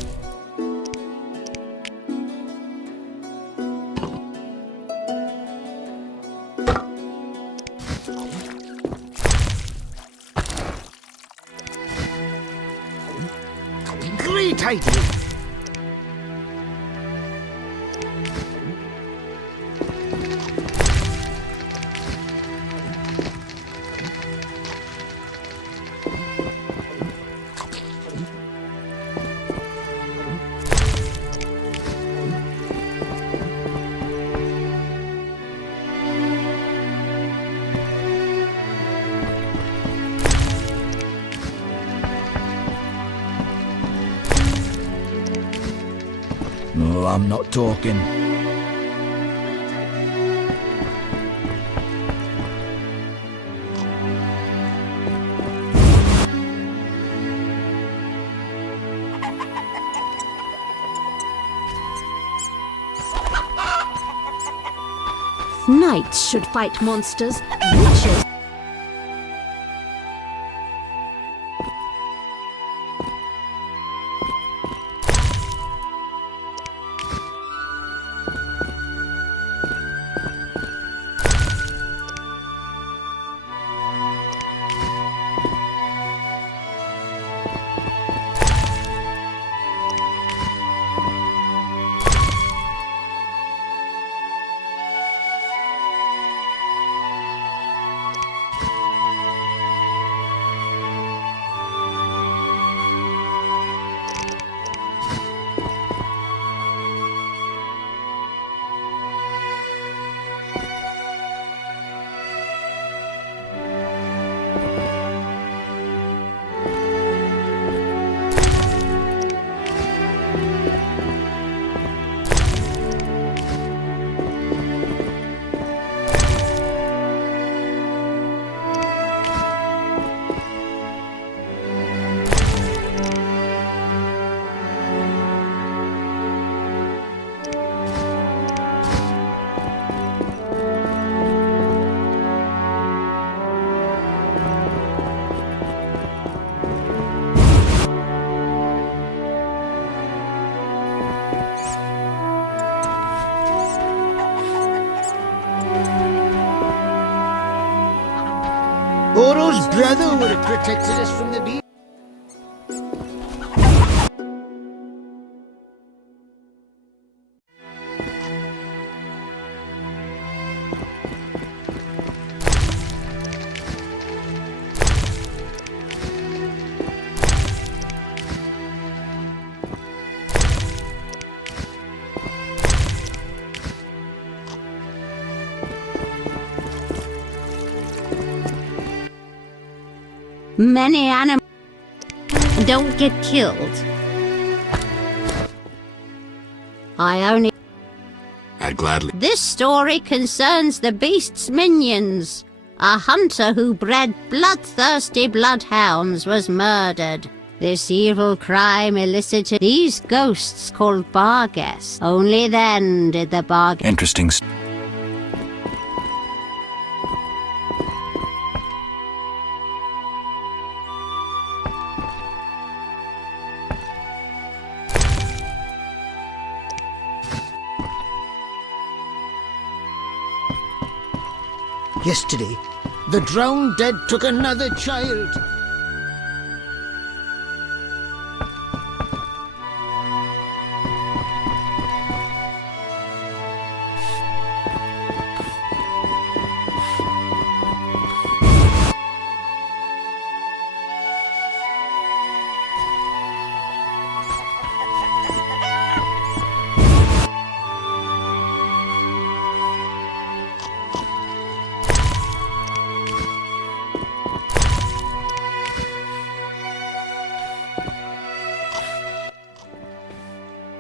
Great idea! No, I'm not talking. Knights should fight monsters. Witches. Oro's brother would have protected us from the beast. Many animals don't get killed. I'd gladly. This story concerns the beast's minions. A hunter who bred bloodthirsty bloodhounds was murdered. This evil crime elicited these ghosts called bar guests. Only then did the bar guests... Interesting. Yesterday, the drowned dead took another child.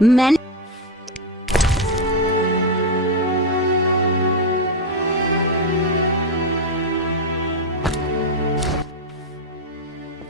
Men.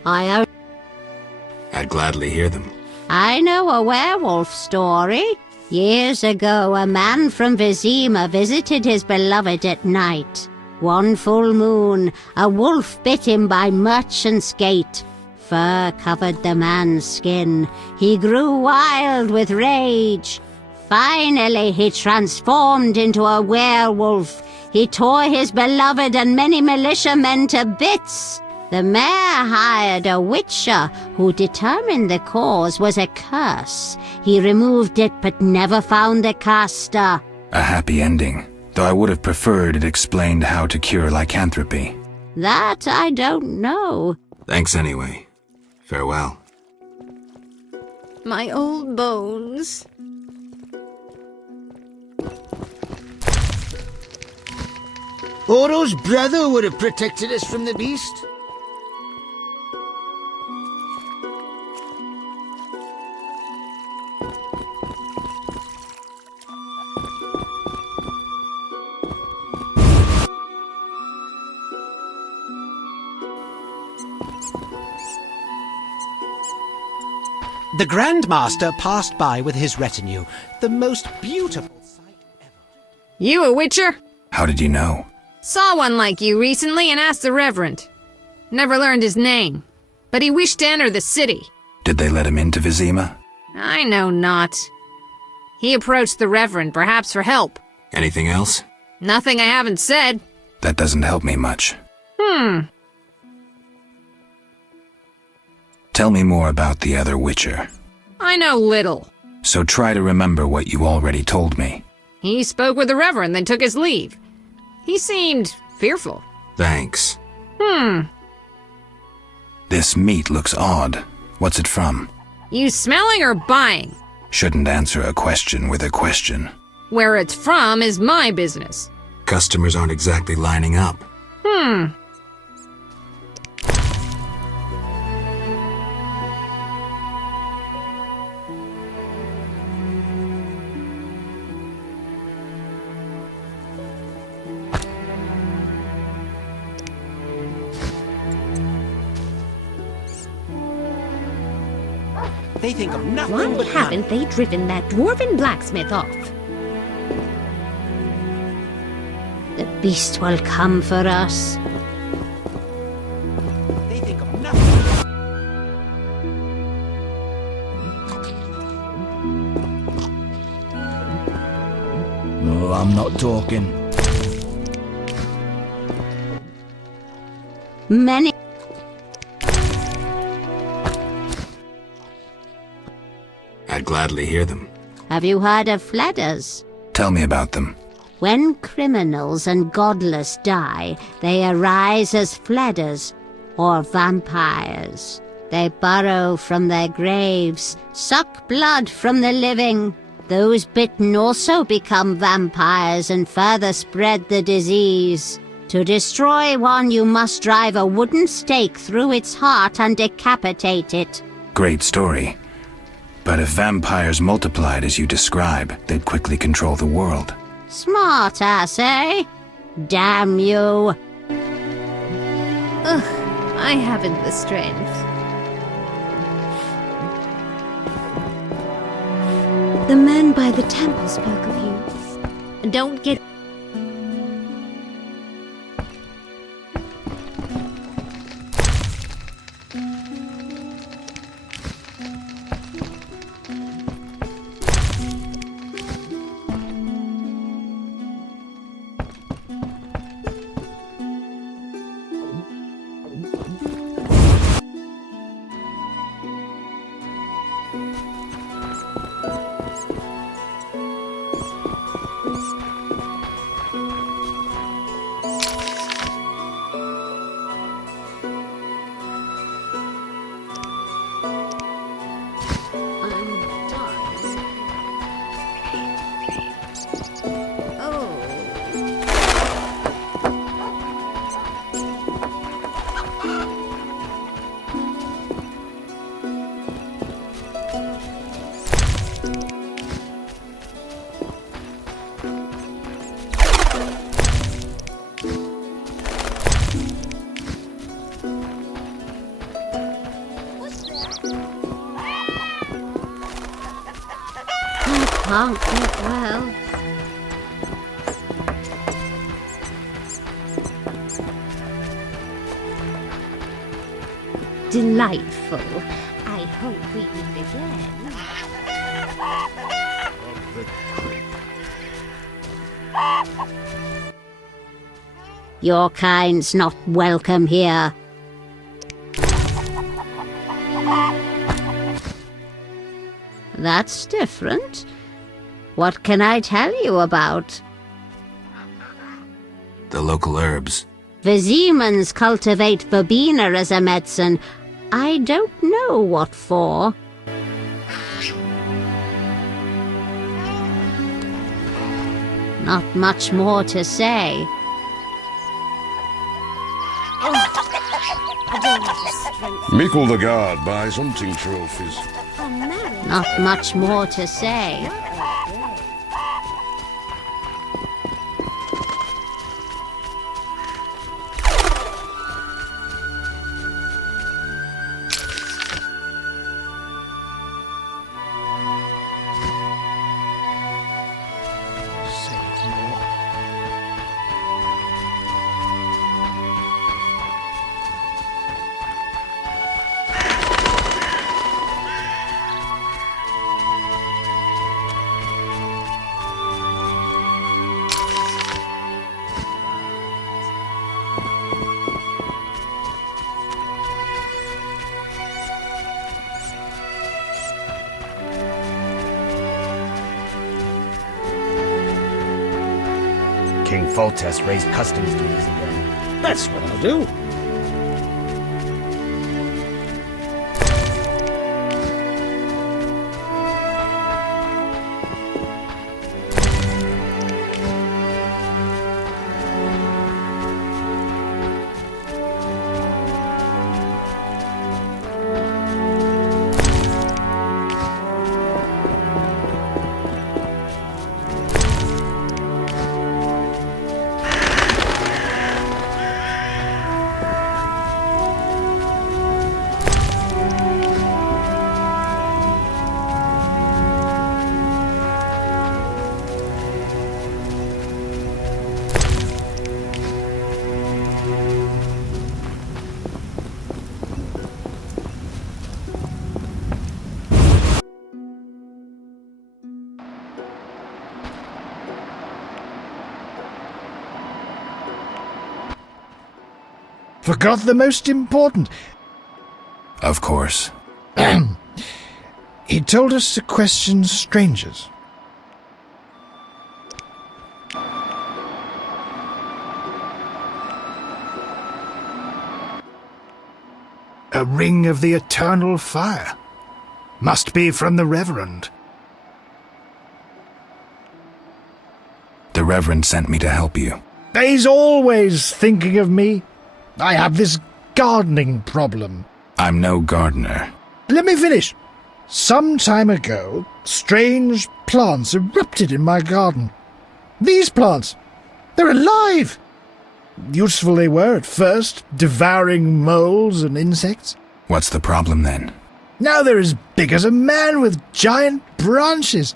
I'd gladly hear them. I know a werewolf story. Years ago, a man from Vizima visited his beloved at night. One full moon, a wolf bit him by merchant's gate. Fur covered the man's skin. He grew wild with rage. Finally, he transformed into a werewolf. He tore his beloved and many militiamen to bits. The mayor hired a witcher who determined the cause was a curse. He removed it but never found the caster. A happy ending, though I would have preferred it explained how to cure lycanthropy. That I don't know. Thanks anyway. Farewell. My old bones. Oro's brother would have protected us from the beast. The Grand Master passed by with his retinue, the most beautiful sight ever. You a witcher? How did you know? Saw one like you recently and asked the Reverend. Never learned his name, but he wished to enter the city. Did they let him into Vizima? I know not. He approached the Reverend, perhaps for help. Anything else? Nothing I haven't said. That doesn't help me much. Tell me more about the other Witcher. I know little. So try to remember what you already told me. He spoke with the Reverend, then took his leave. He seemed fearful. Thanks. This meat looks odd. What's it from? You smelling or buying? Shouldn't answer a question with a question. Where it's from is my business. Customers aren't exactly lining up. They think of nothing but Why haven't they driven that dwarven blacksmith off? The beast will come for us. They think of nothing. No, I'm not talking. Many. I'd gladly hear them. Have you heard of Fledders? Tell me about them. When criminals and godless die, they arise as Fledders, or vampires. They burrow from their graves, suck blood from the living. Those bitten also become vampires and further spread the disease. To destroy one, you must drive a wooden stake through its heart and decapitate it. Great story. But if vampires multiplied as you describe, they'd quickly control the world. Smart ass, eh? Damn you. Ugh, I haven't the strength. The man by the temple spoke of you. Don't get... can't get well. Delightful. I hope we meet again. Your kind's not welcome here. That's different. What can I tell you about? The local herbs. Vizimans cultivate verbena as a medicine. I don't know what for. Not much more to say. Mickle the Guard buys hunting trophies. Not much more to say. King Foltest raised customs duties again. That's what I'll do. Forgot the most important. Of course. He told us to question strangers. A ring of the eternal fire. Must be from the Reverend. The Reverend sent me to help you. He's always thinking of me. I have this gardening problem. I'm no gardener. Let me finish. Some time ago, strange plants erupted in my garden. These plants, they're alive. Useful they were at first, devouring moles and insects. What's the problem then? Now they're as big as a man with giant branches.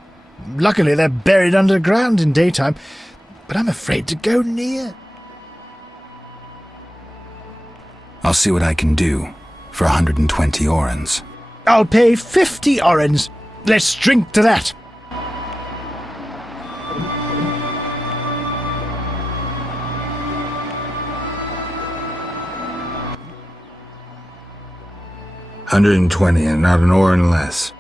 Luckily they're buried underground in daytime, but I'm afraid to go near. I'll see what I can do for 120 orens. I'll pay 50 orens. Let's drink to that. $120 and not an oren less.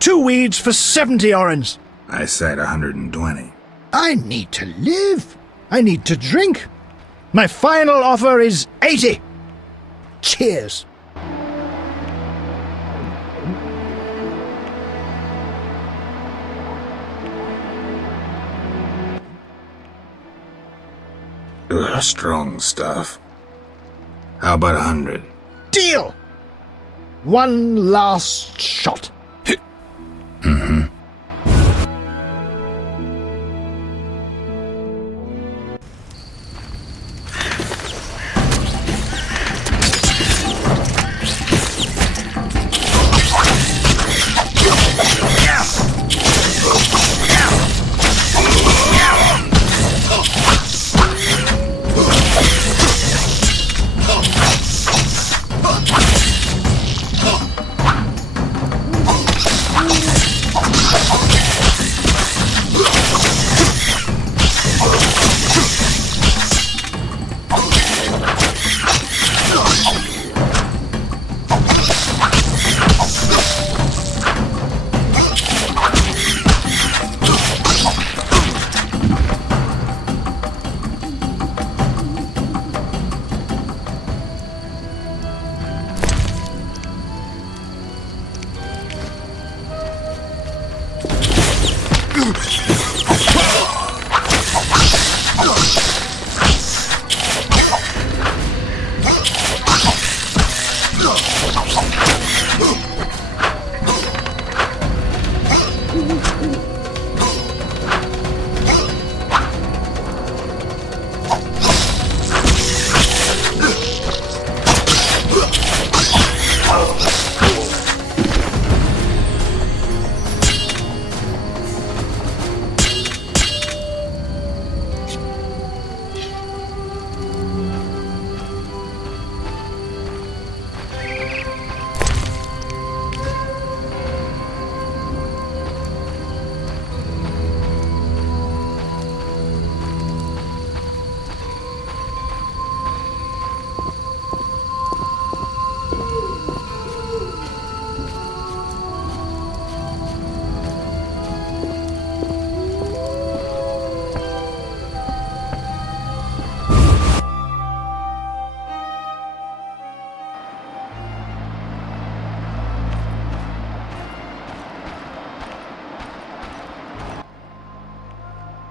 2 weeds for 70 orens. I said 120. I need to live. I need to drink. My final offer is 80. Cheers. Ugh, strong stuff. How about 100? Deal! One last shot. Mm-hmm.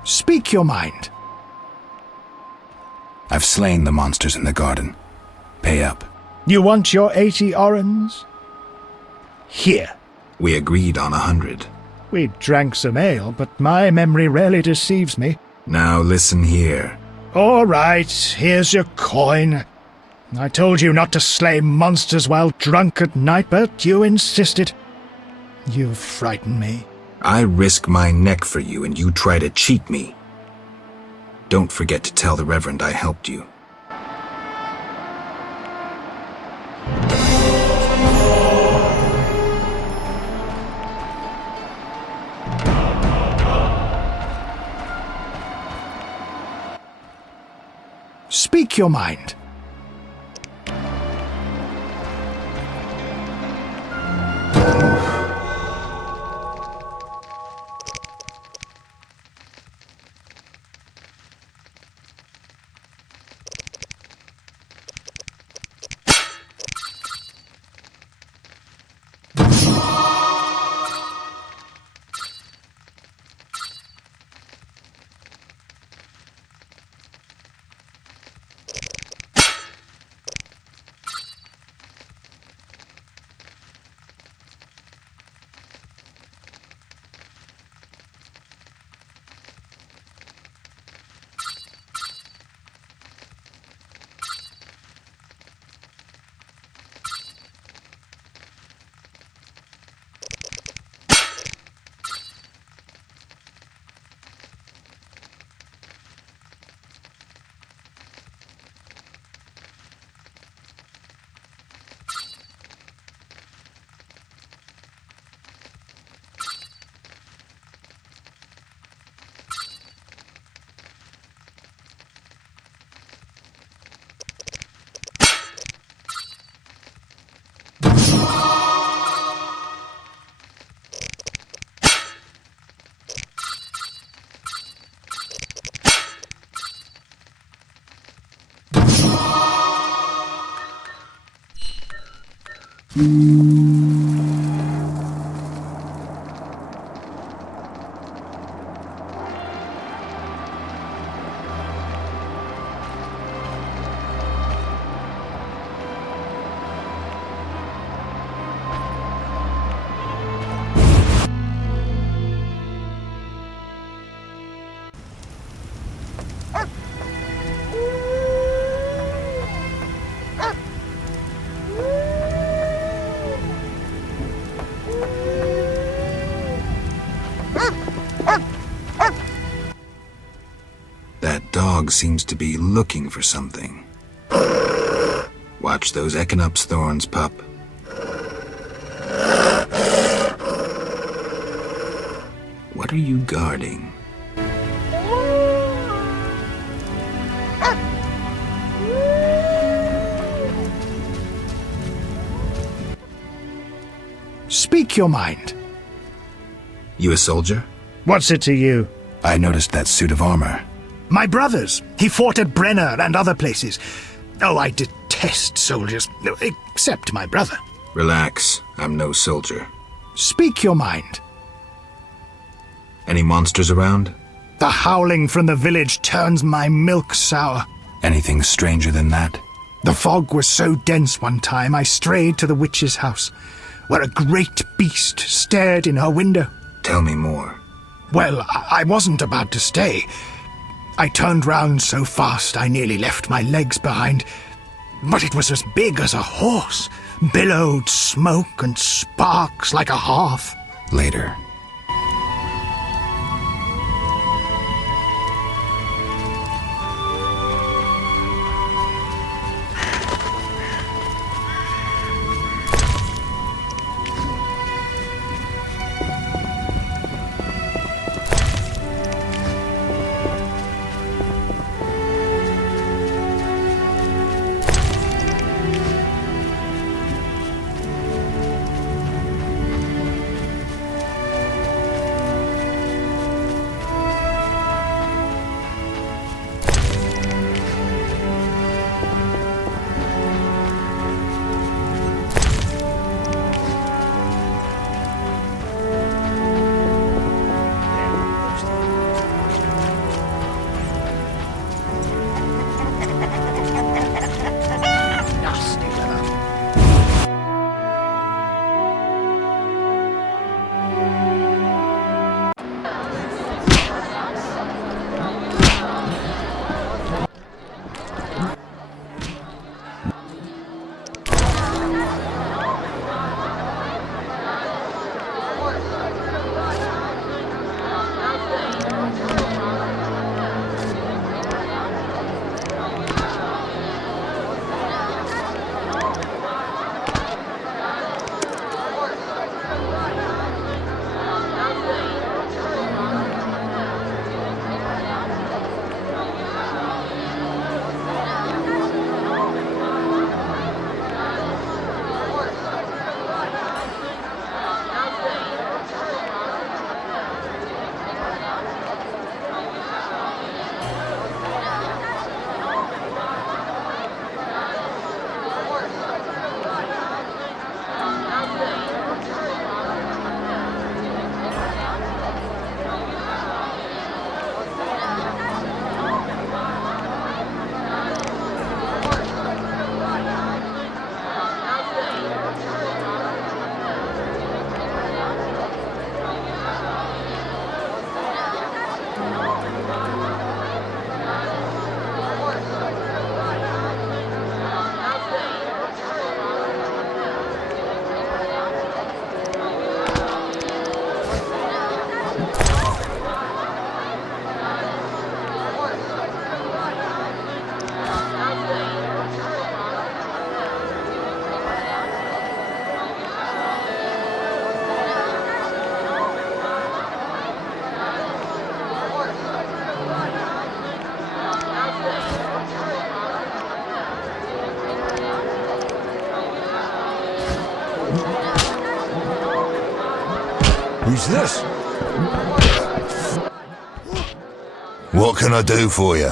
Speak your mind. I've slain the monsters in the garden. Pay up. You want your 80 orens? Here. We agreed on 100. We drank some ale, but my memory rarely deceives me. Now listen here. All right, here's your coin. I told you not to slay monsters while drunk at night, but you insisted. You frighten me. I risk my neck for you, and you try to cheat me. Don't forget to tell the Reverend I helped you. Speak your mind. That dog seems to be looking for something. Watch those Echinop's thorns, pup. What are you guarding? Speak your mind. You a soldier? What's it to you? I noticed that suit of armor. My brother's. He fought at Brenner and other places. Oh, I detest soldiers, except my brother. Relax, I'm no soldier. Speak your mind. Any monsters around? The howling from the village turns my milk sour. Anything stranger than that? The fog was so dense one time I strayed to the witch's house, where a great beast stared in her window. Tell me more. Well, I wasn't about to stay. I turned round so fast I nearly left my legs behind, but it was as big as a horse, billowed smoke and sparks like a hearth. Later. Who's this? What can I do for you?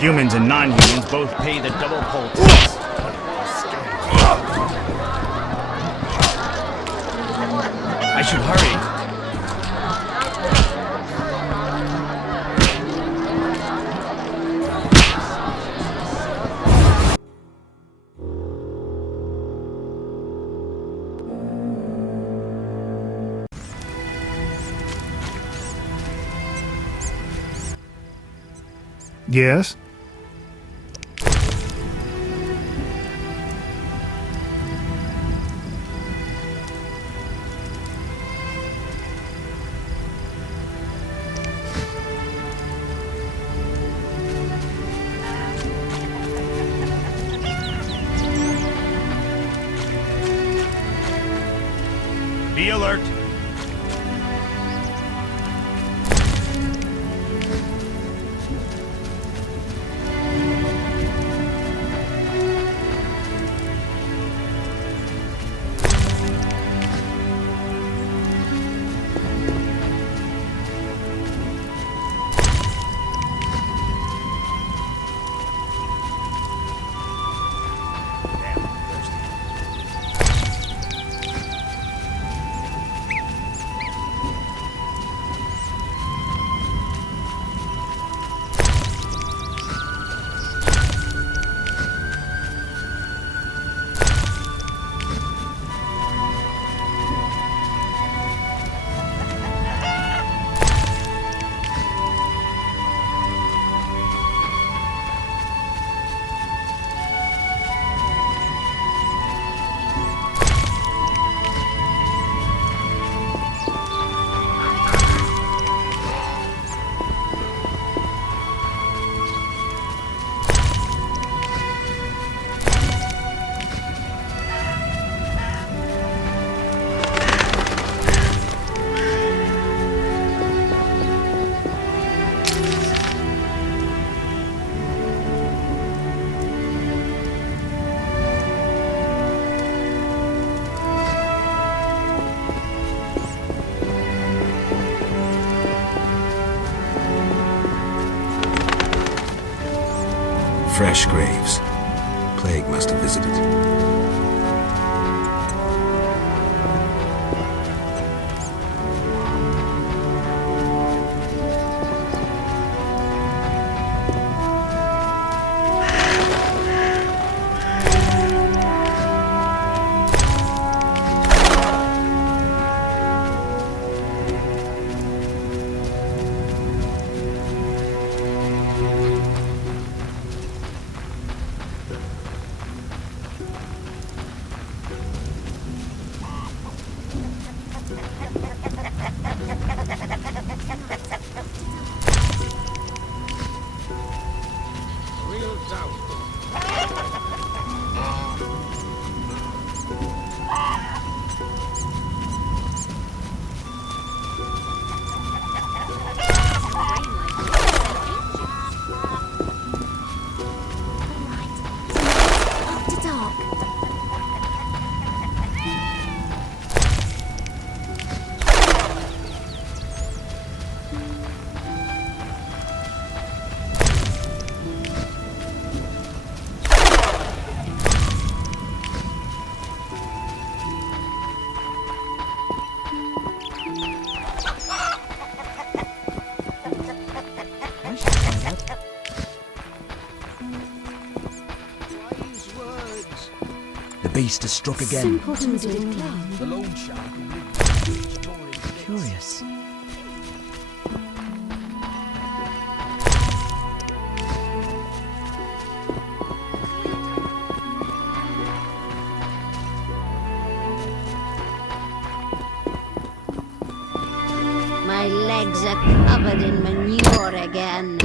Humans and non-humans both pay the double poll tax. I should hurry. Yes? Be alert. Fresh graves. Plague must have visited. The beast has struck again. Simpleton did it clown. The loan shark. Curious. My legs are covered in manure again.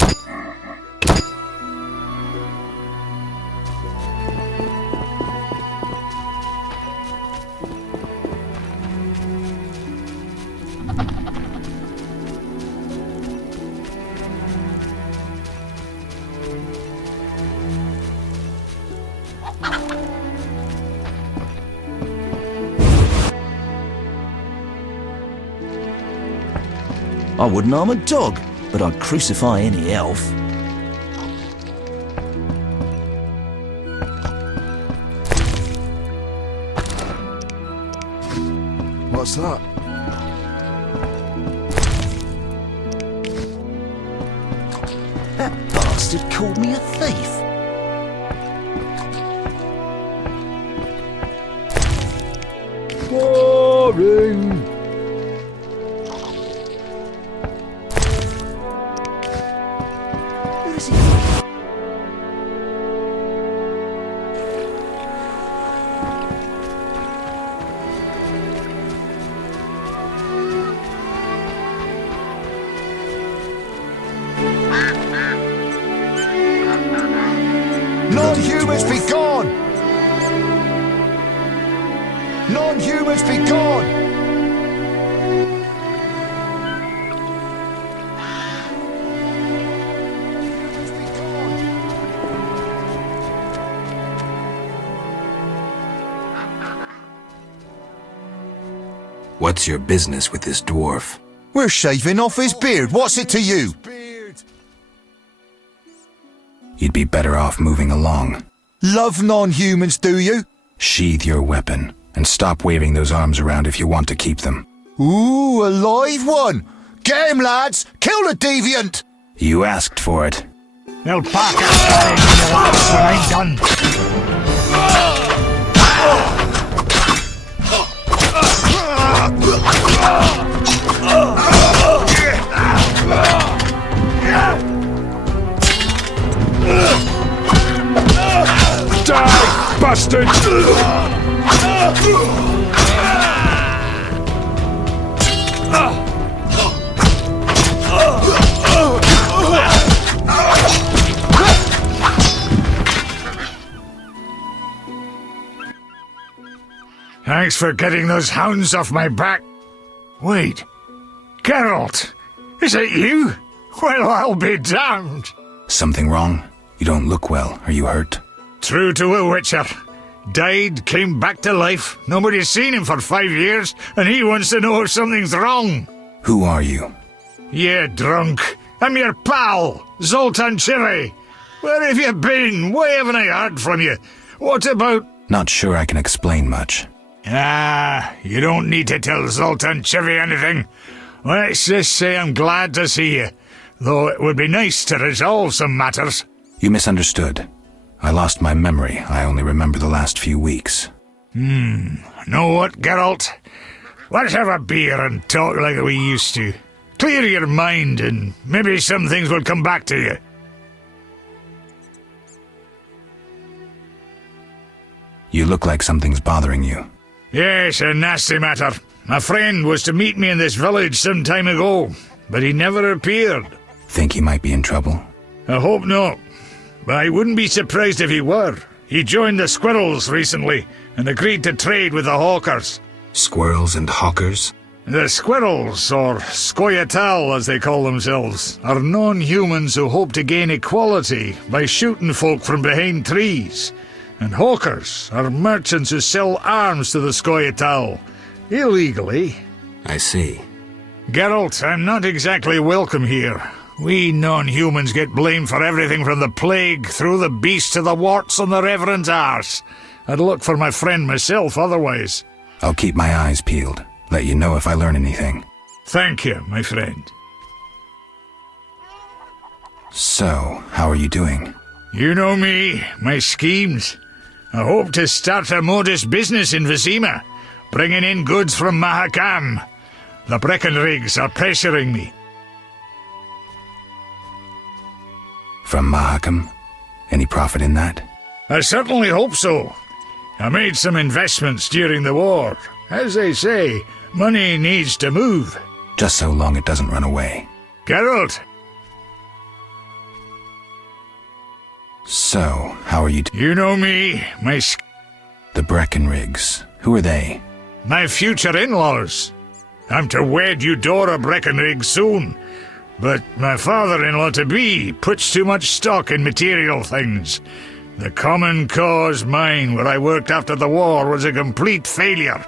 I wouldn't harm a dog, but I'd crucify any elf. What's that? That bastard called me a thief. Boring. Where is he? Non-humans be gone! Non-humans be gone! What's your business with this dwarf? We're shaving off his beard. What's it to you? You'd be better off moving along. Love non-humans, do you? Sheathe your weapon, and stop waving those arms around if you want to keep them. Ooh, a live one! Get him, lads! Kill the deviant! You asked for it. Alpaca style in the lads when I'm done. Die, bastard! Thanks for getting those hounds off my back. Wait, Geralt, is it you? Well, I'll be damned. Something wrong? You don't look well. Are you hurt? True to a witcher. Died, came back to life. Nobody's seen him for 5 years, and he wants to know if something's wrong. Who are you? Yeah, drunk. I'm your pal, Zoltan Chivy. Where have you been? Why haven't I heard from you? What about... Not sure I can explain much. You don't need to tell Zoltan Chivy anything. Let's just say I'm glad to see you, though it would be nice to resolve some matters. You misunderstood. I lost my memory. I only remember the last few weeks. Know what, Geralt? Let's have a beer and talk like we used to. Clear your mind and maybe some things will come back to you. You look like something's bothering you. Yes, a nasty matter. My friend was to meet me in this village some time ago, but he never appeared. Think he might be in trouble? I hope not. But I wouldn't be surprised if he were. He joined the squirrels recently and agreed to trade with the hawkers. Squirrels and hawkers? The squirrels, or scoia'tael as they call themselves, are non-humans who hope to gain equality by shooting folk from behind trees. And hawkers are merchants who sell arms to the scoia'tael, illegally. I see. Geralt, I'm not exactly welcome here. We non-humans get blamed for everything from the plague through the beast to the warts on the Reverend's arse. I'd look for my friend myself otherwise. I'll keep my eyes peeled. Let you know if I learn anything. Thank you, my friend. So, how are you doing? You know me, my schemes. I hope to start a modest business in Vizima, bringing in goods from Mahakam. The Breckenrigs are pressuring me. From Mahakam? Any profit in that? I certainly hope so. I made some investments during the war. As they say, money needs to move. Just so long it doesn't run away. Geralt! So, how are you You know me, my The Breckenrigs. Who are they? My future in-laws. I'm to wed Eudora Breckenrig soon, but my father-in-law-to-be puts too much stock in material things. The Common Cause mine, where I worked after the war, was a complete failure.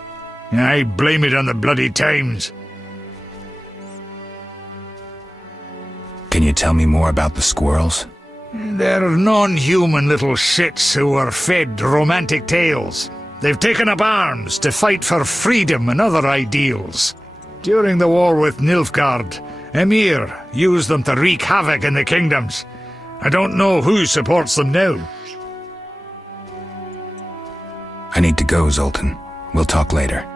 I blame it on the bloody times. Can you tell me more about the squirrels? They're non-human little shits who are fed romantic tales. They've taken up arms to fight for freedom and other ideals. During the war with Nilfgaard, Emir used them to wreak havoc in the kingdoms. I don't know who supports them now. I need to go, Zoltan. We'll talk later.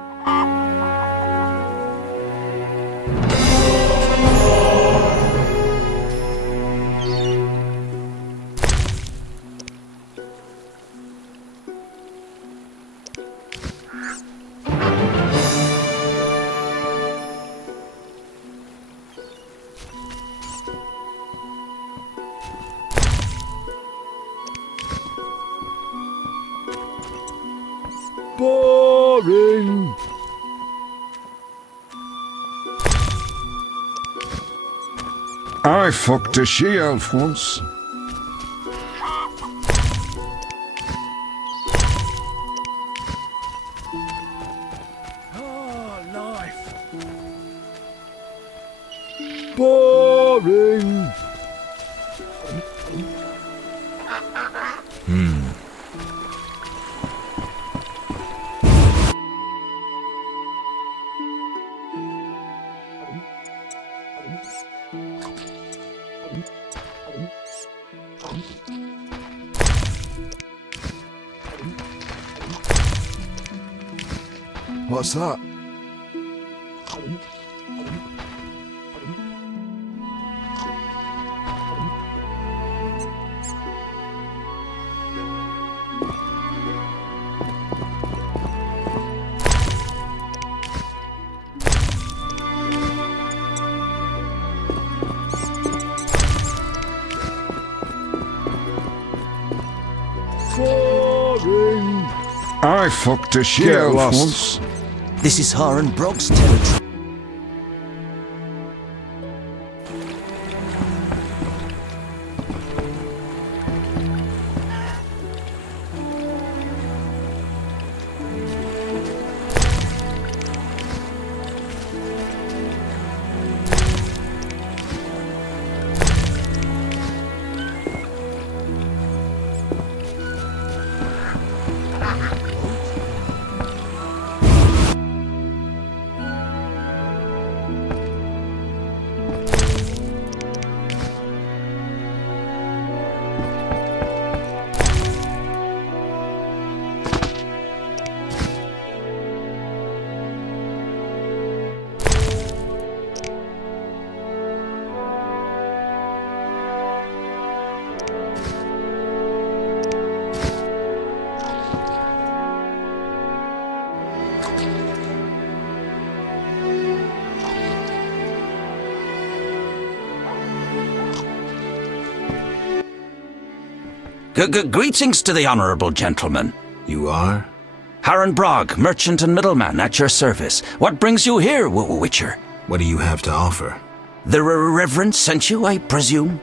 Boring. I fucked a she-elf once. Boring. What's that? Boring. I fucked a she-elf once. This is Haran Brog's territory. Greetings to the honourable gentleman. You are? Haran Brog, merchant and middleman, at your service. What brings you here, Witcher? What do you have to offer? The Reverend sent you, I presume?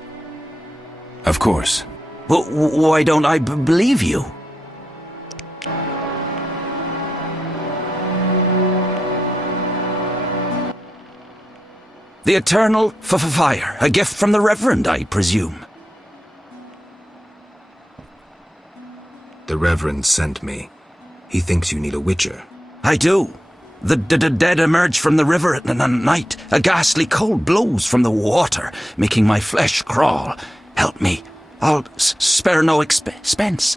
Of course. Well, why don't I believe you? The eternal fire, a gift from the Reverend, I presume. The Reverend sent me. He thinks you need a witcher. I do. The dead emerge from the river at night. A ghastly cold blows from the water, making my flesh crawl. Help me. I'll spare no expense.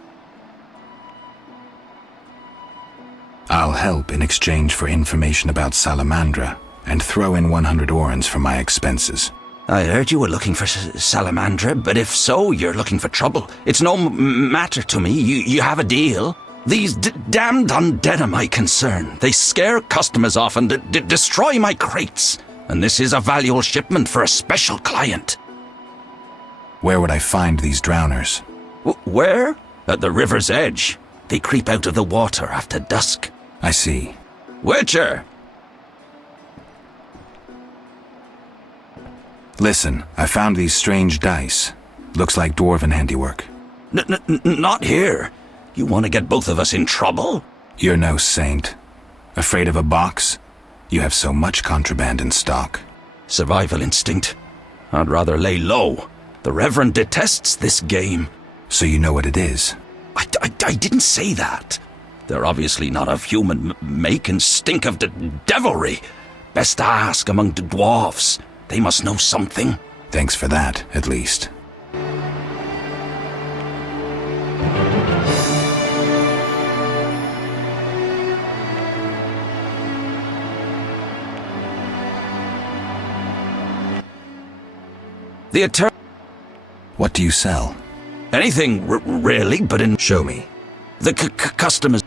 I'll help in exchange for information about Salamandra, and throw in 100 orens for my expenses. I heard you were looking for Salamandra, but if so, you're looking for trouble. It's no matter to me. You have a deal. These damned undead are my concern. They scare customers off and destroy my crates. And this is a valuable shipment for a special client. Where would I find these drowners? Where? At the river's edge. They creep out of the water after dusk. I see. Witcher! Listen, I found these strange dice. Looks like dwarven handiwork. Not here. You want to get both of us in trouble? You're no saint. Afraid of a box? You have so much contraband in stock. Survival instinct. I'd rather lay low. The Reverend detests this game. So you know what it is? I didn't say that. They're obviously not of human make and stink of devilry. Best to ask among the dwarves. They must know something. Thanks for that, at least. The eternal... What do you sell? Anything, really, but in... Show me. The customers...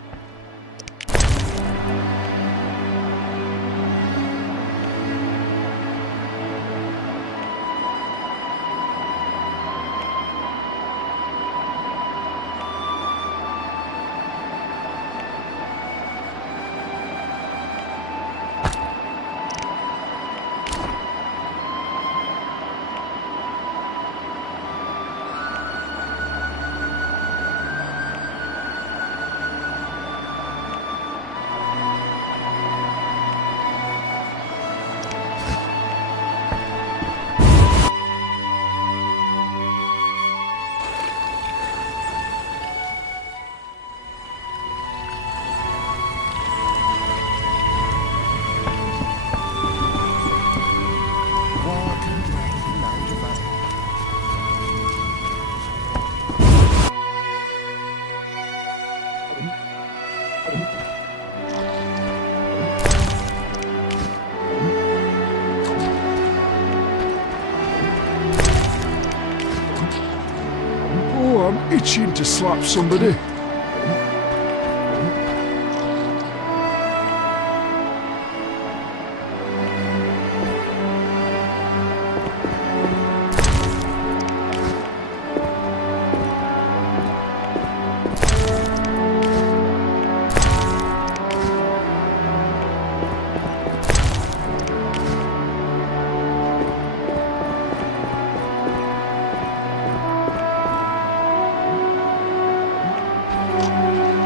itching to slap somebody.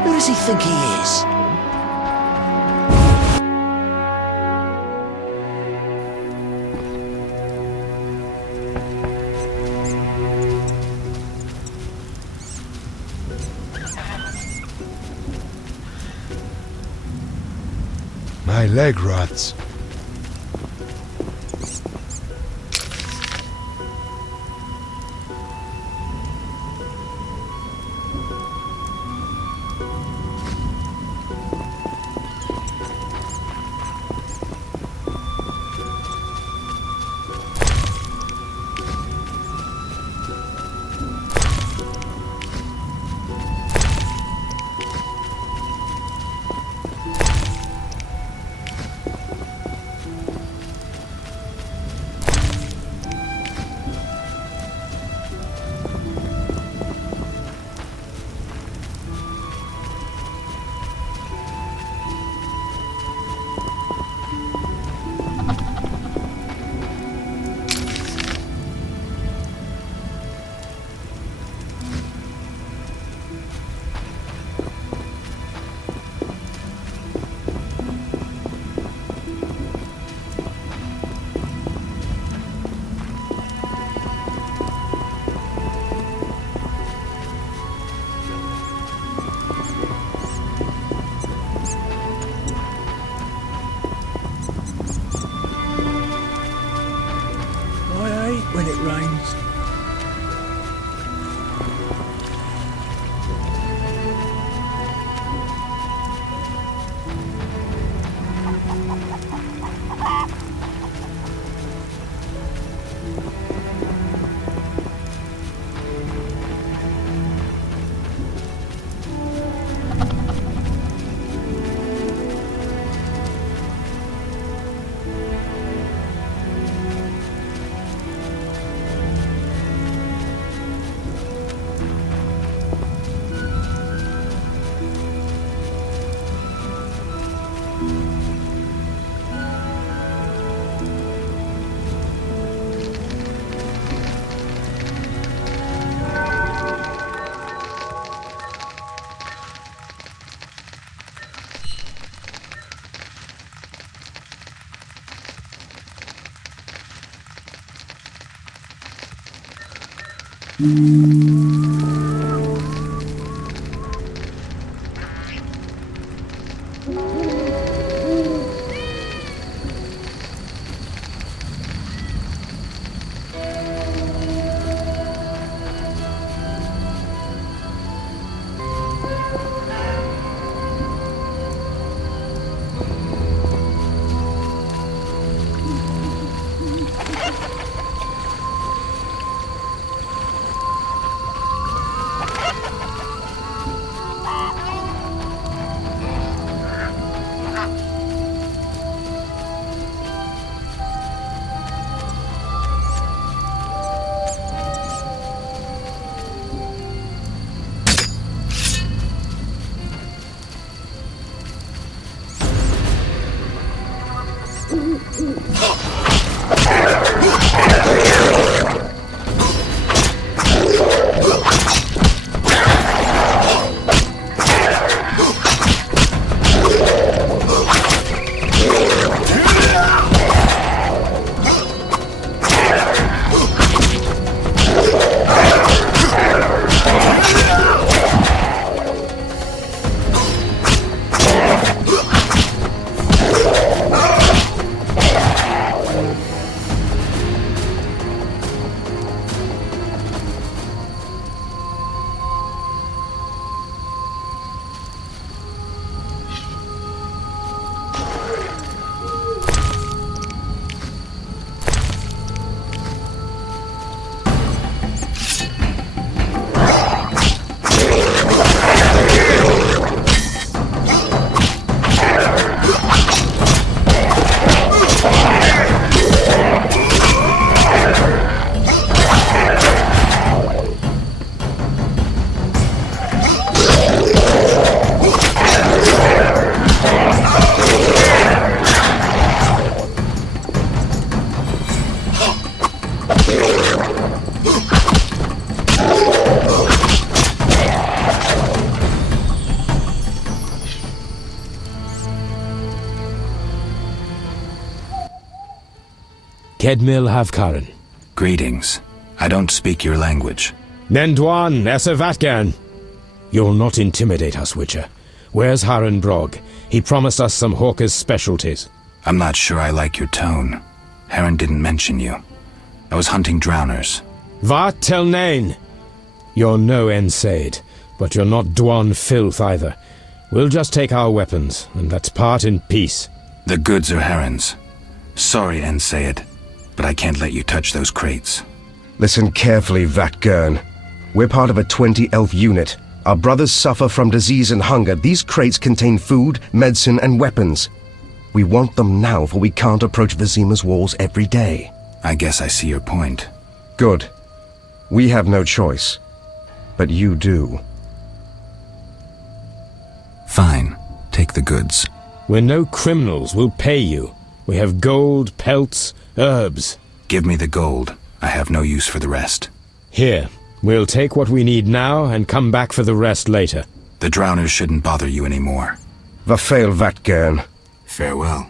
Who does he think he is? My leg rots. When it rains. Kedmil Havkaran. Greetings. I don't speak your language. Nendwan Esavatgan. You'll not intimidate us, Witcher. Where's Haran Brog? He promised us some hawker's specialties. I'm not sure I like your tone. Haran didn't mention you. I was hunting drowners. Vat tel nain. You're no Ensaid, but you're not Dwan filth either. We'll just take our weapons, and let's part in peace. The goods are Haran's. Sorry, Ensaid, but I can't let you touch those crates. Listen carefully, Vatgern. We're part of a 20-elf unit. Our brothers suffer from disease and hunger. These crates contain food, medicine, and weapons. We want them now, for we can't approach Vizima's walls every day. I guess I see your point. Good. We have no choice. But you do. Fine. Take the goods. We're no criminals. We'll pay you. We have gold, pelts, herbs. Give me the gold. I have no use for the rest. Here. We'll take what we need now and come back for the rest later. The drowners shouldn't bother you anymore. Vafail Vatgern. Farewell.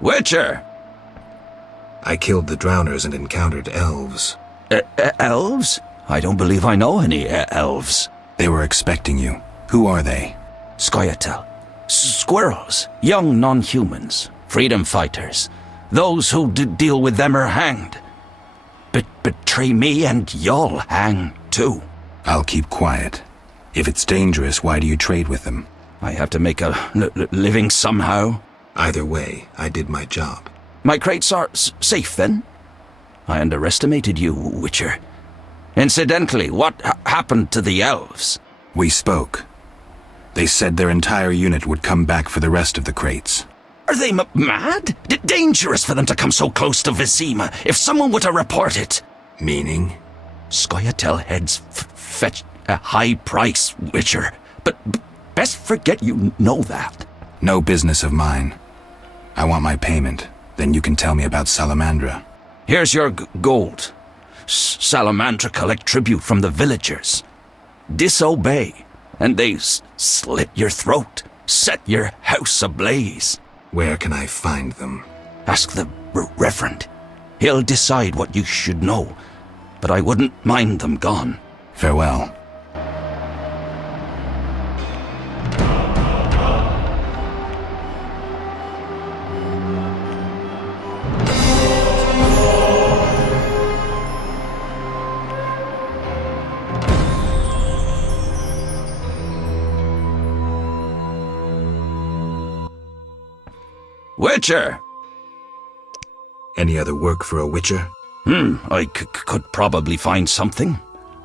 Witcher! I killed the drowners and encountered elves. Elves? I don't believe I know any elves. They were expecting you. Who are they? Scoia'tael. Squirrels. Young non-humans. Freedom fighters. Those who deal with them are hanged. Betray me and you'll hang too. I'll keep quiet. If it's dangerous, why do you trade with them? I have to make a living somehow. Either way, I did my job. My crates are safe, then? I underestimated you, Witcher. Incidentally, what happened to the elves? We spoke. They said their entire unit would come back for the rest of the crates. Are they mad? Dangerous for them to come so close to Vizima. If someone were to report it. Meaning? Scoia'tael heads fetch a high price, Witcher. But best forget you know that. No business of mine. I want my payment. Then you can tell me about Salamandra. Here's your gold. Salamandra collect tribute from the villagers. Disobey, and they slit your throat, set your house ablaze. Where can I find them? Ask the Reverend. He'll decide what you should know, but I wouldn't mind them gone. Farewell. Witcher! Any other work for a witcher? I could probably find something.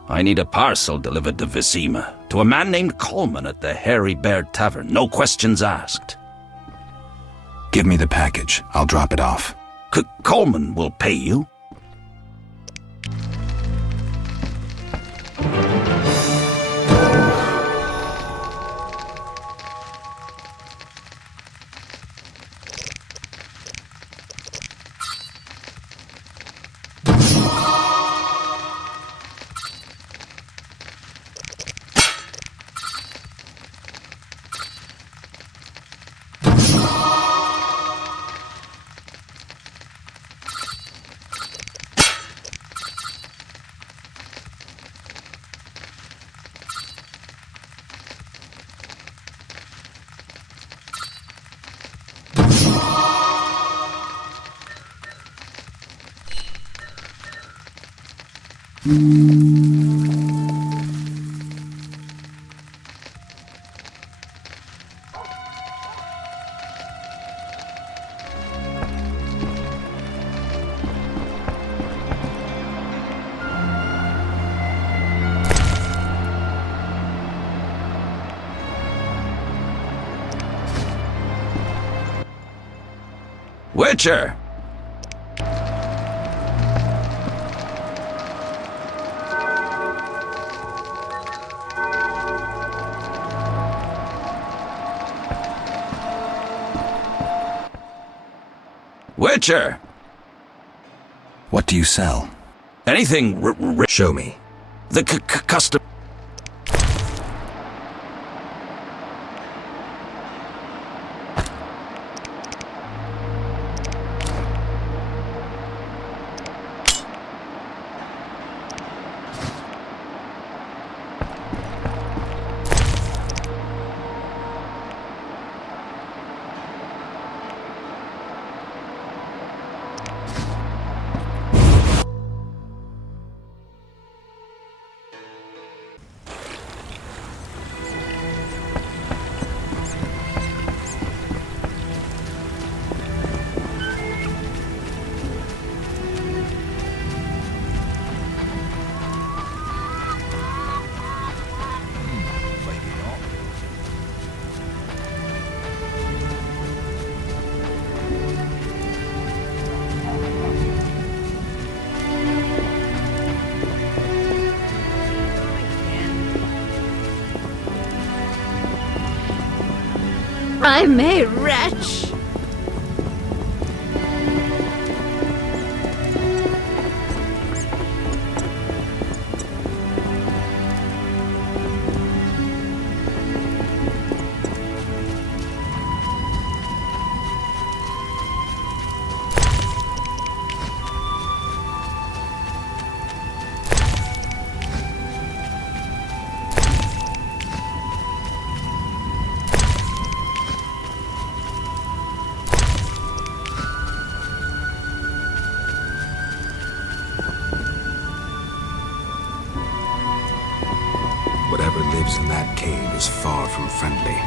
I need a parcel delivered to Vizima, to a man named Coleman at the Hairy Bear Tavern. No questions asked. Give me the package. I'll drop it off. Coleman will pay you. Witcher! Witcher! What do you sell? Anything Show me. The custom... I'm a wretch. Whatever lives in that cave is far from friendly.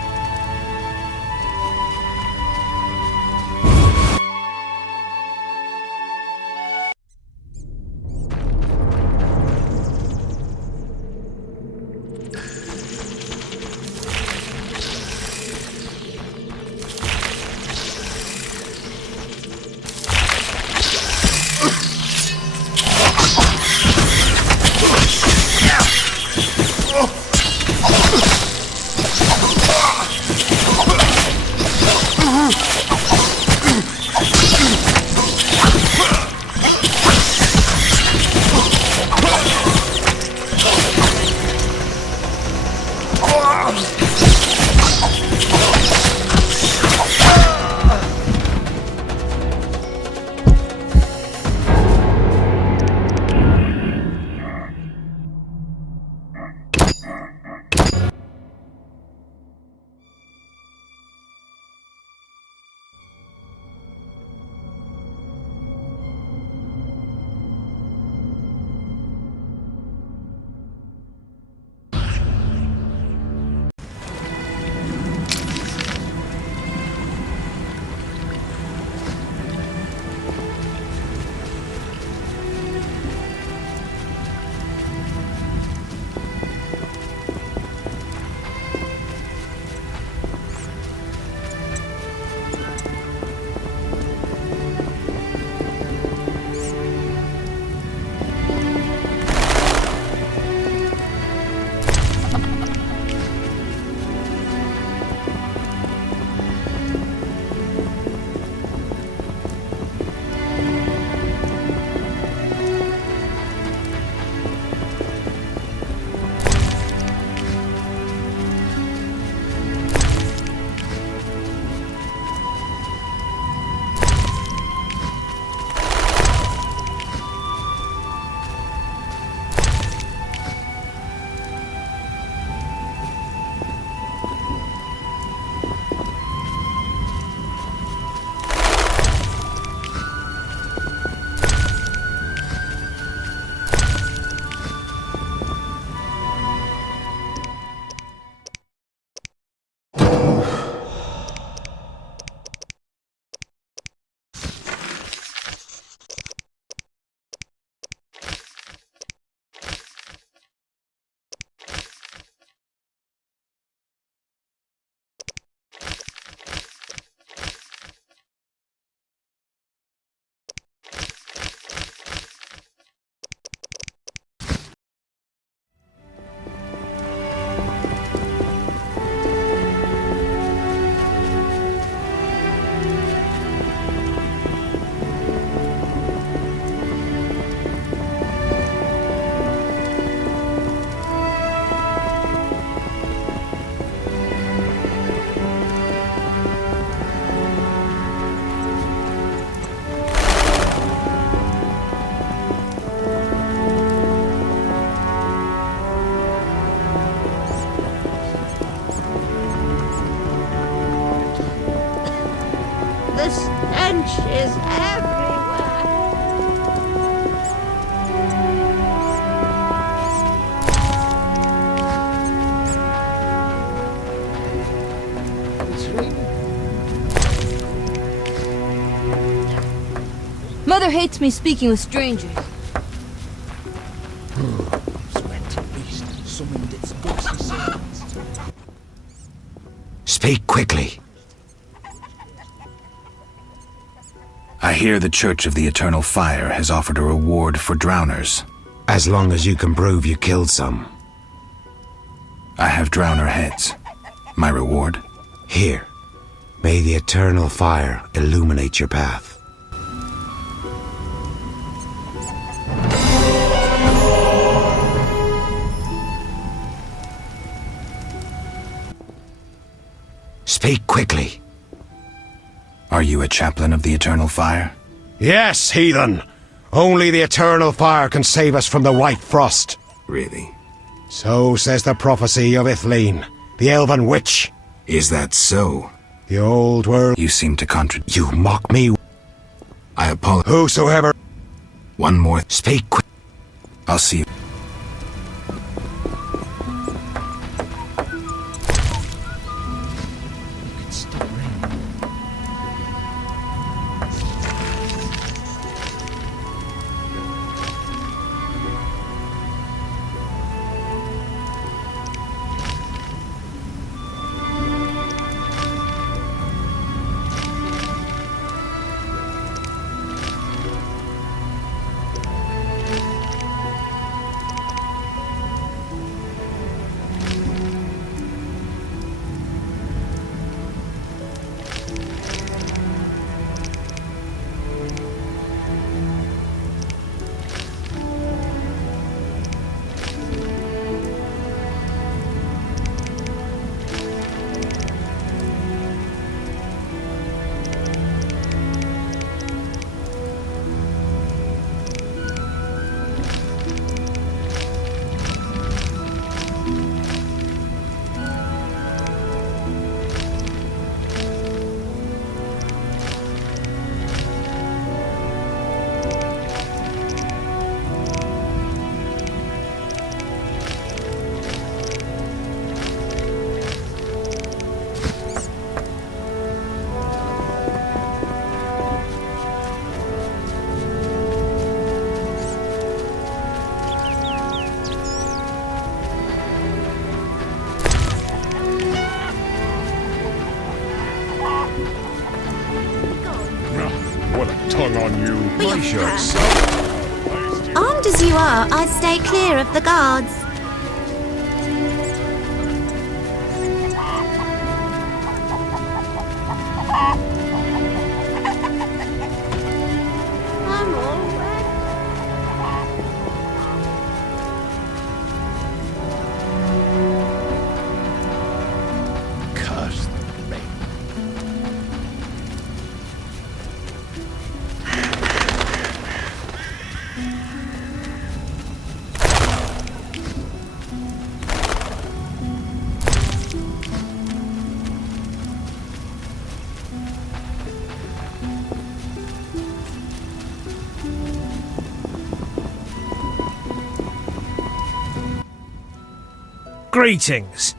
Mother hates me speaking with strangers. Speak quickly. I hear the Church of the Eternal Fire has offered a reward for drowners. As long as you can prove you killed some. I have drowner heads. My reward? Here. May the Eternal Fire illuminate your path. Speak quickly. Are you a chaplain of the Eternal Fire? Yes, heathen. Only the Eternal Fire can save us from the White Frost. Really? So says the prophecy of Ithleen, the elven witch. Is that so? The old world... You seem to contradict... You mock me. I apologize. Whosoever... One more... Speak quick. I'll see you. Armed as you are, I'd stay clear of the guards. Greetings.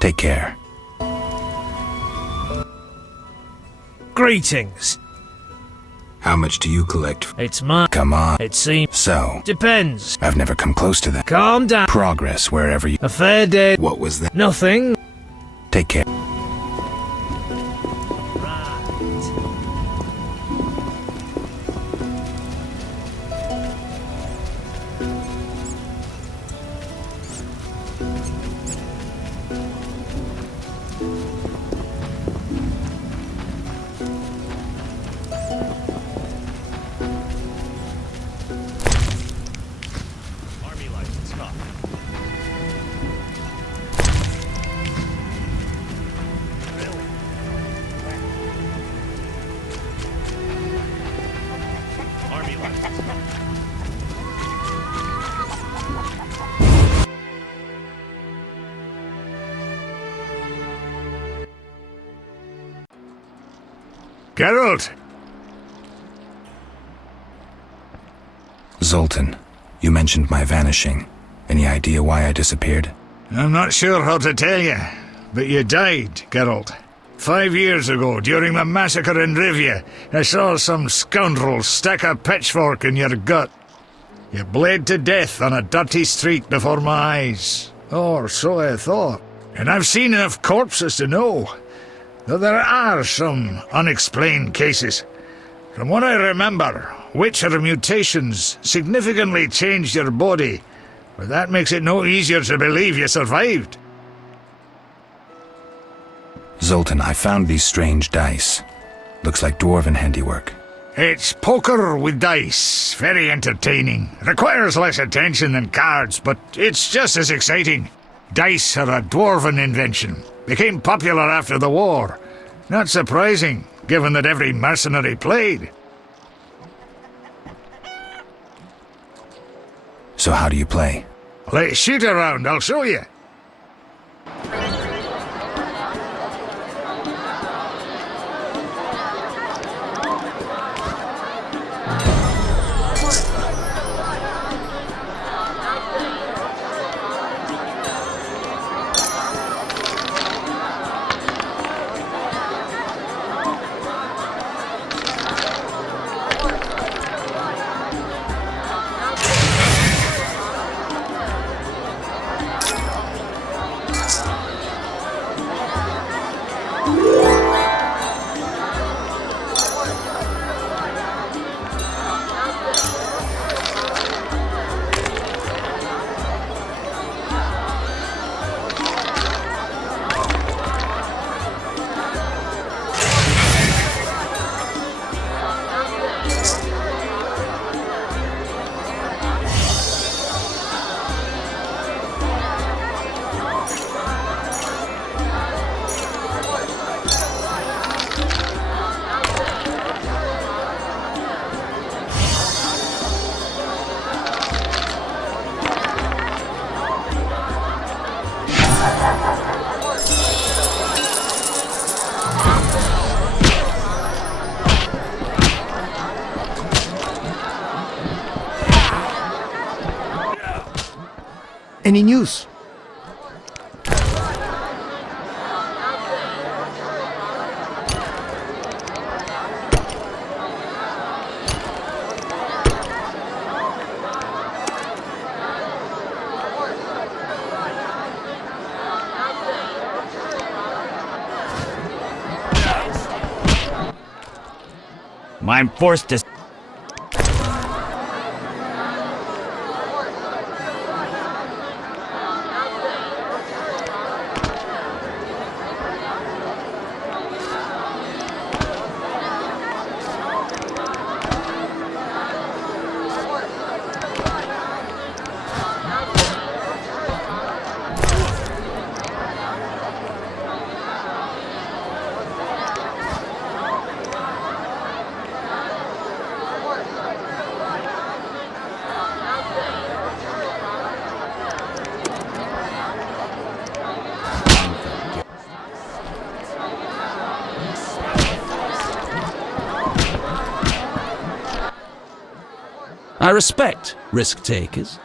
Take care. Greetings. How much do you collect? It's mine. Come on. It seems. So. Depends. I've never come close to that. Calm down. Progress wherever you... A fair day. What was that? Nothing. Take care. Geralt! Zoltan, you mentioned my vanishing. Any idea why I disappeared? I'm not sure how to tell you, but you died, Geralt. 5 years ago, during the massacre in Rivia, I saw some scoundrel stack a pitchfork in your gut. You bled to death on a dirty street before my eyes. Or so I thought. And I've seen enough corpses to know that there are some unexplained cases. From what I remember, witcher mutations significantly changed your body, but that makes it no easier to believe you survived. Zoltan, I found these strange dice. Looks like dwarven handiwork. It's poker with dice. Very entertaining. Requires less attention than cards, but it's just as exciting. Dice are a dwarven invention. Became popular after the war. Not surprising, given that every mercenary played. So how do you play? Let's shoot around, I'll show you. Any news? I'm forced to... I respect risk takers.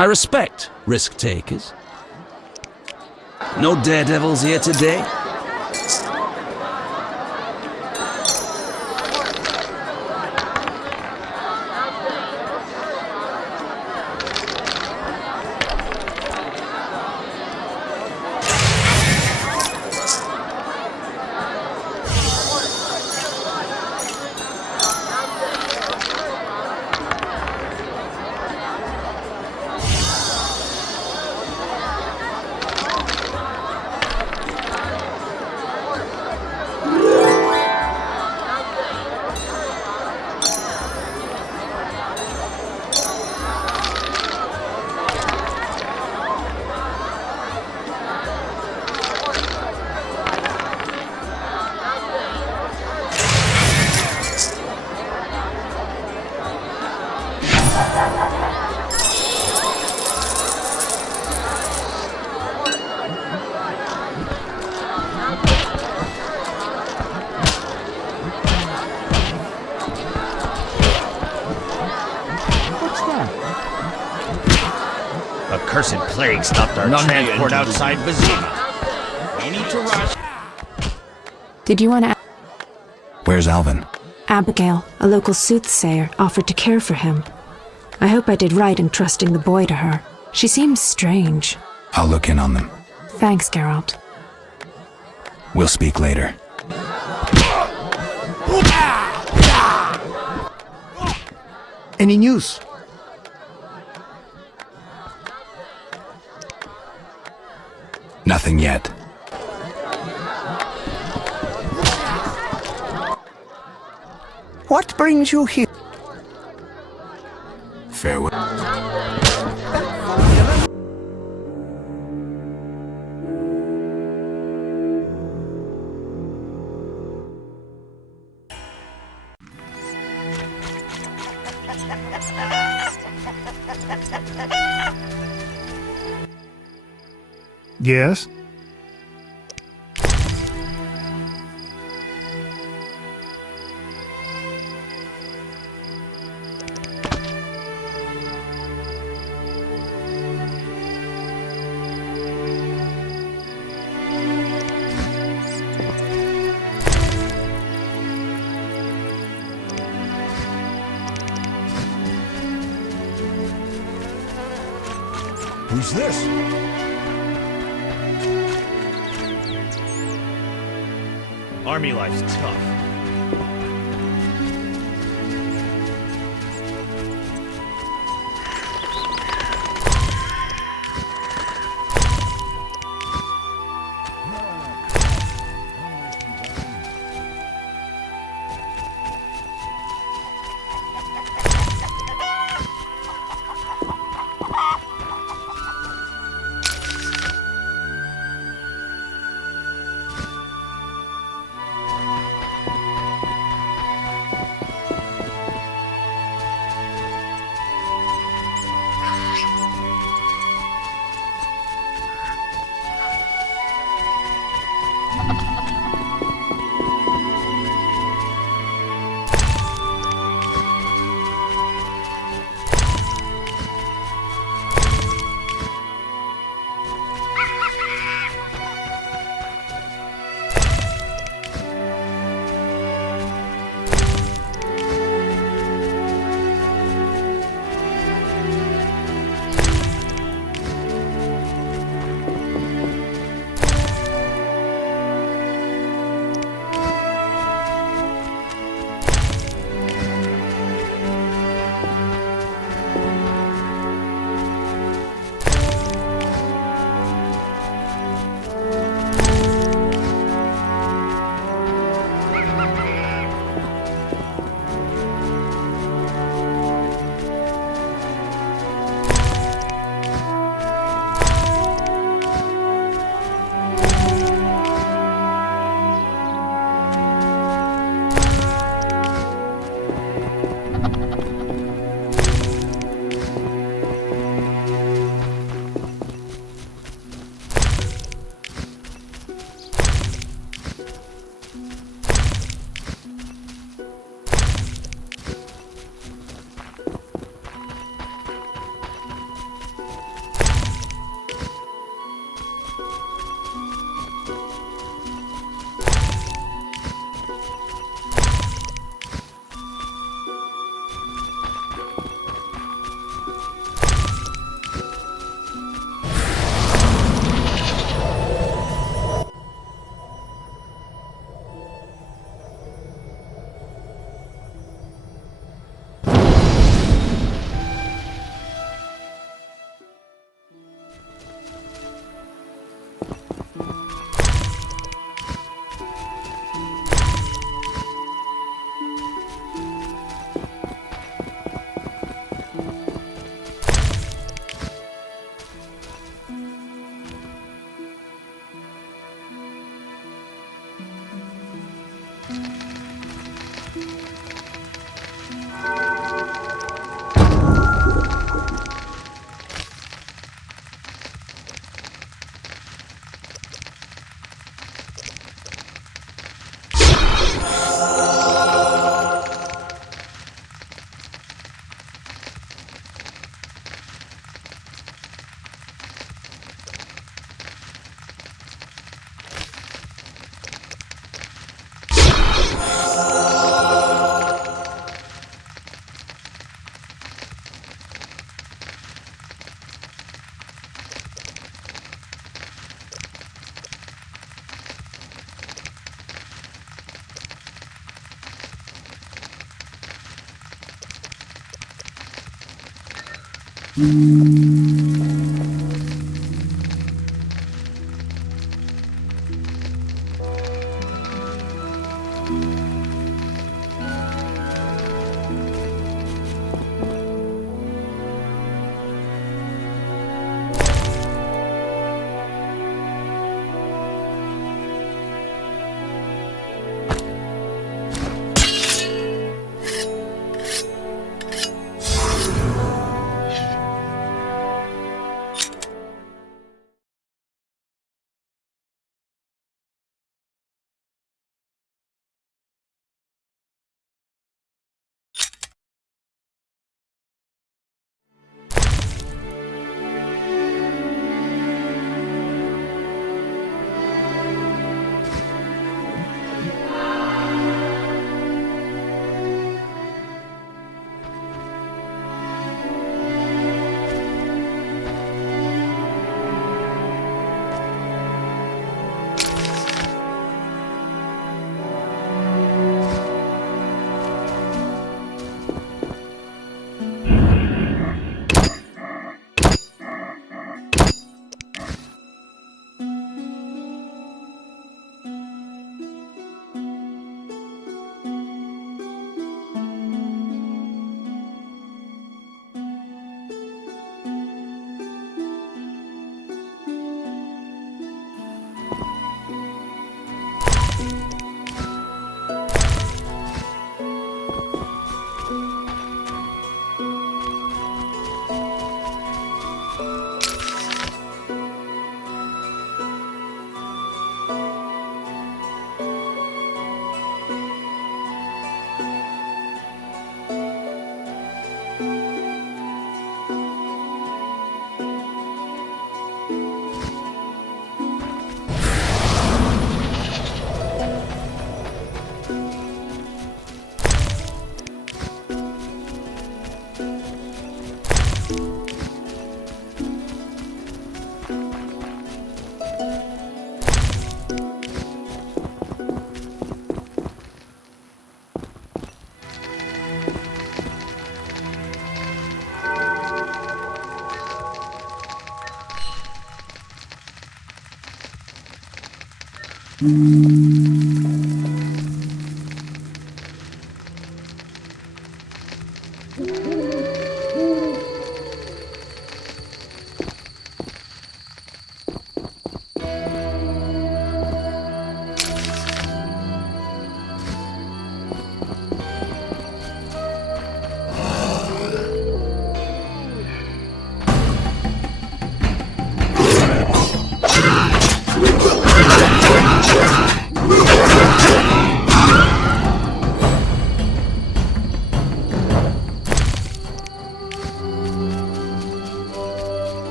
I respect risk takers. No daredevils here today? A cursed plague stopped our transport outside Vizima. We need to rush. Did you want to... Where's Alvin? Abigail, a local soothsayer, offered to care for him. I hope I did right in trusting the boy to her. She seems strange. I'll look in on them. Thanks, Geralt. We'll speak later. Any news? Nothing yet. What brings you here? Farewell. Yes? Who's this? Army life's tough.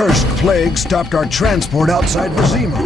Cursed plague stopped our transport outside Vizima.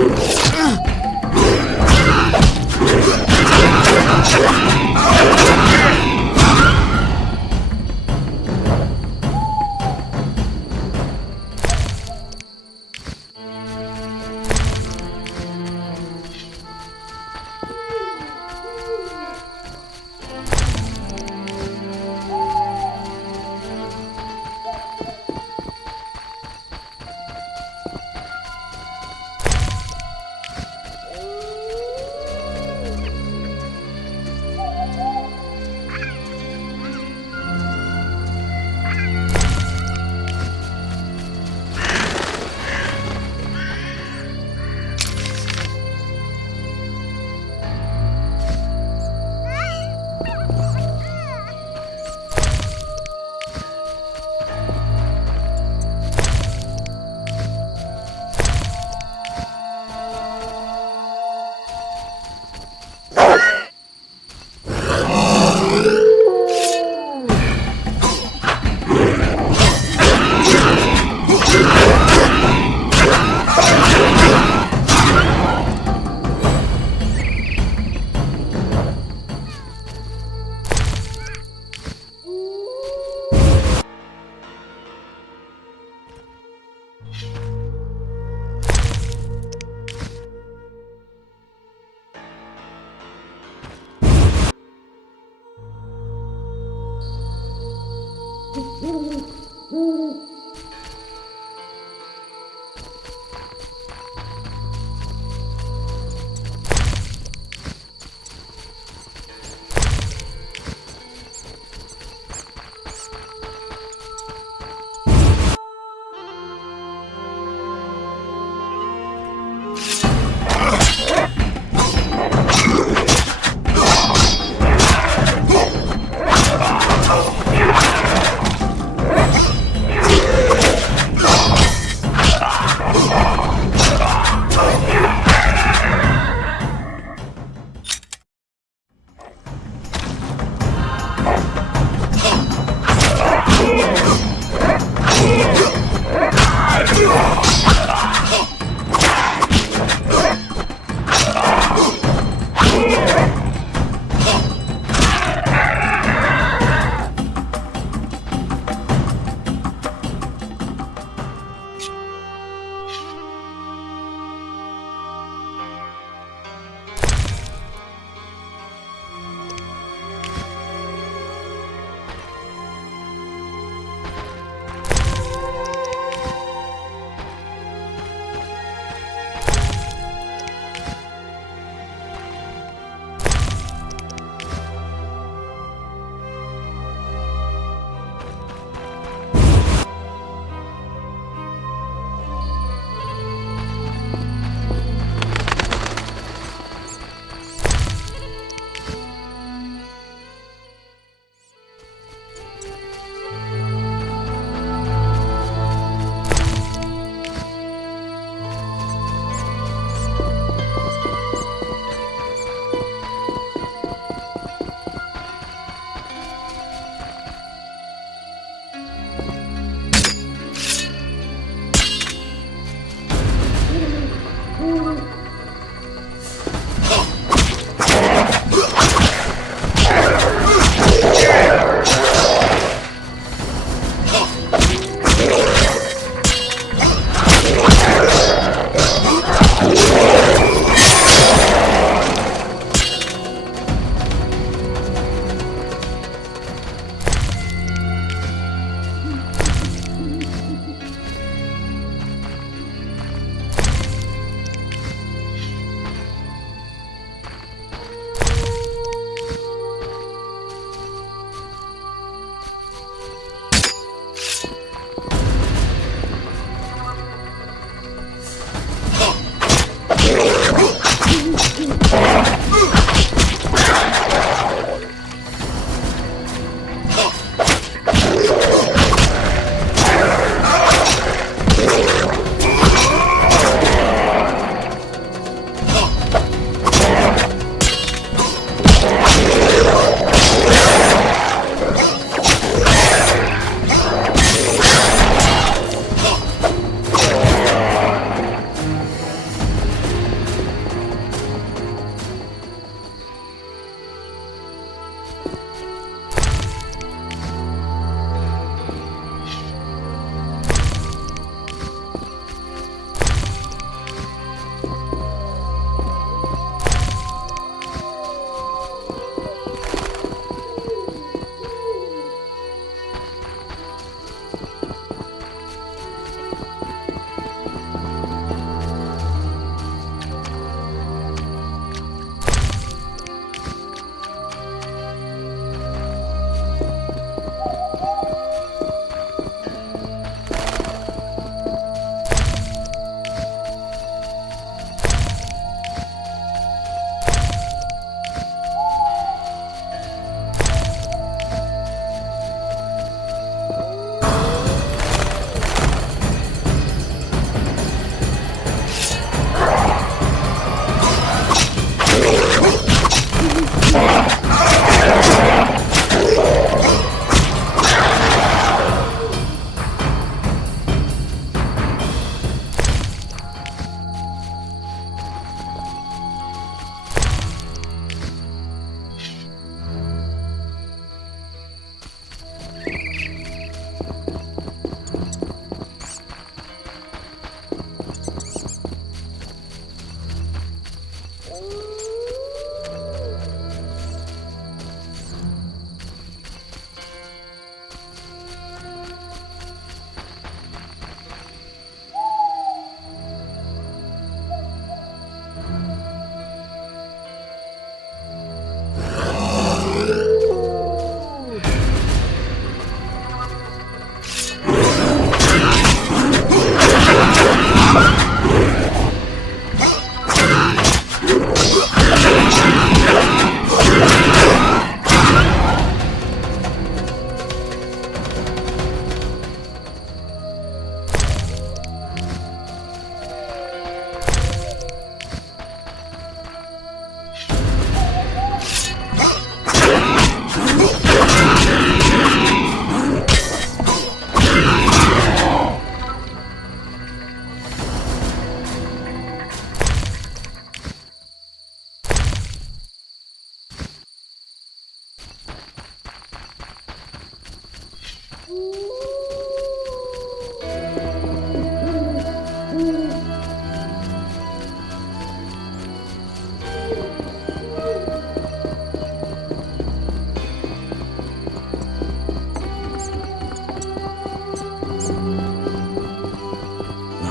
I'm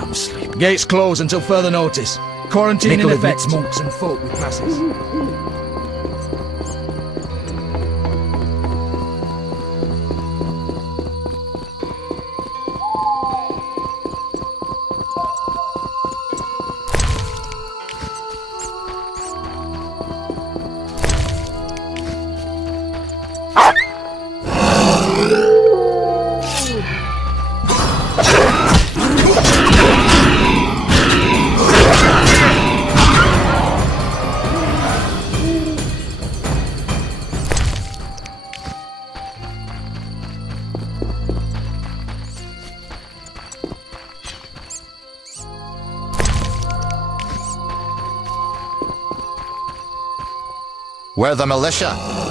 asleep. Gates closed until further notice. Quarantine in effect. monks and folk with passes. We're the militia.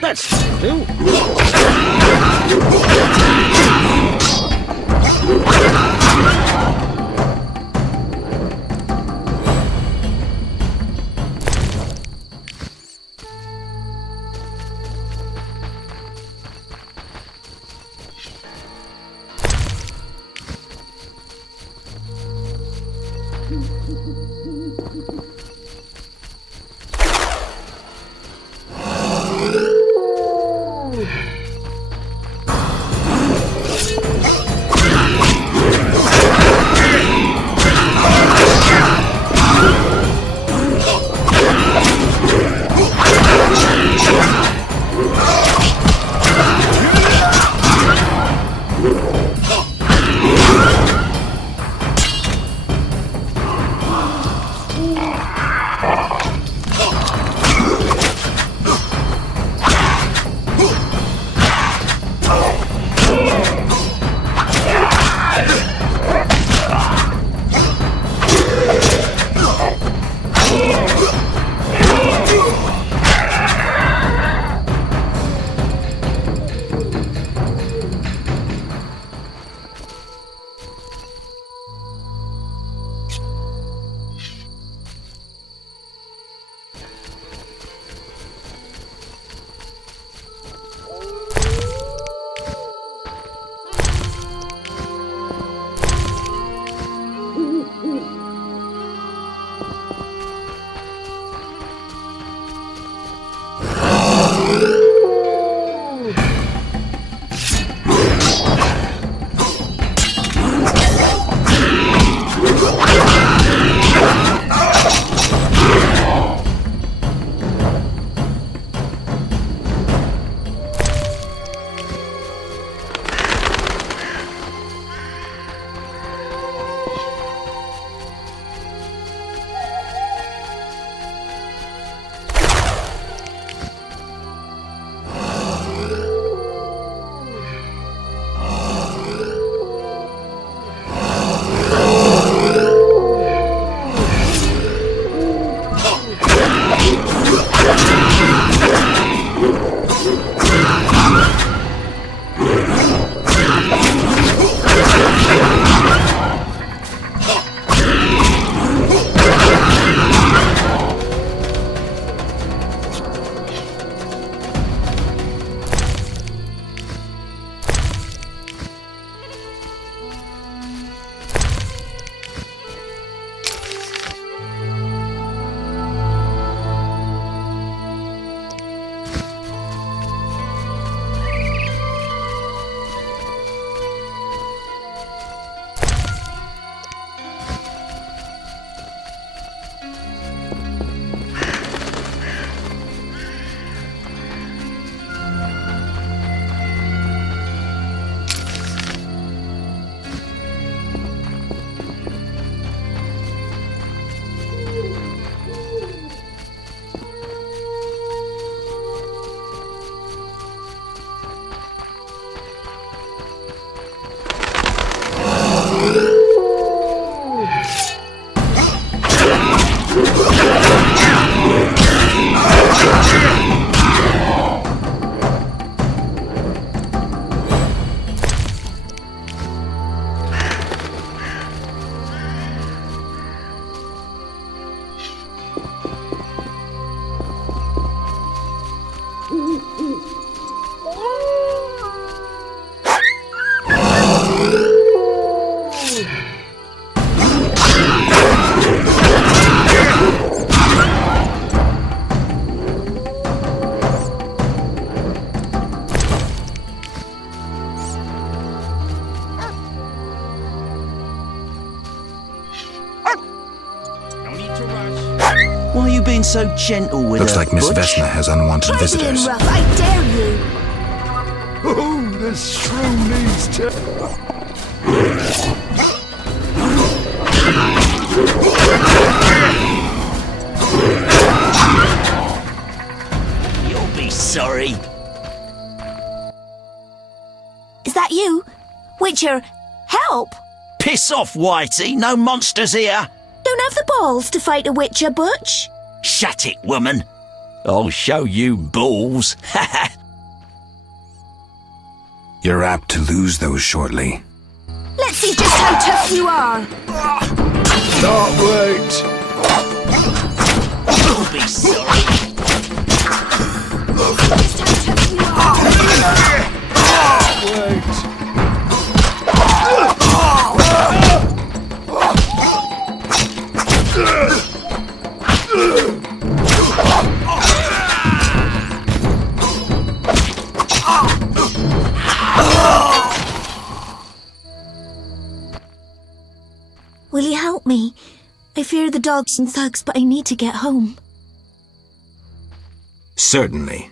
That's do. Why are you being so gentle with Looks her, like Miss Butch? Vesna has unwanted Try being visitors. rough, I dare you. Oh, the shrew needs to... You'll be sorry. Is that you? Witcher, help! Piss off, Whitey. No monsters here. Don't have the balls to fight a Witcher, Butch. Shut it, woman. I'll show you balls. You're apt to lose those shortly. Let's see just how tough you are. Can't wait. You'll be sorry. Just how tough you are. Wait. Will you help me? I fear the dogs and thugs, but I need to get home. Certainly.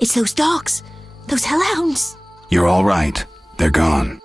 It's those dogs. Those hellhounds. You're all right. They're gone.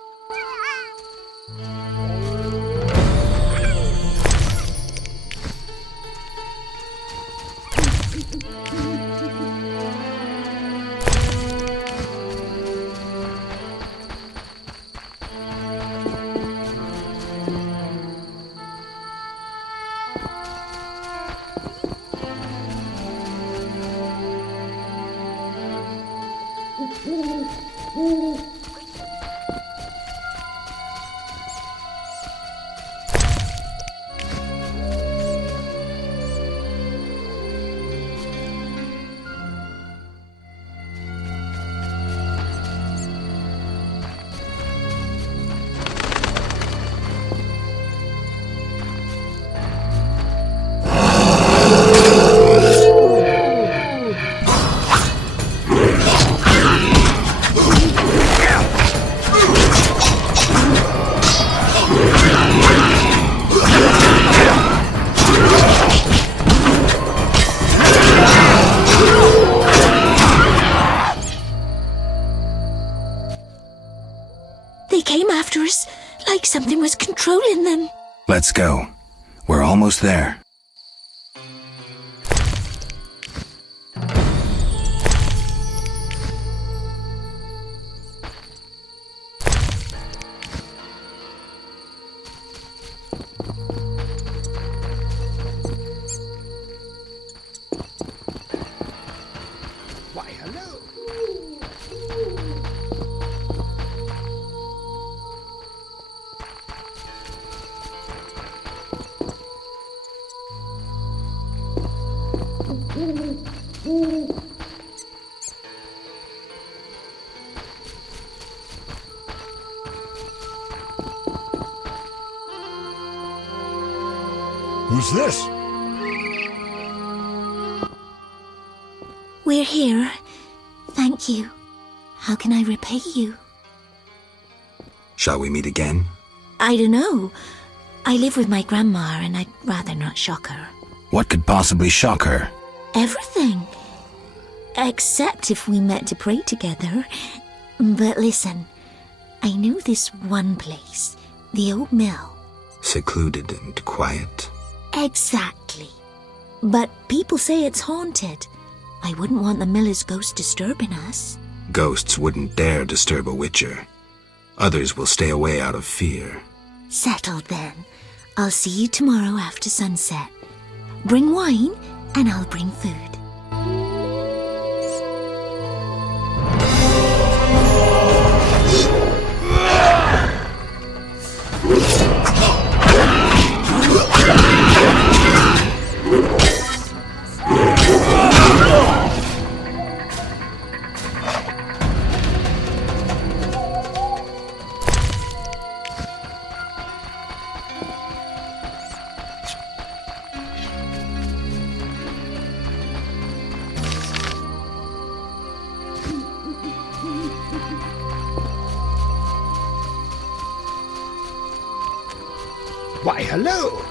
They came after us like something was controlling them. Let's go. We're almost there. Why, hello. Who's this? We're here. Thank you. How can I repay you? Shall we meet again? I don't know. I live with my grandma and I'd rather not shock her. What could possibly shock her? Everything. Except if we met to pray together. But listen, I know this one place, the old mill. Secluded and quiet. Exactly. But people say it's haunted. I wouldn't want the miller's ghost disturbing us. Ghosts wouldn't dare disturb a witcher. Others will stay away out of fear. Settled then. I'll see you tomorrow after sunset. Bring wine and I'll bring food. Why, hello.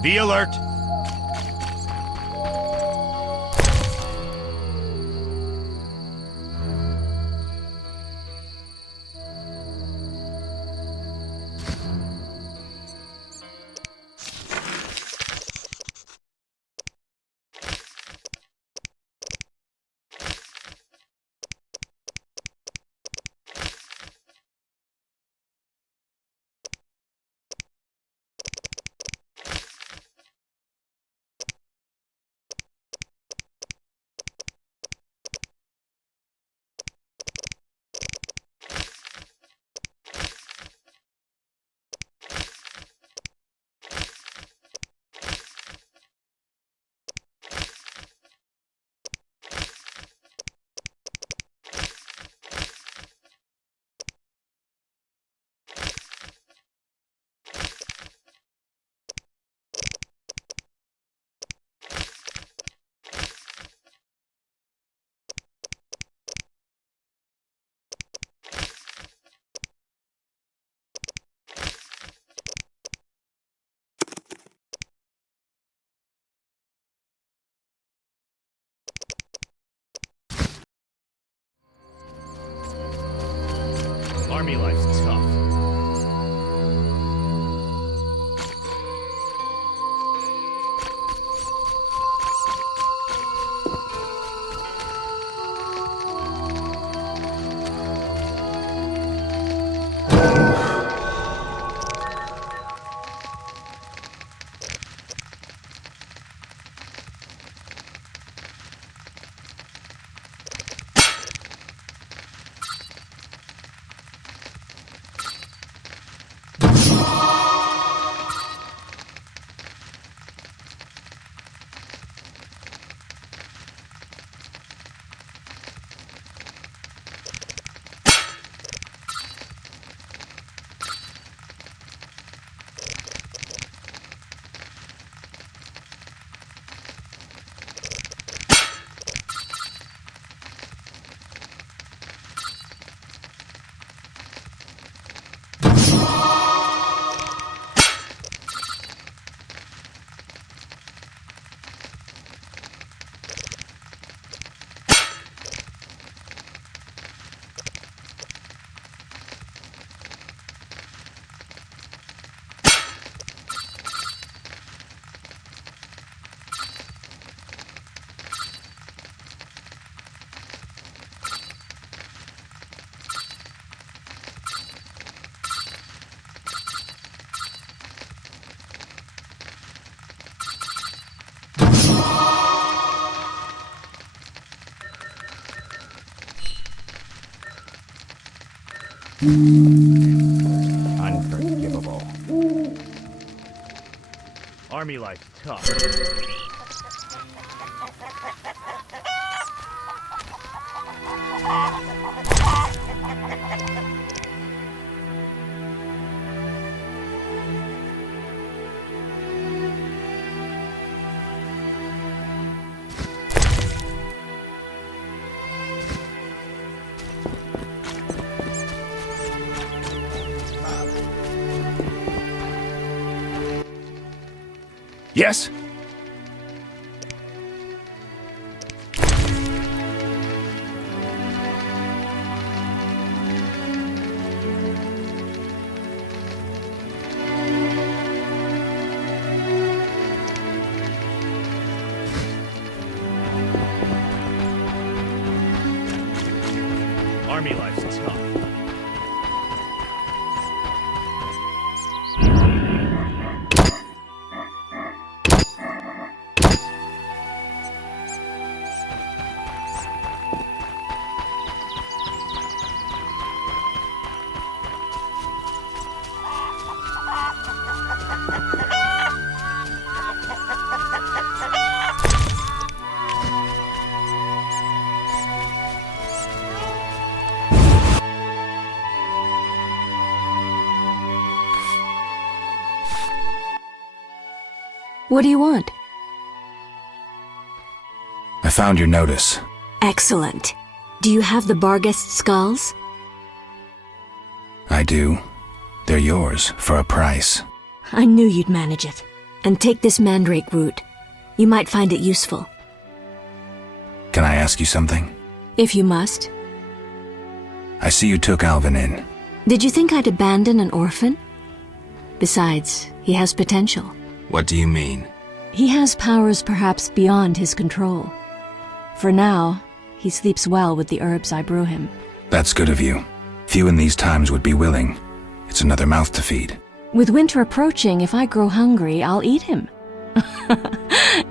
Be alert. Army life's tough. Unforgivable. Army life's tough. Yes? Army life's tough. What do you want? I found your notice. Excellent. Do you have the Barghest skulls? I do. They're yours, for a price. I knew you'd manage it. And take this mandrake root. You might find it useful. Can I ask you something? If you must. I see you took Alvin in. Did you think I'd abandon an orphan? Besides, he has potential. What do you mean? He has powers perhaps beyond his control. For now, he sleeps well with the herbs I brew him. That's good of you. Few in these times would be willing. It's another mouth to feed. With winter approaching, if I grow hungry, I'll eat him.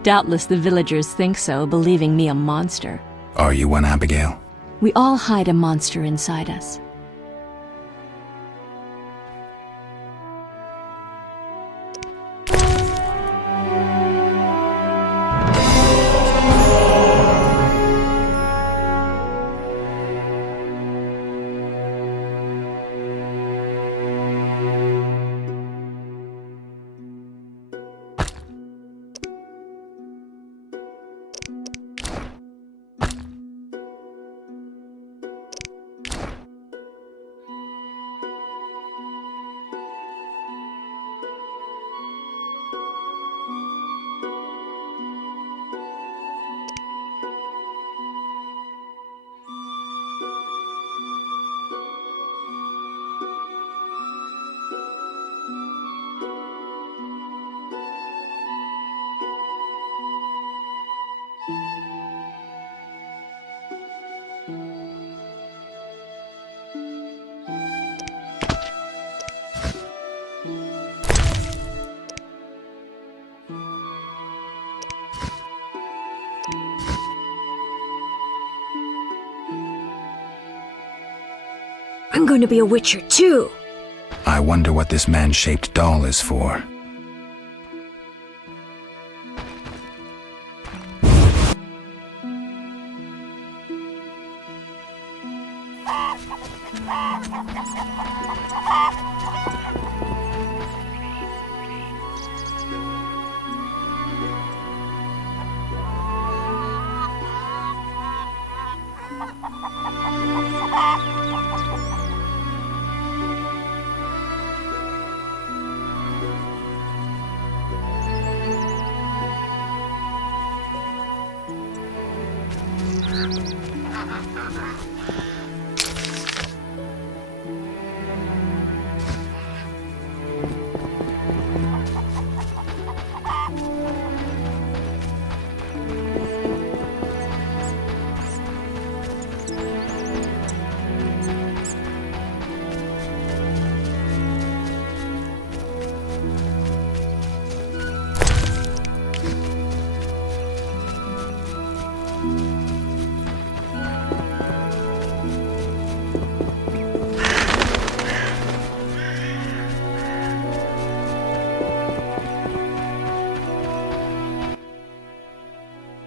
Doubtless the villagers think so, believing me a monster. Are you one, Abigail? We all hide a monster inside us. I'm going to be a witcher too. I wonder what this man-shaped doll is for.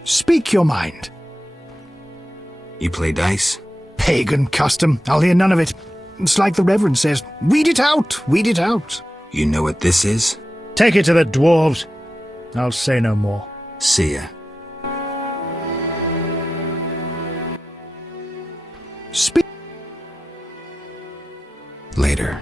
Speak your mind. You play dice? Pagan custom. I'll hear none of it. It's like the Reverend says, weed it out, weed it out. You know what this is? Take it to the dwarves. I'll say no more. See ya. Speak. Later.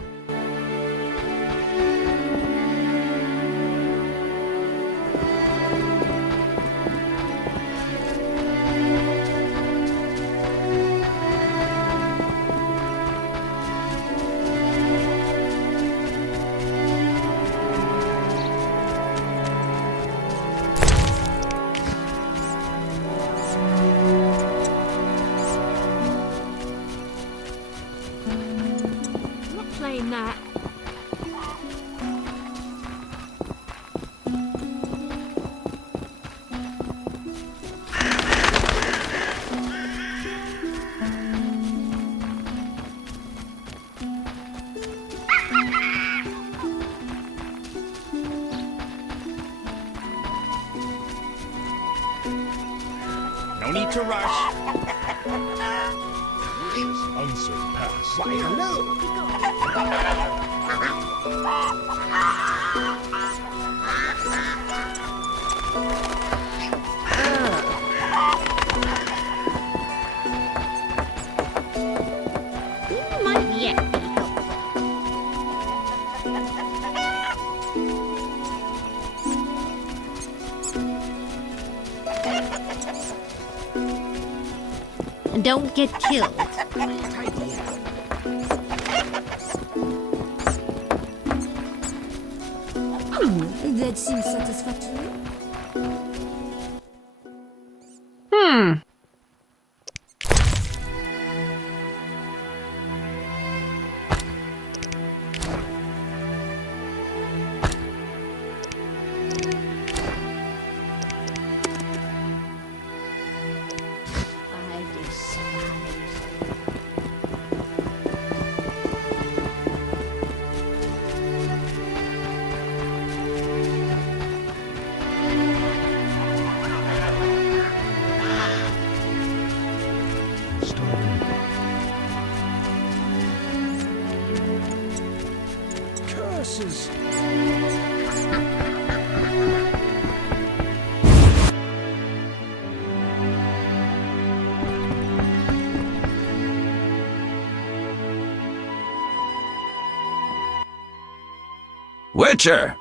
Playing that. No need to rush. Unsurpassed. Why, hello. You might yet be helpful. Don't get killed. That seems satisfactory. I despise. Curses. Witcher!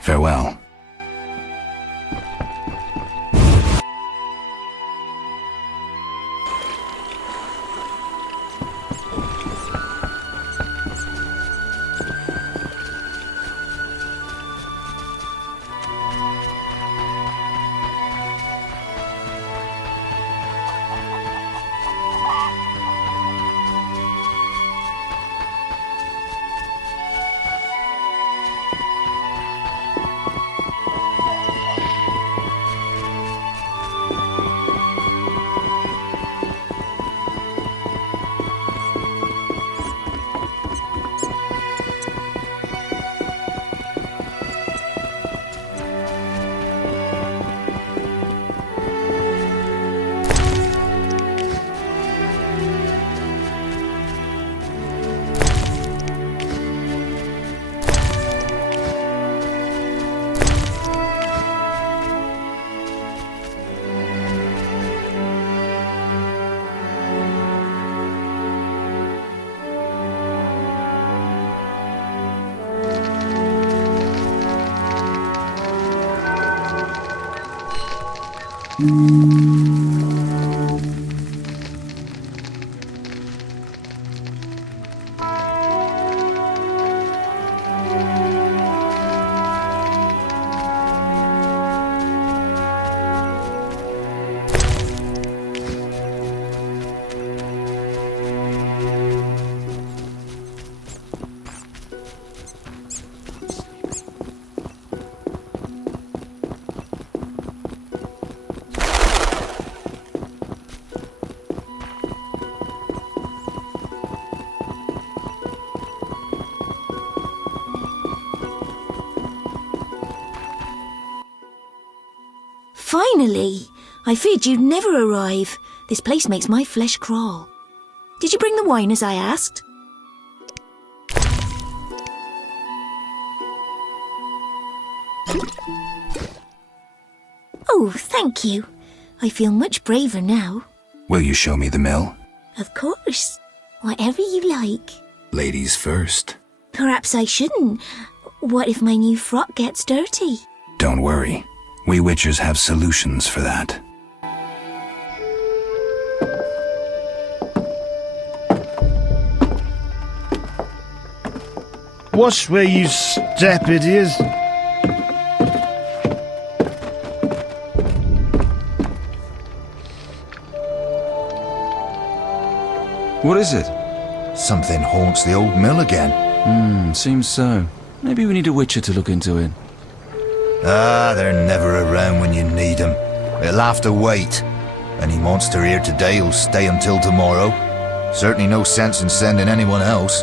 Farewell. Finally! I feared you'd never arrive. This place makes my flesh crawl. Did you bring the wine as I asked? Oh, thank you. I feel much braver now. Will you show me the mill? Of course. Whatever you like. Ladies first. Perhaps I shouldn't. What if my new frock gets dirty? Don't worry. We witchers have solutions for that. Watch where you step, idiots. What is it? Something haunts the old mill again. Seems so. Maybe we need a witcher to look into it. Ah, they're never around when you need them. It'll have to wait. Any monster here today will stay until tomorrow. Certainly no sense in sending anyone else.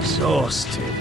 Exhausted.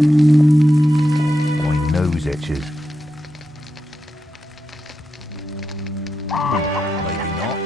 My nose itches. Maybe not.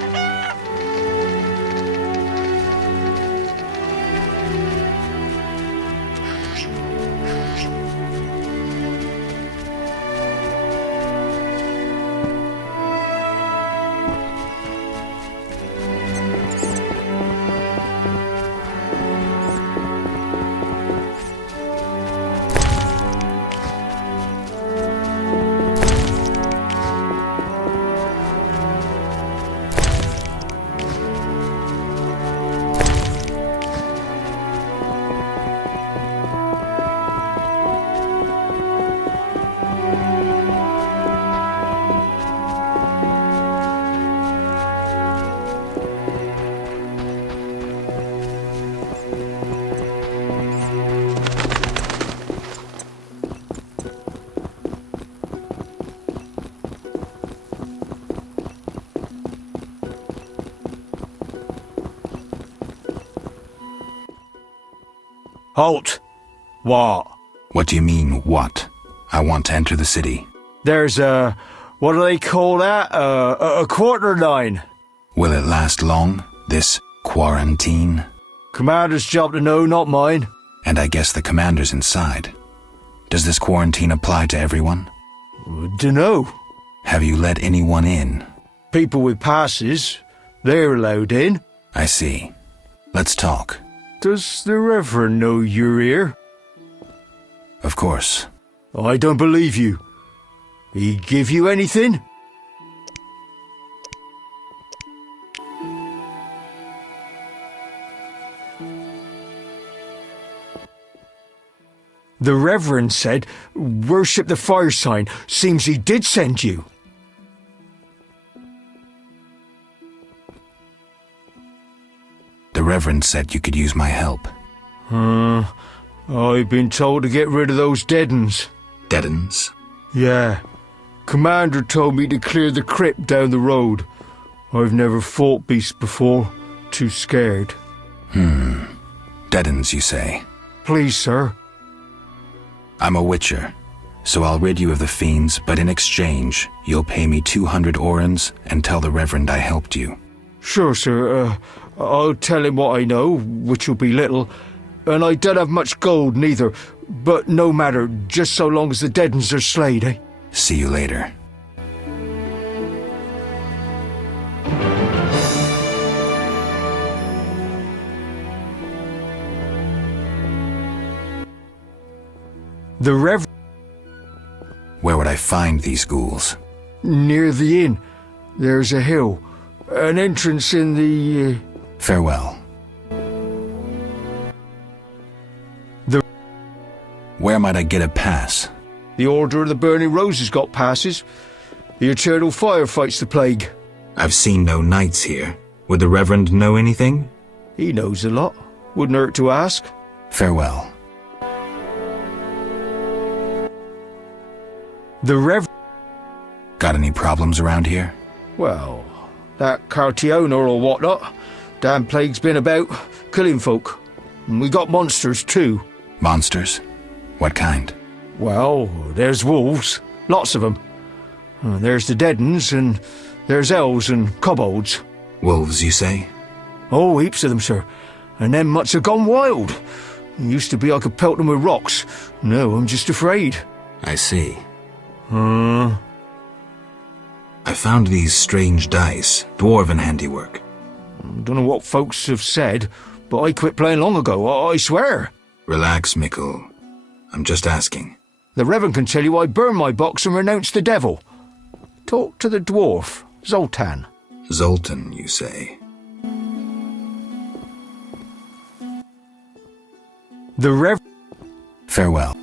Halt! What? What do you mean, what? I want to enter the city. There's what do they call that? A quarter line. Will it last long, this quarantine? Commander's job to know, not mine. And I guess the commander's inside. Does this quarantine apply to everyone? Dunno. Have you let anyone in? People with passes, they're allowed in. I see. Let's talk. Does the Reverend know you're here? Of course. I don't believe you. He give you anything? The Reverend said, worship the fire sign. Seems he did send you. The Reverend said you could use my help. I've been told to get rid of those dead uns. Dead uns? Yeah. Commander told me to clear the crypt down the road. I've never fought beasts before. Too scared. Dead uns, you say? Please, sir. I'm a witcher, so I'll rid you of the fiends, but in exchange, you'll pay me 200 orens and tell the Reverend I helped you. Sure, sir. I'll tell him what I know, which will be little, and I don't have much gold neither, but no matter, just so long as the dead uns are slayed, eh? See you later. The Reverend... Where would I find these ghouls? Near the inn. There's a hill. An entrance in the... Farewell. Where might I get a pass? The Order of the Burning Roses got passes. The Eternal Fire fights the plague. I've seen no knights here. Would the Reverend know anything? He knows a lot. Wouldn't hurt to ask. Farewell. The Reverend... Got any problems around here? Well, that Cartiona or whatnot. Damn plague's been about, killing folk. And we got monsters too. Monsters? What kind? Well, there's wolves. Lots of them. There's the dead uns, and there's elves and kobolds. Wolves, you say? Oh, heaps of them, sir. And them much have gone wild. Used to be I could pelt them with rocks. No, I'm just afraid. I see. I found these strange dice, dwarven handiwork. Don't know what folks have said, but I quit playing long ago, I swear. Relax, Mikkel. I'm just asking. The Reverend can tell you I burned my box and renounced the devil. Talk to the dwarf, Zoltan. Zoltan, you say? The Reverend... Farewell.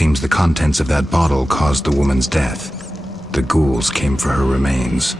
Seems the contents of that bottle caused the woman's death. The ghouls came for her remains.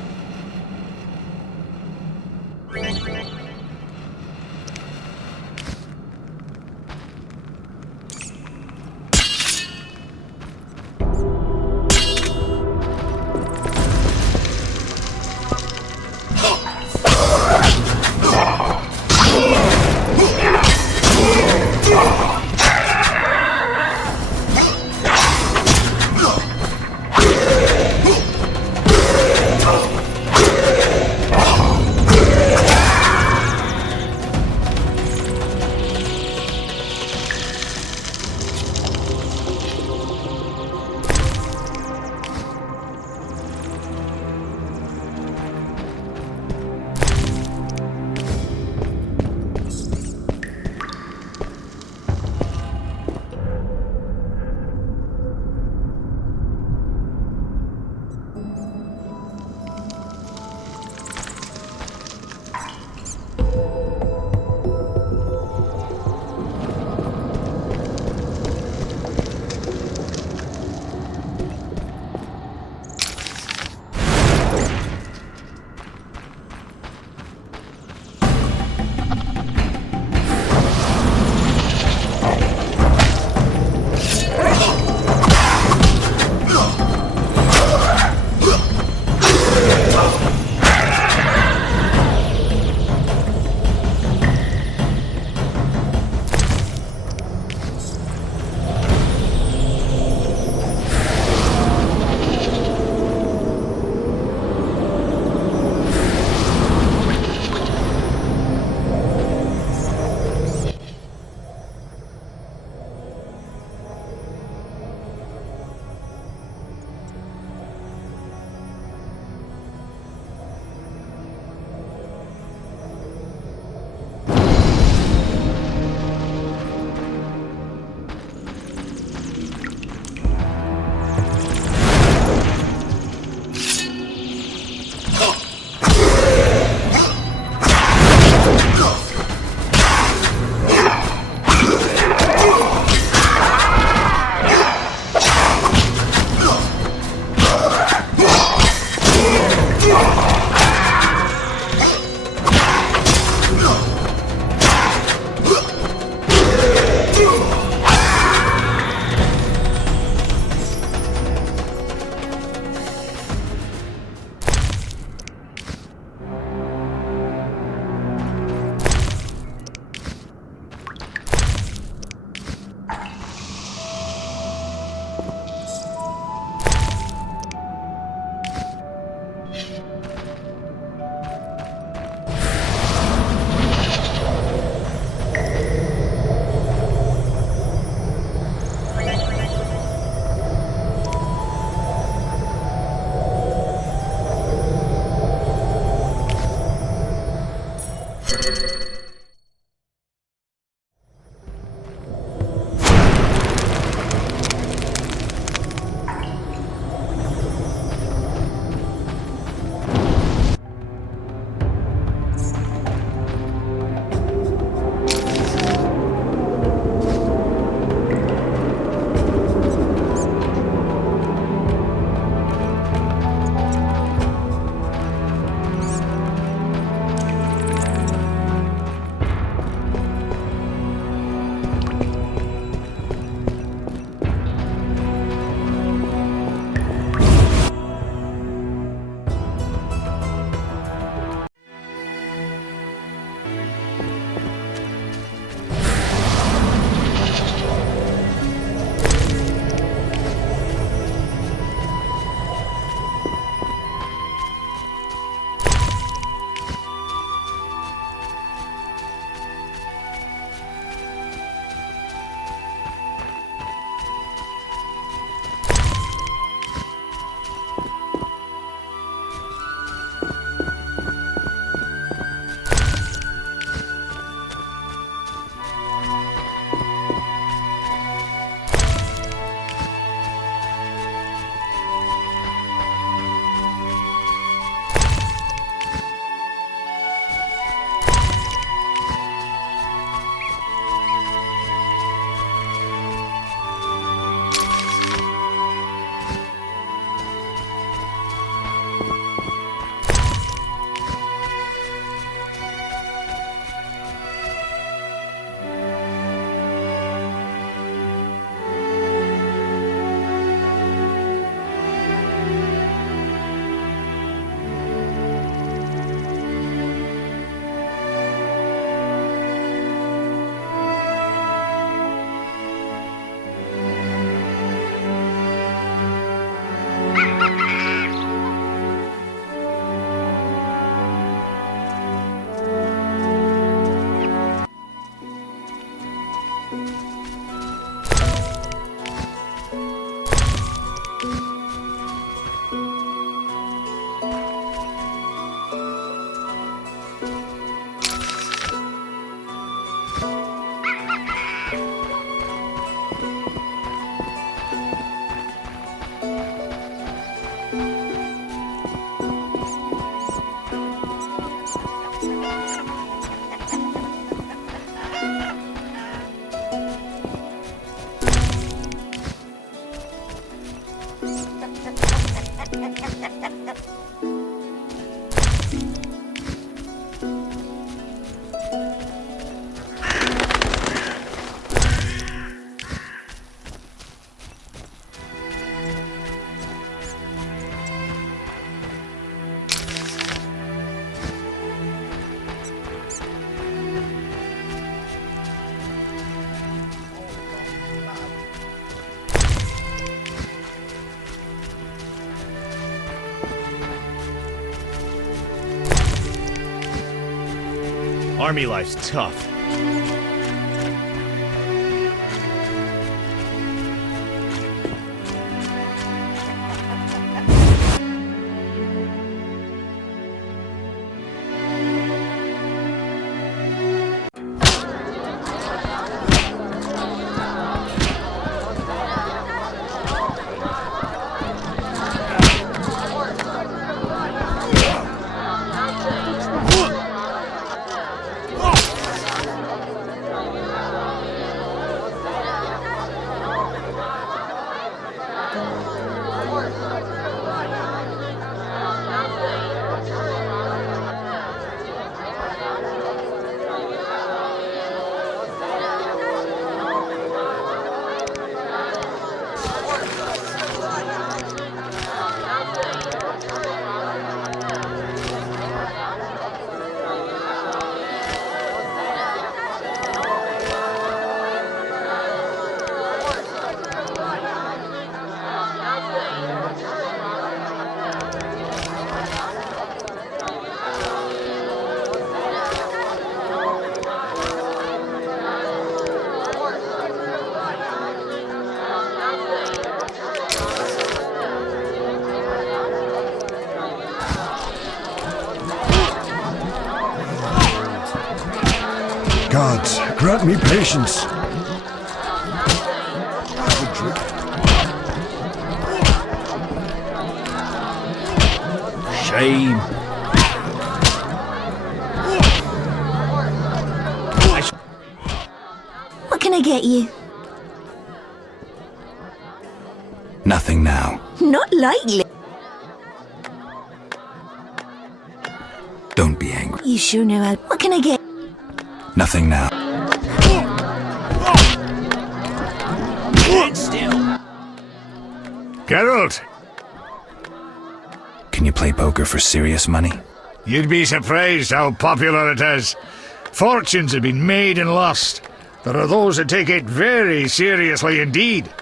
Army life's tough. Gods, grant me patience. Shame. What can I get you? Nothing now. Not likely. Don't be angry. You sure know how. What can I get? Nothing now. Stand still. Geralt! Can you play poker for serious money? You'd be surprised how popular it is. Fortunes have been made and lost. There are those that take it very seriously indeed.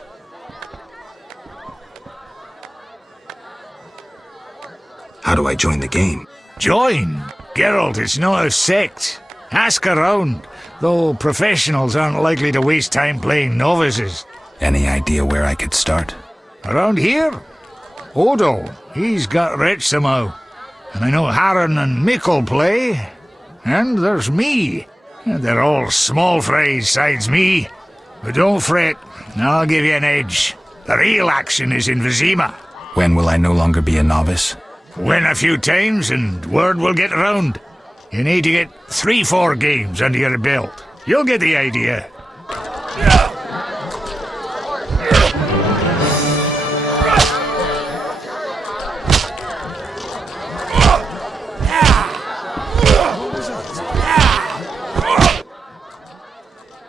How do I join the game? Join? Geralt, it's not a sect. Ask around, though professionals aren't likely to waste time playing novices. Any idea where I could start? Around here? Odo, he's got rich somehow. And I know Harren and Mikkel play. And there's me. They're all small fries sides me. But don't fret, I'll give you an edge. The real action is in Vizima. When will I no longer be a novice? Win a few times and word will get around. You need to get 3-4 games under your belt. You'll get the idea.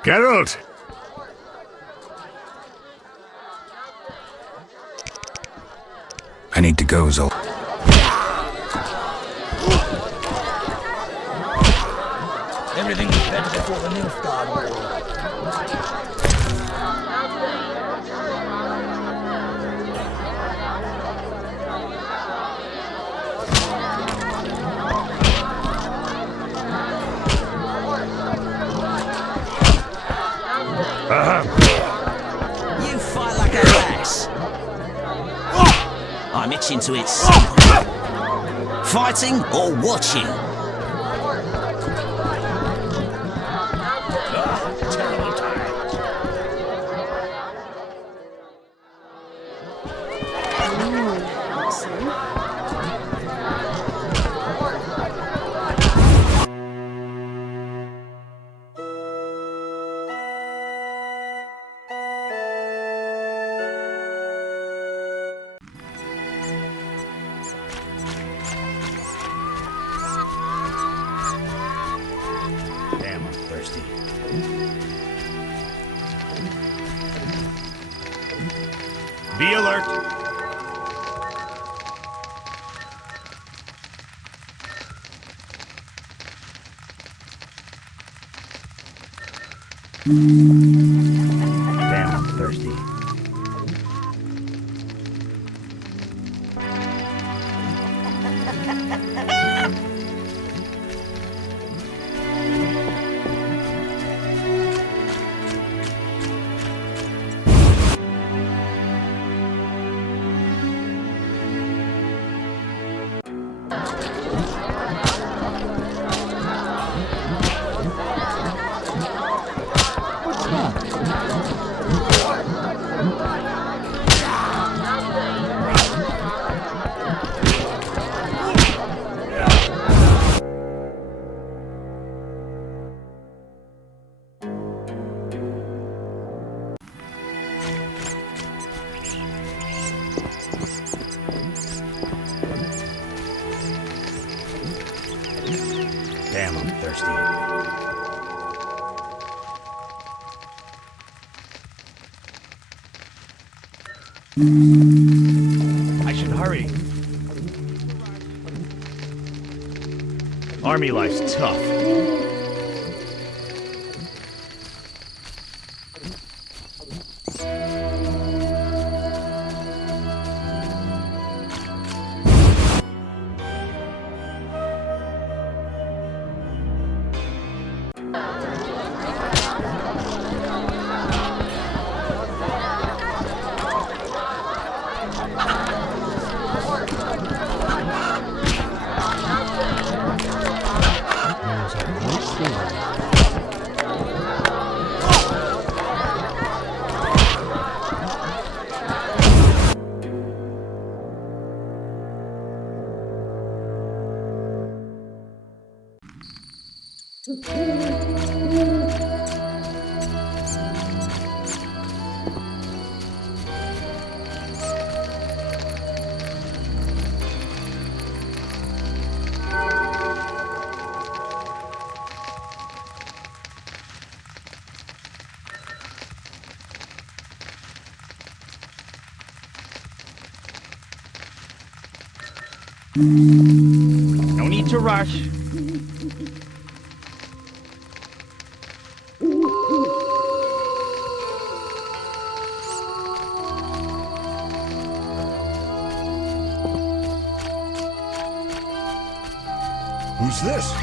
Geralt! I need to go, Zol. Everything was better before the Nilfgaard War. You fight like a ass. I'm itching to it. Fighting or watching? Terrible times. thirsty. Be alert. Damn, I'm thirsty. Damn, I'm thirsty. I should hurry. Army life's tough. No need to rush. Who's this?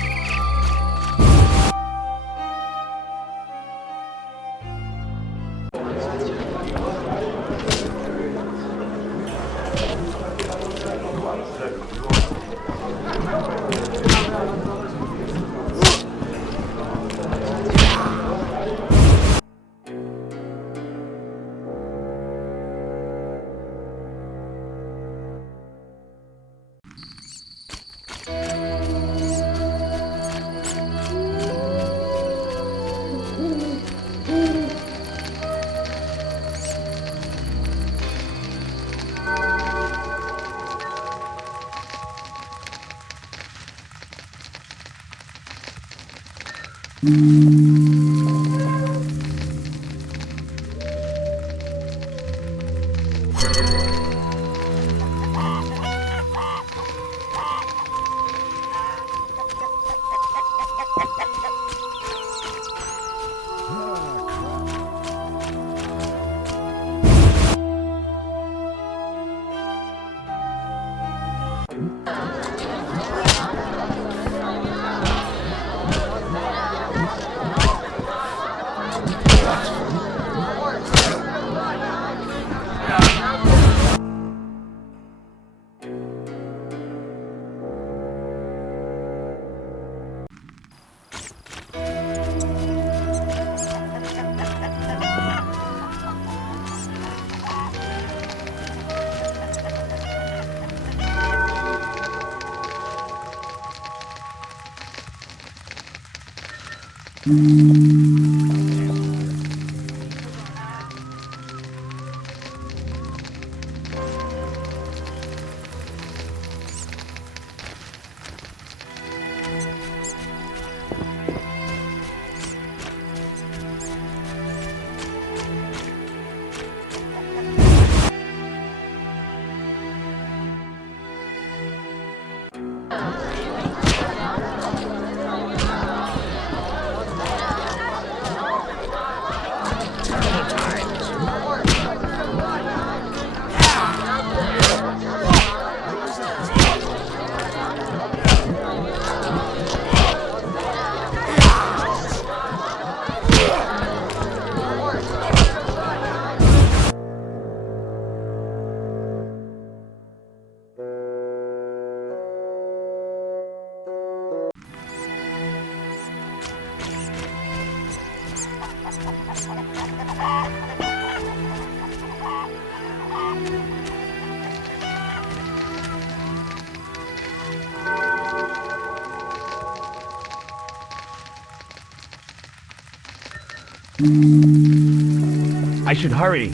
I should hurry.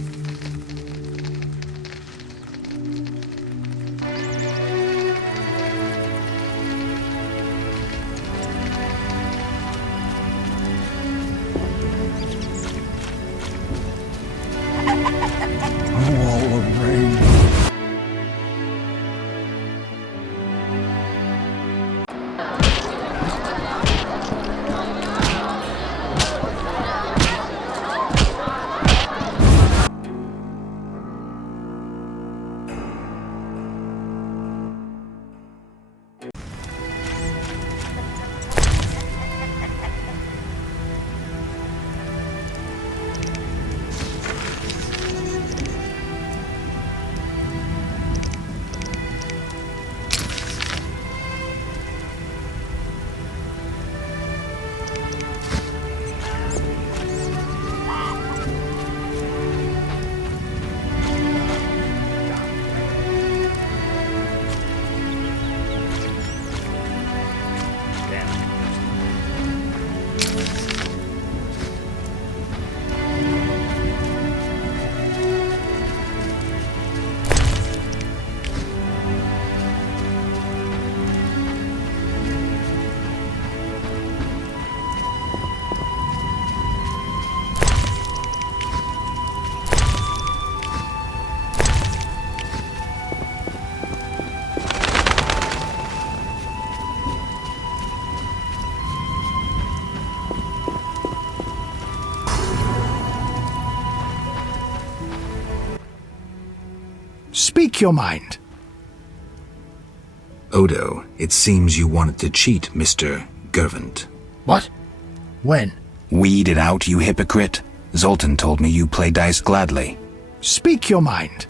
Speak your mind. Odo, it seems you wanted to cheat Mr. Gervant. What? When? Weed it out, you hypocrite. Zoltan told me you play dice gladly. Speak your mind.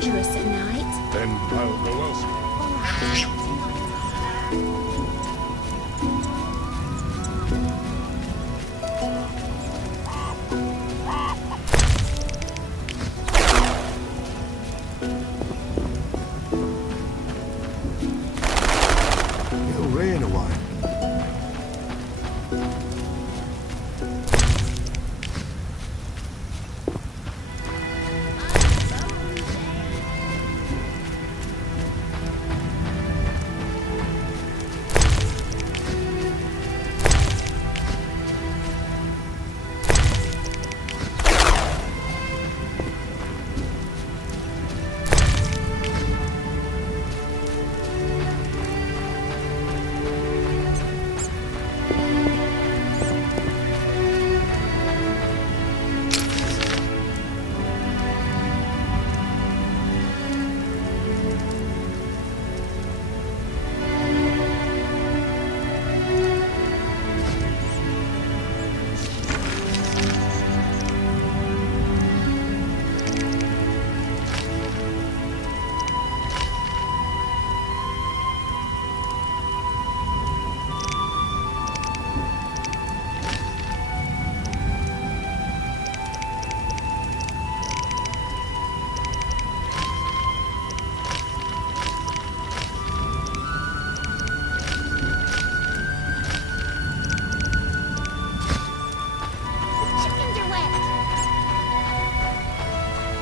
dangerous at night. Then I'll go elsewhere. It'll rain a while.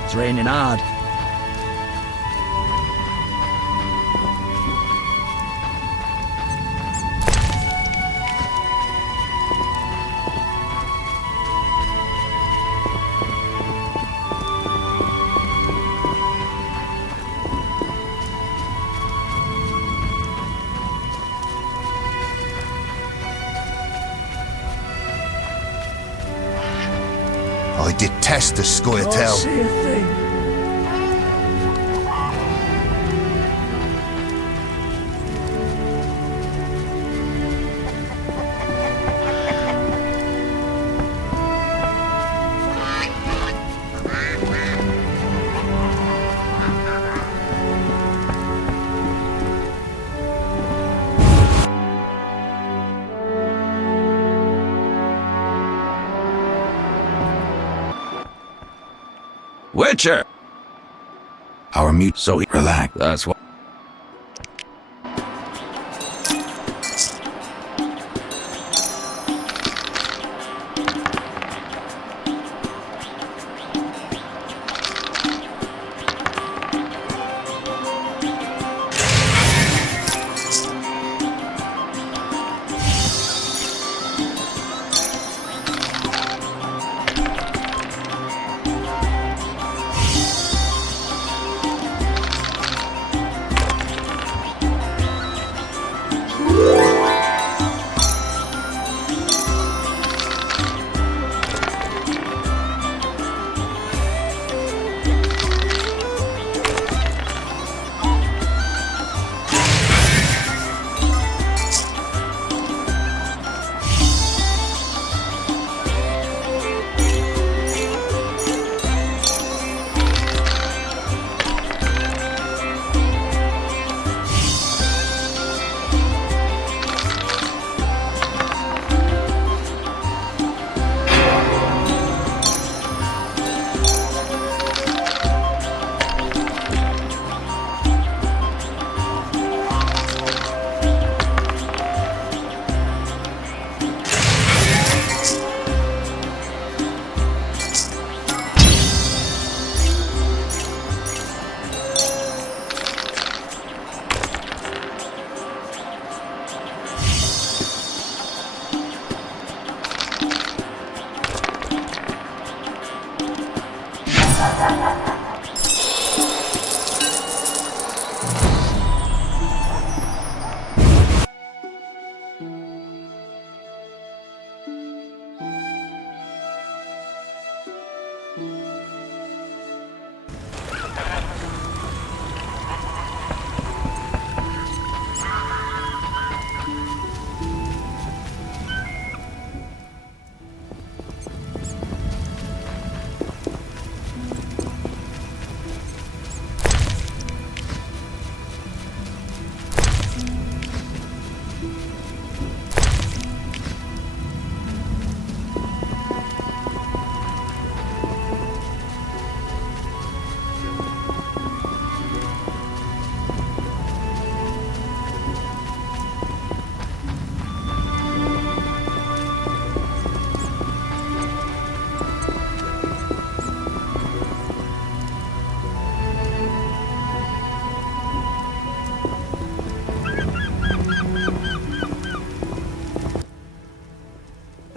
It's raining hard. I detest the Scoia'tael. See a thing. Witcher! Our mute. So he Relax. That's what.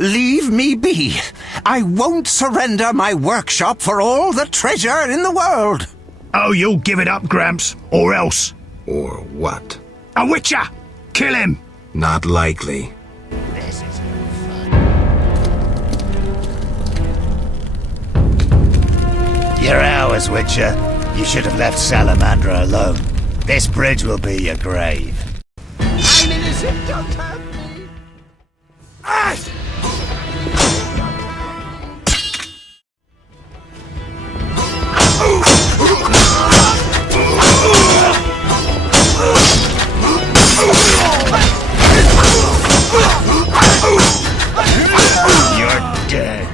Leave me be. I won't surrender my workshop for all the treasure in the world. Oh, you'll give it up, Gramps, or else. Or what? A witcher! Kill him! Not likely. This is You're ours, Witcher. You should have left Salamandra alone. This bridge will be your grave. I'm innocent, don't hurt me! Ah! You're dead.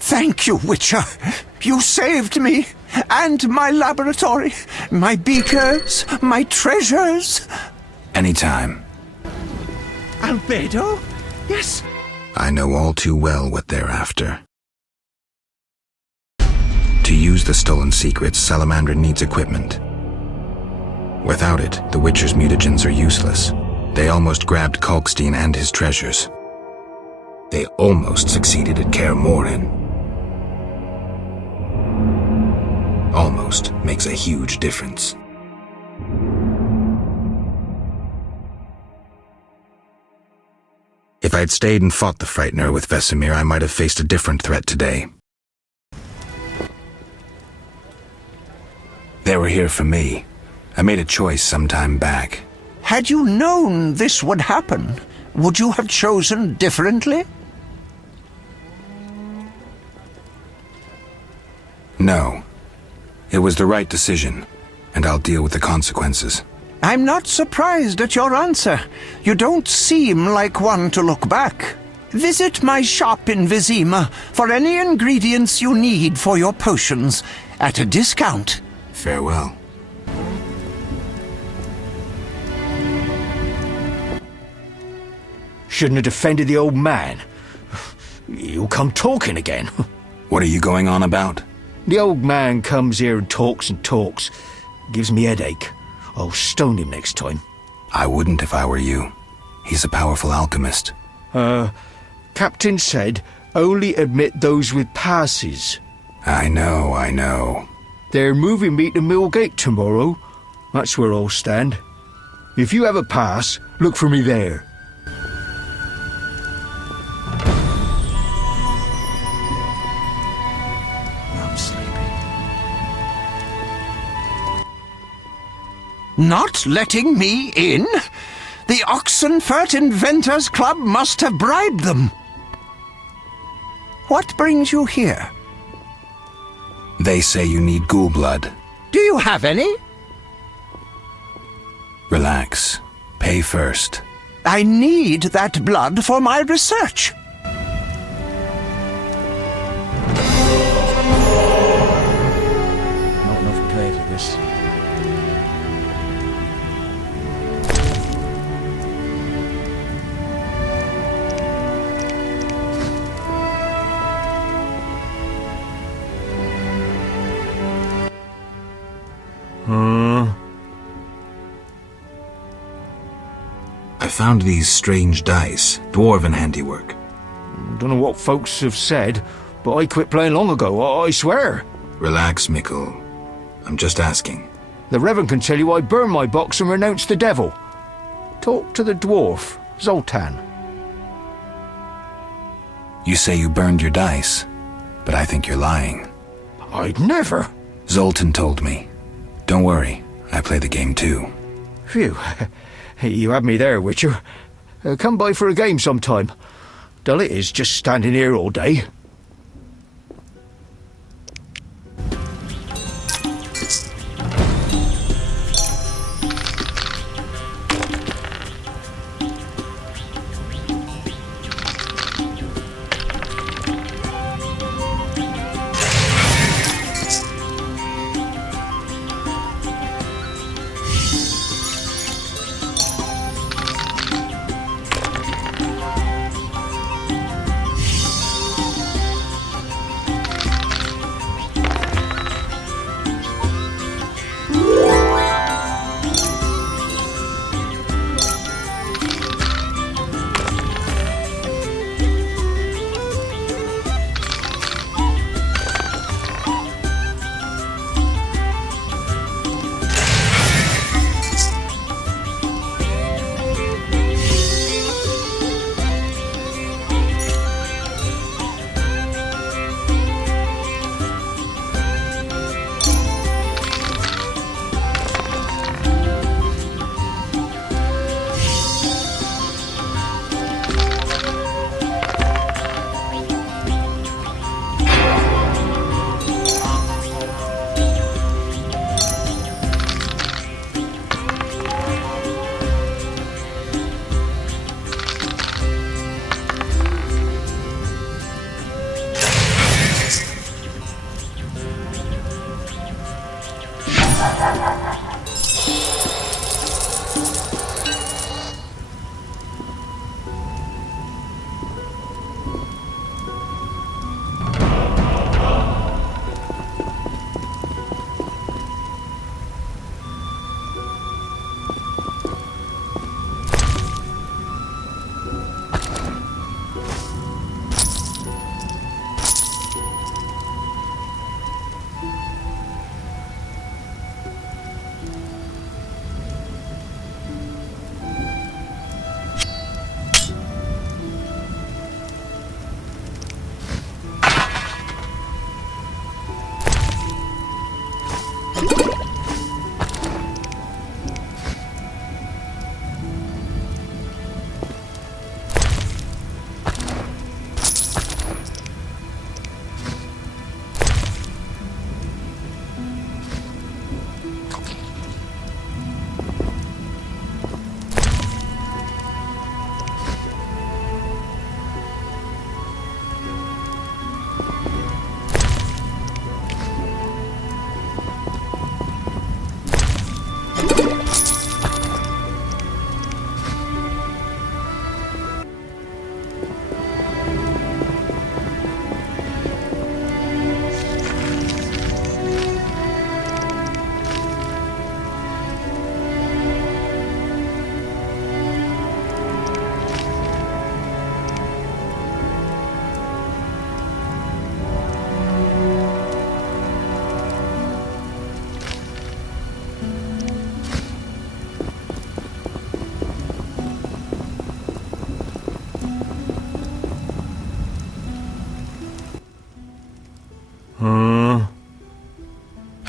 Thank you, Witcher. You saved me, and my laboratory, my beakers, my treasures. Anytime. Albedo? Yes? I know all too well what they're after. To use the stolen secrets, Salamandra needs equipment. Without it, the Witcher's mutagens are useless. They almost grabbed Kalkstein and his treasures. They almost succeeded at Kaer Morhen. Almost makes a huge difference. If I'd stayed and fought the Frightener with Vesemir, I might have faced a different threat today. They were here for me. I made a choice some time back. Had you known this would happen, would you have chosen differently? No. It was the right decision, and I'll deal with the consequences. I'm not surprised at your answer. You don't seem like one to look back. Visit my shop in Vizima for any ingredients you need for your potions, at a discount. Farewell. Shouldn't have defended the old man. You'll come talking again. What are you going on about? The old man comes here and talks. Gives me headache. I'll stone him next time. I wouldn't if I were you. He's a powerful alchemist. Captain said only admit those with passes. I know. They're moving me to Millgate tomorrow. That's where I'll stand. If you have a pass, look for me there. Not letting me in? The Oxenfurt Inventors Club must have bribed them. What brings you here? They say you need ghoul blood. Do you have any? Relax. Pay first. I need that blood for my research. Not enough play for this. I found these strange dice, dwarven handiwork. Don't know what folks have said, but I quit playing long ago, I swear. Relax, Mikkel. I'm just asking. The Reverend can tell you I burned my box and renounced the devil. Talk to the dwarf, Zoltan. You say you burned your dice, but I think you're lying. I'd never. Zoltan told me. Don't worry, I play the game too. Phew. You had me there, Witcher. Come by for a game sometime. Dull it is just standing here all day.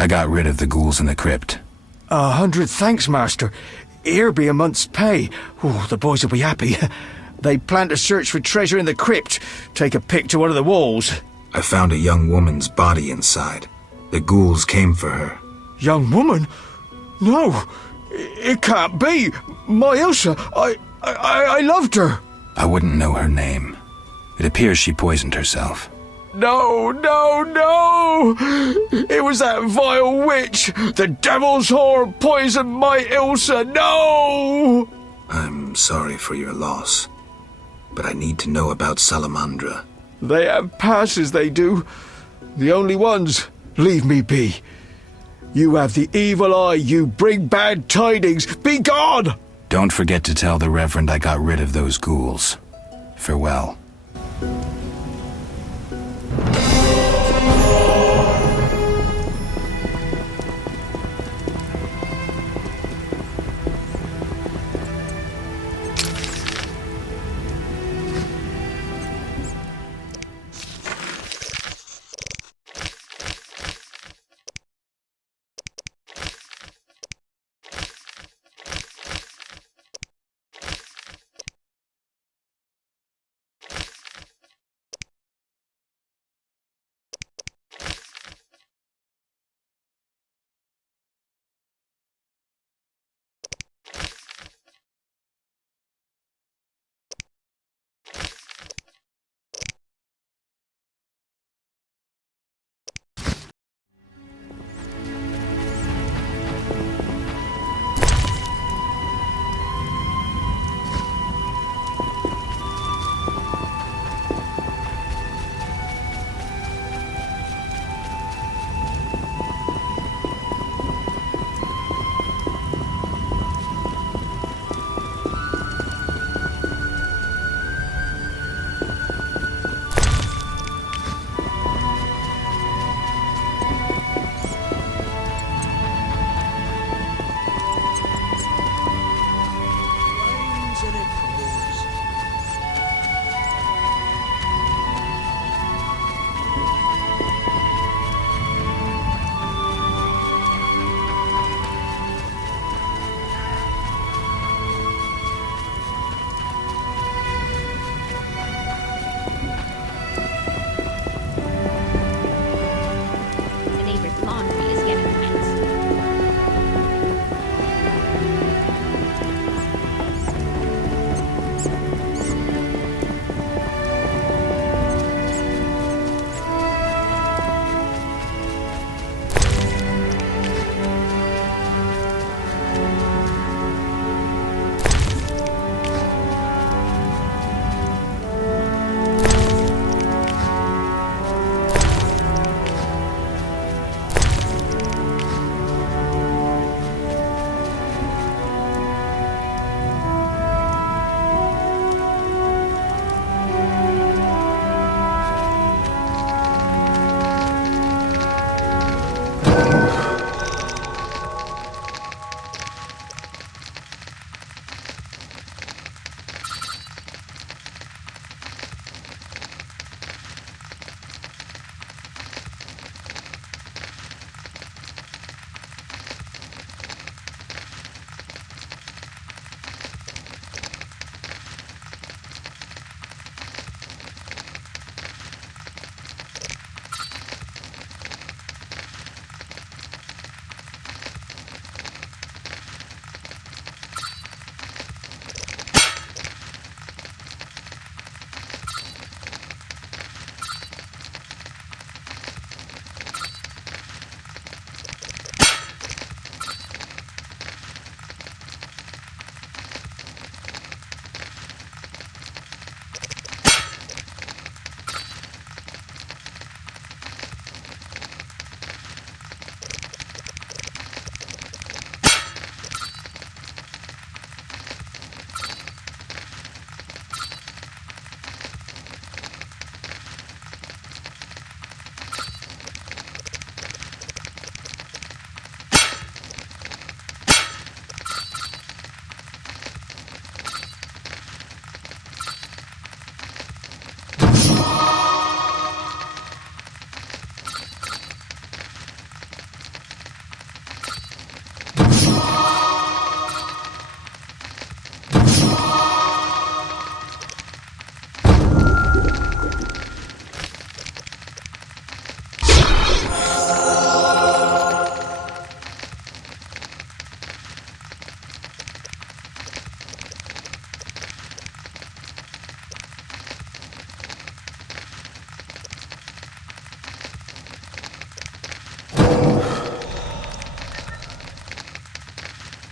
I got rid of the ghouls in the crypt. 100 thanks, Master. Here be a month's pay. Oh, the boys will be happy. They plan to search for treasure in the crypt. Take a pick to one of the walls. I found a young woman's body inside. The ghouls came for her. Young woman? No, it can't be. My Ilsa, I loved her. I wouldn't know her name. It appears she poisoned herself. No, no, no! It was that vile witch! The devil's whore poisoned my Ilsa! No! I'm sorry for your loss, but I need to know about Salamandra. They have passes, they do. The only ones. Leave me be. You have the evil eye, you bring bad tidings. Be gone! Don't forget to tell the Reverend I got rid of those ghouls. Farewell.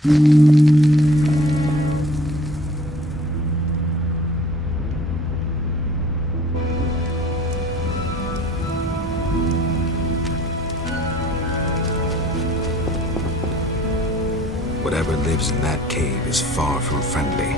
Whatever lives in that cave is far from friendly.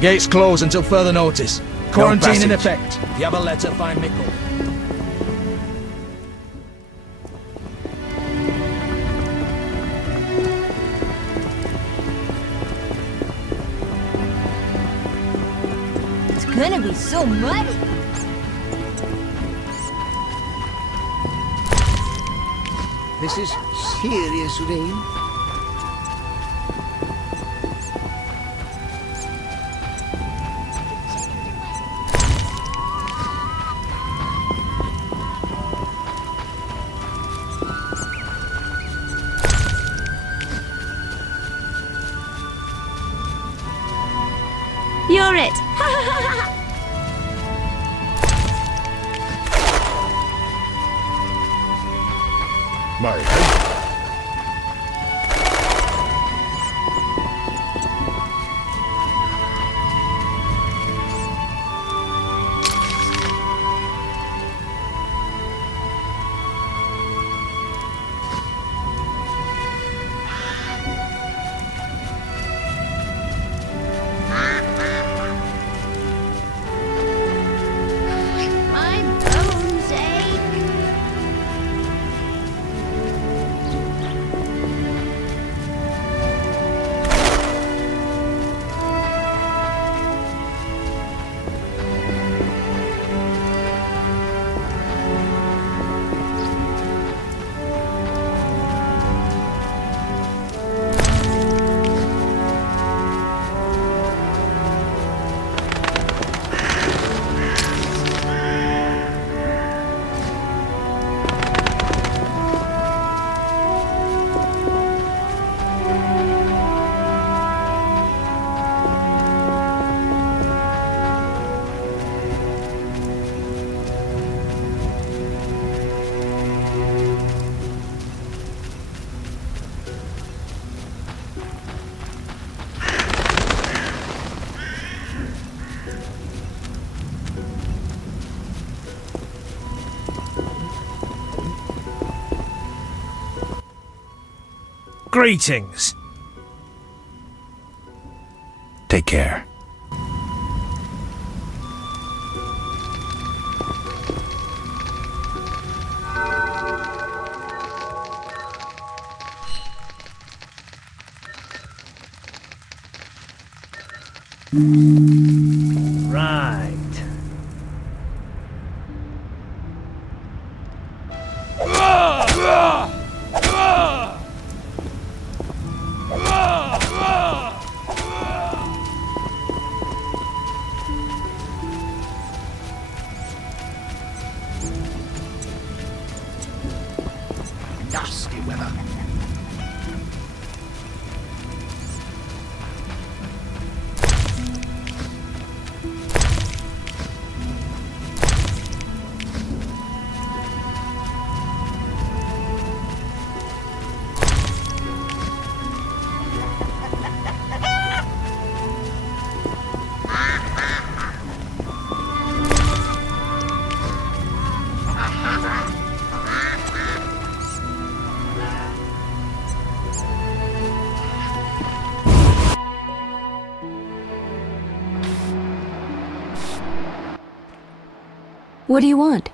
Gates closed until further notice. Quarantine in passage. effect. If you have a letter, find Mickle. It's gonna be so muddy. This is serious rain. You're it. My head. My bones ache. Greetings. Take care. Right. Nasty weather. What do you want?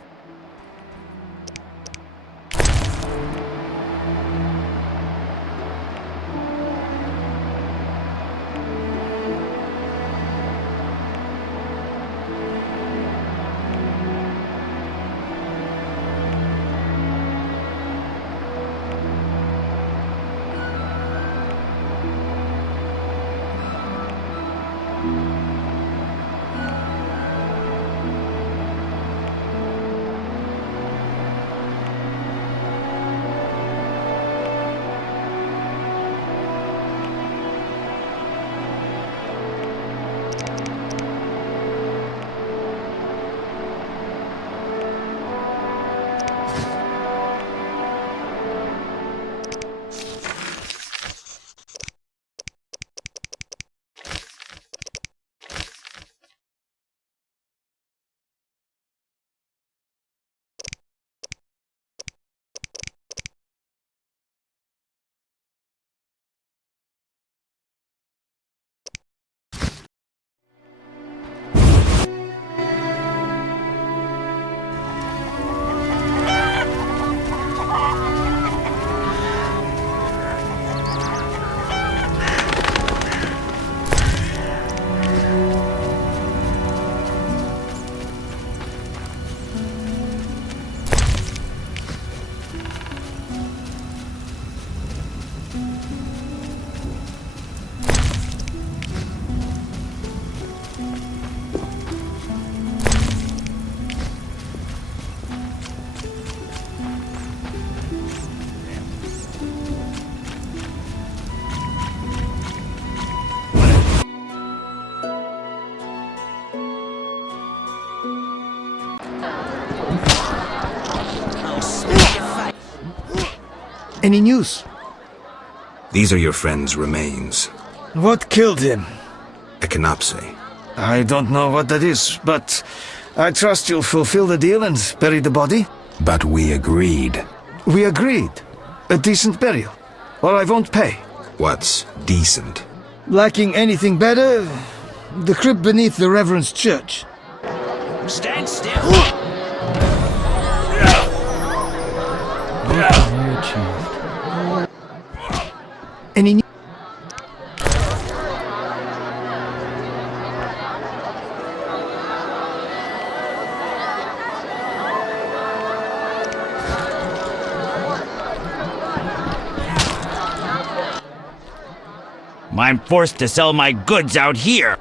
Any news? These are your friend's remains. What killed him? Echinopsy. I don't know what that is, but I trust you'll fulfill the deal and bury the body. But we agreed. We agreed. A decent burial. Or I won't pay. What's decent? Lacking anything better, the crypt beneath the Reverend's church. Stand still. Any I'm forced to sell my goods out here.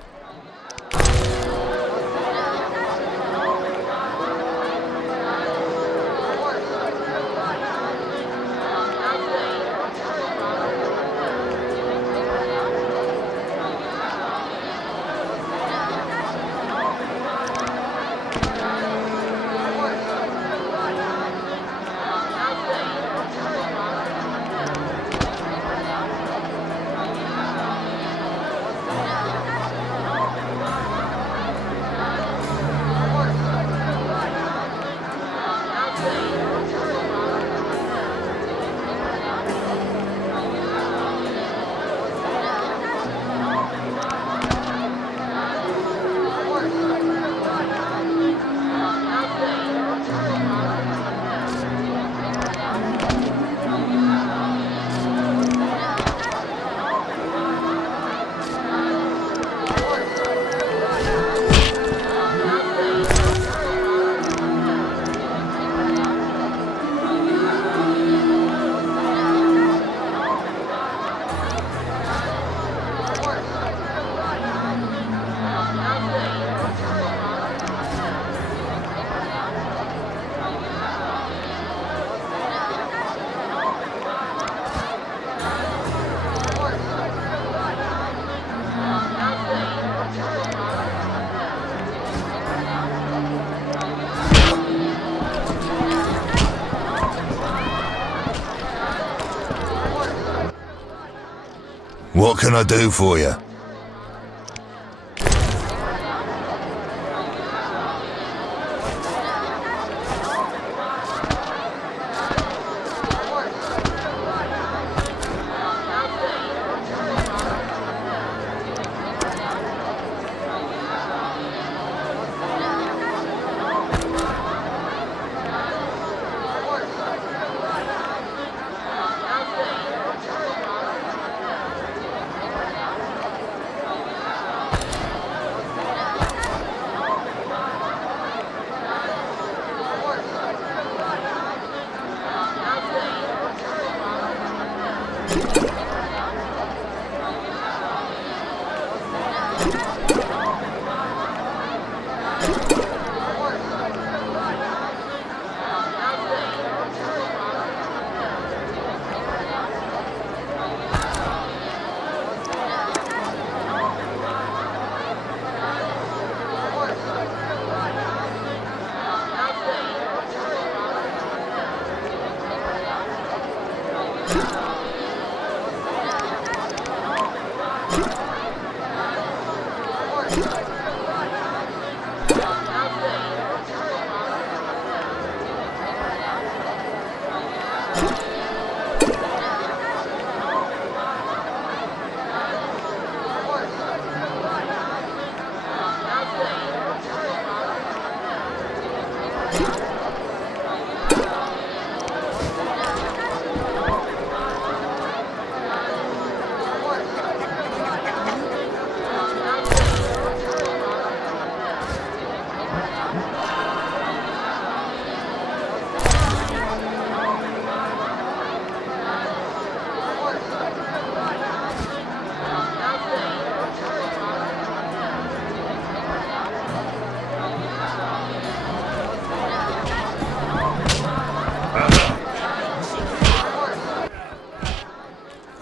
What can I do for you?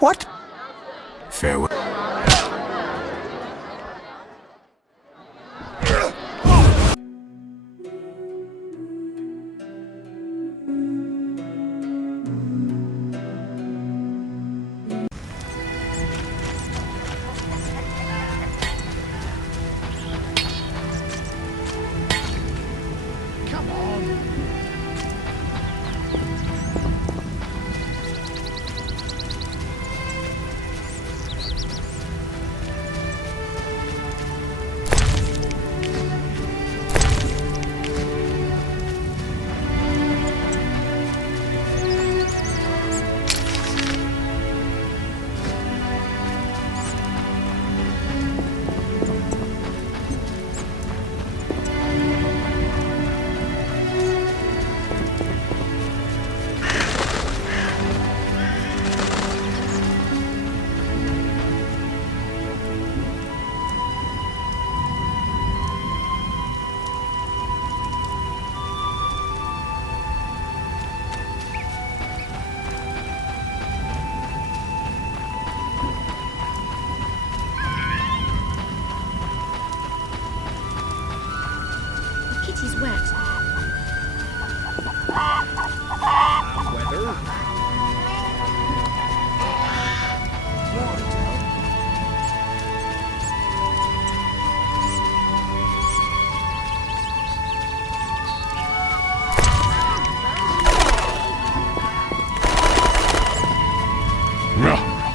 What? Farewell.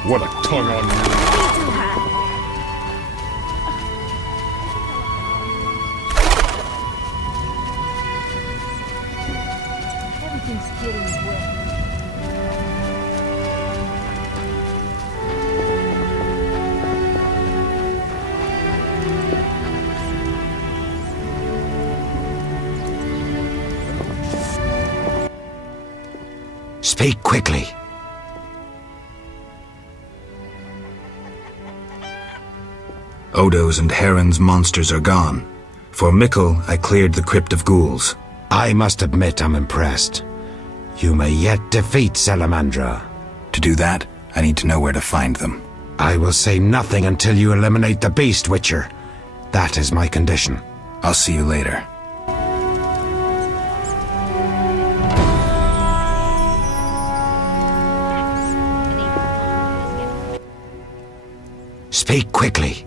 What a tongue on you! Everything's getting wet. Speak quickly. Odo's and Heron's monsters are gone. For Mickle, I cleared the crypt of ghouls. I must admit I'm impressed. You may yet defeat Salamandra. To do that, I need to know where to find them. I will say nothing until you eliminate the Beast Witcher. That is my condition. I'll see you later. Speak quickly.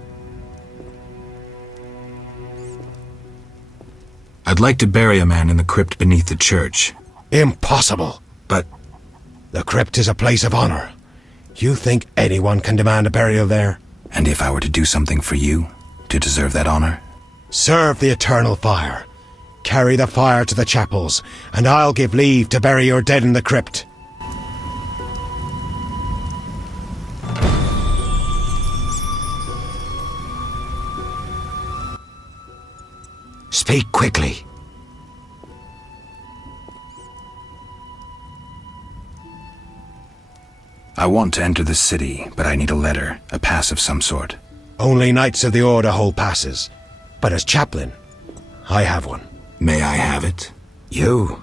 I'd like to bury a man in the crypt beneath the church. Impossible. But the crypt is a place of honor. You think anyone can demand a burial there? And if I were to do something for you, to deserve that honor? Serve the eternal fire. Carry the fire to the chapels, and I'll give leave to bury your dead in the crypt. Speak quickly. I want to enter the city, but I need a letter, a pass of some sort. Only Knights of the Order hold passes. But as chaplain, I have one. May I have it? You?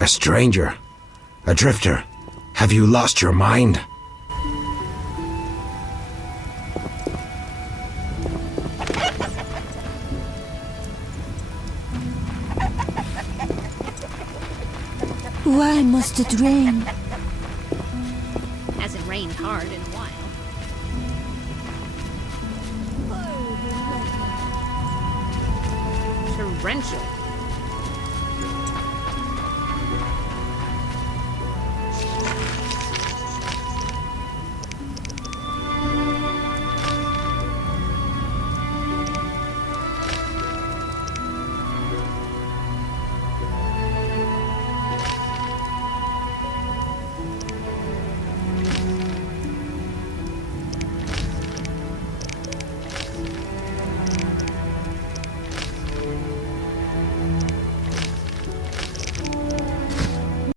A stranger? A drifter? Have you lost your mind? Why must it rain? Hasn't rained hard in a while. Torrential.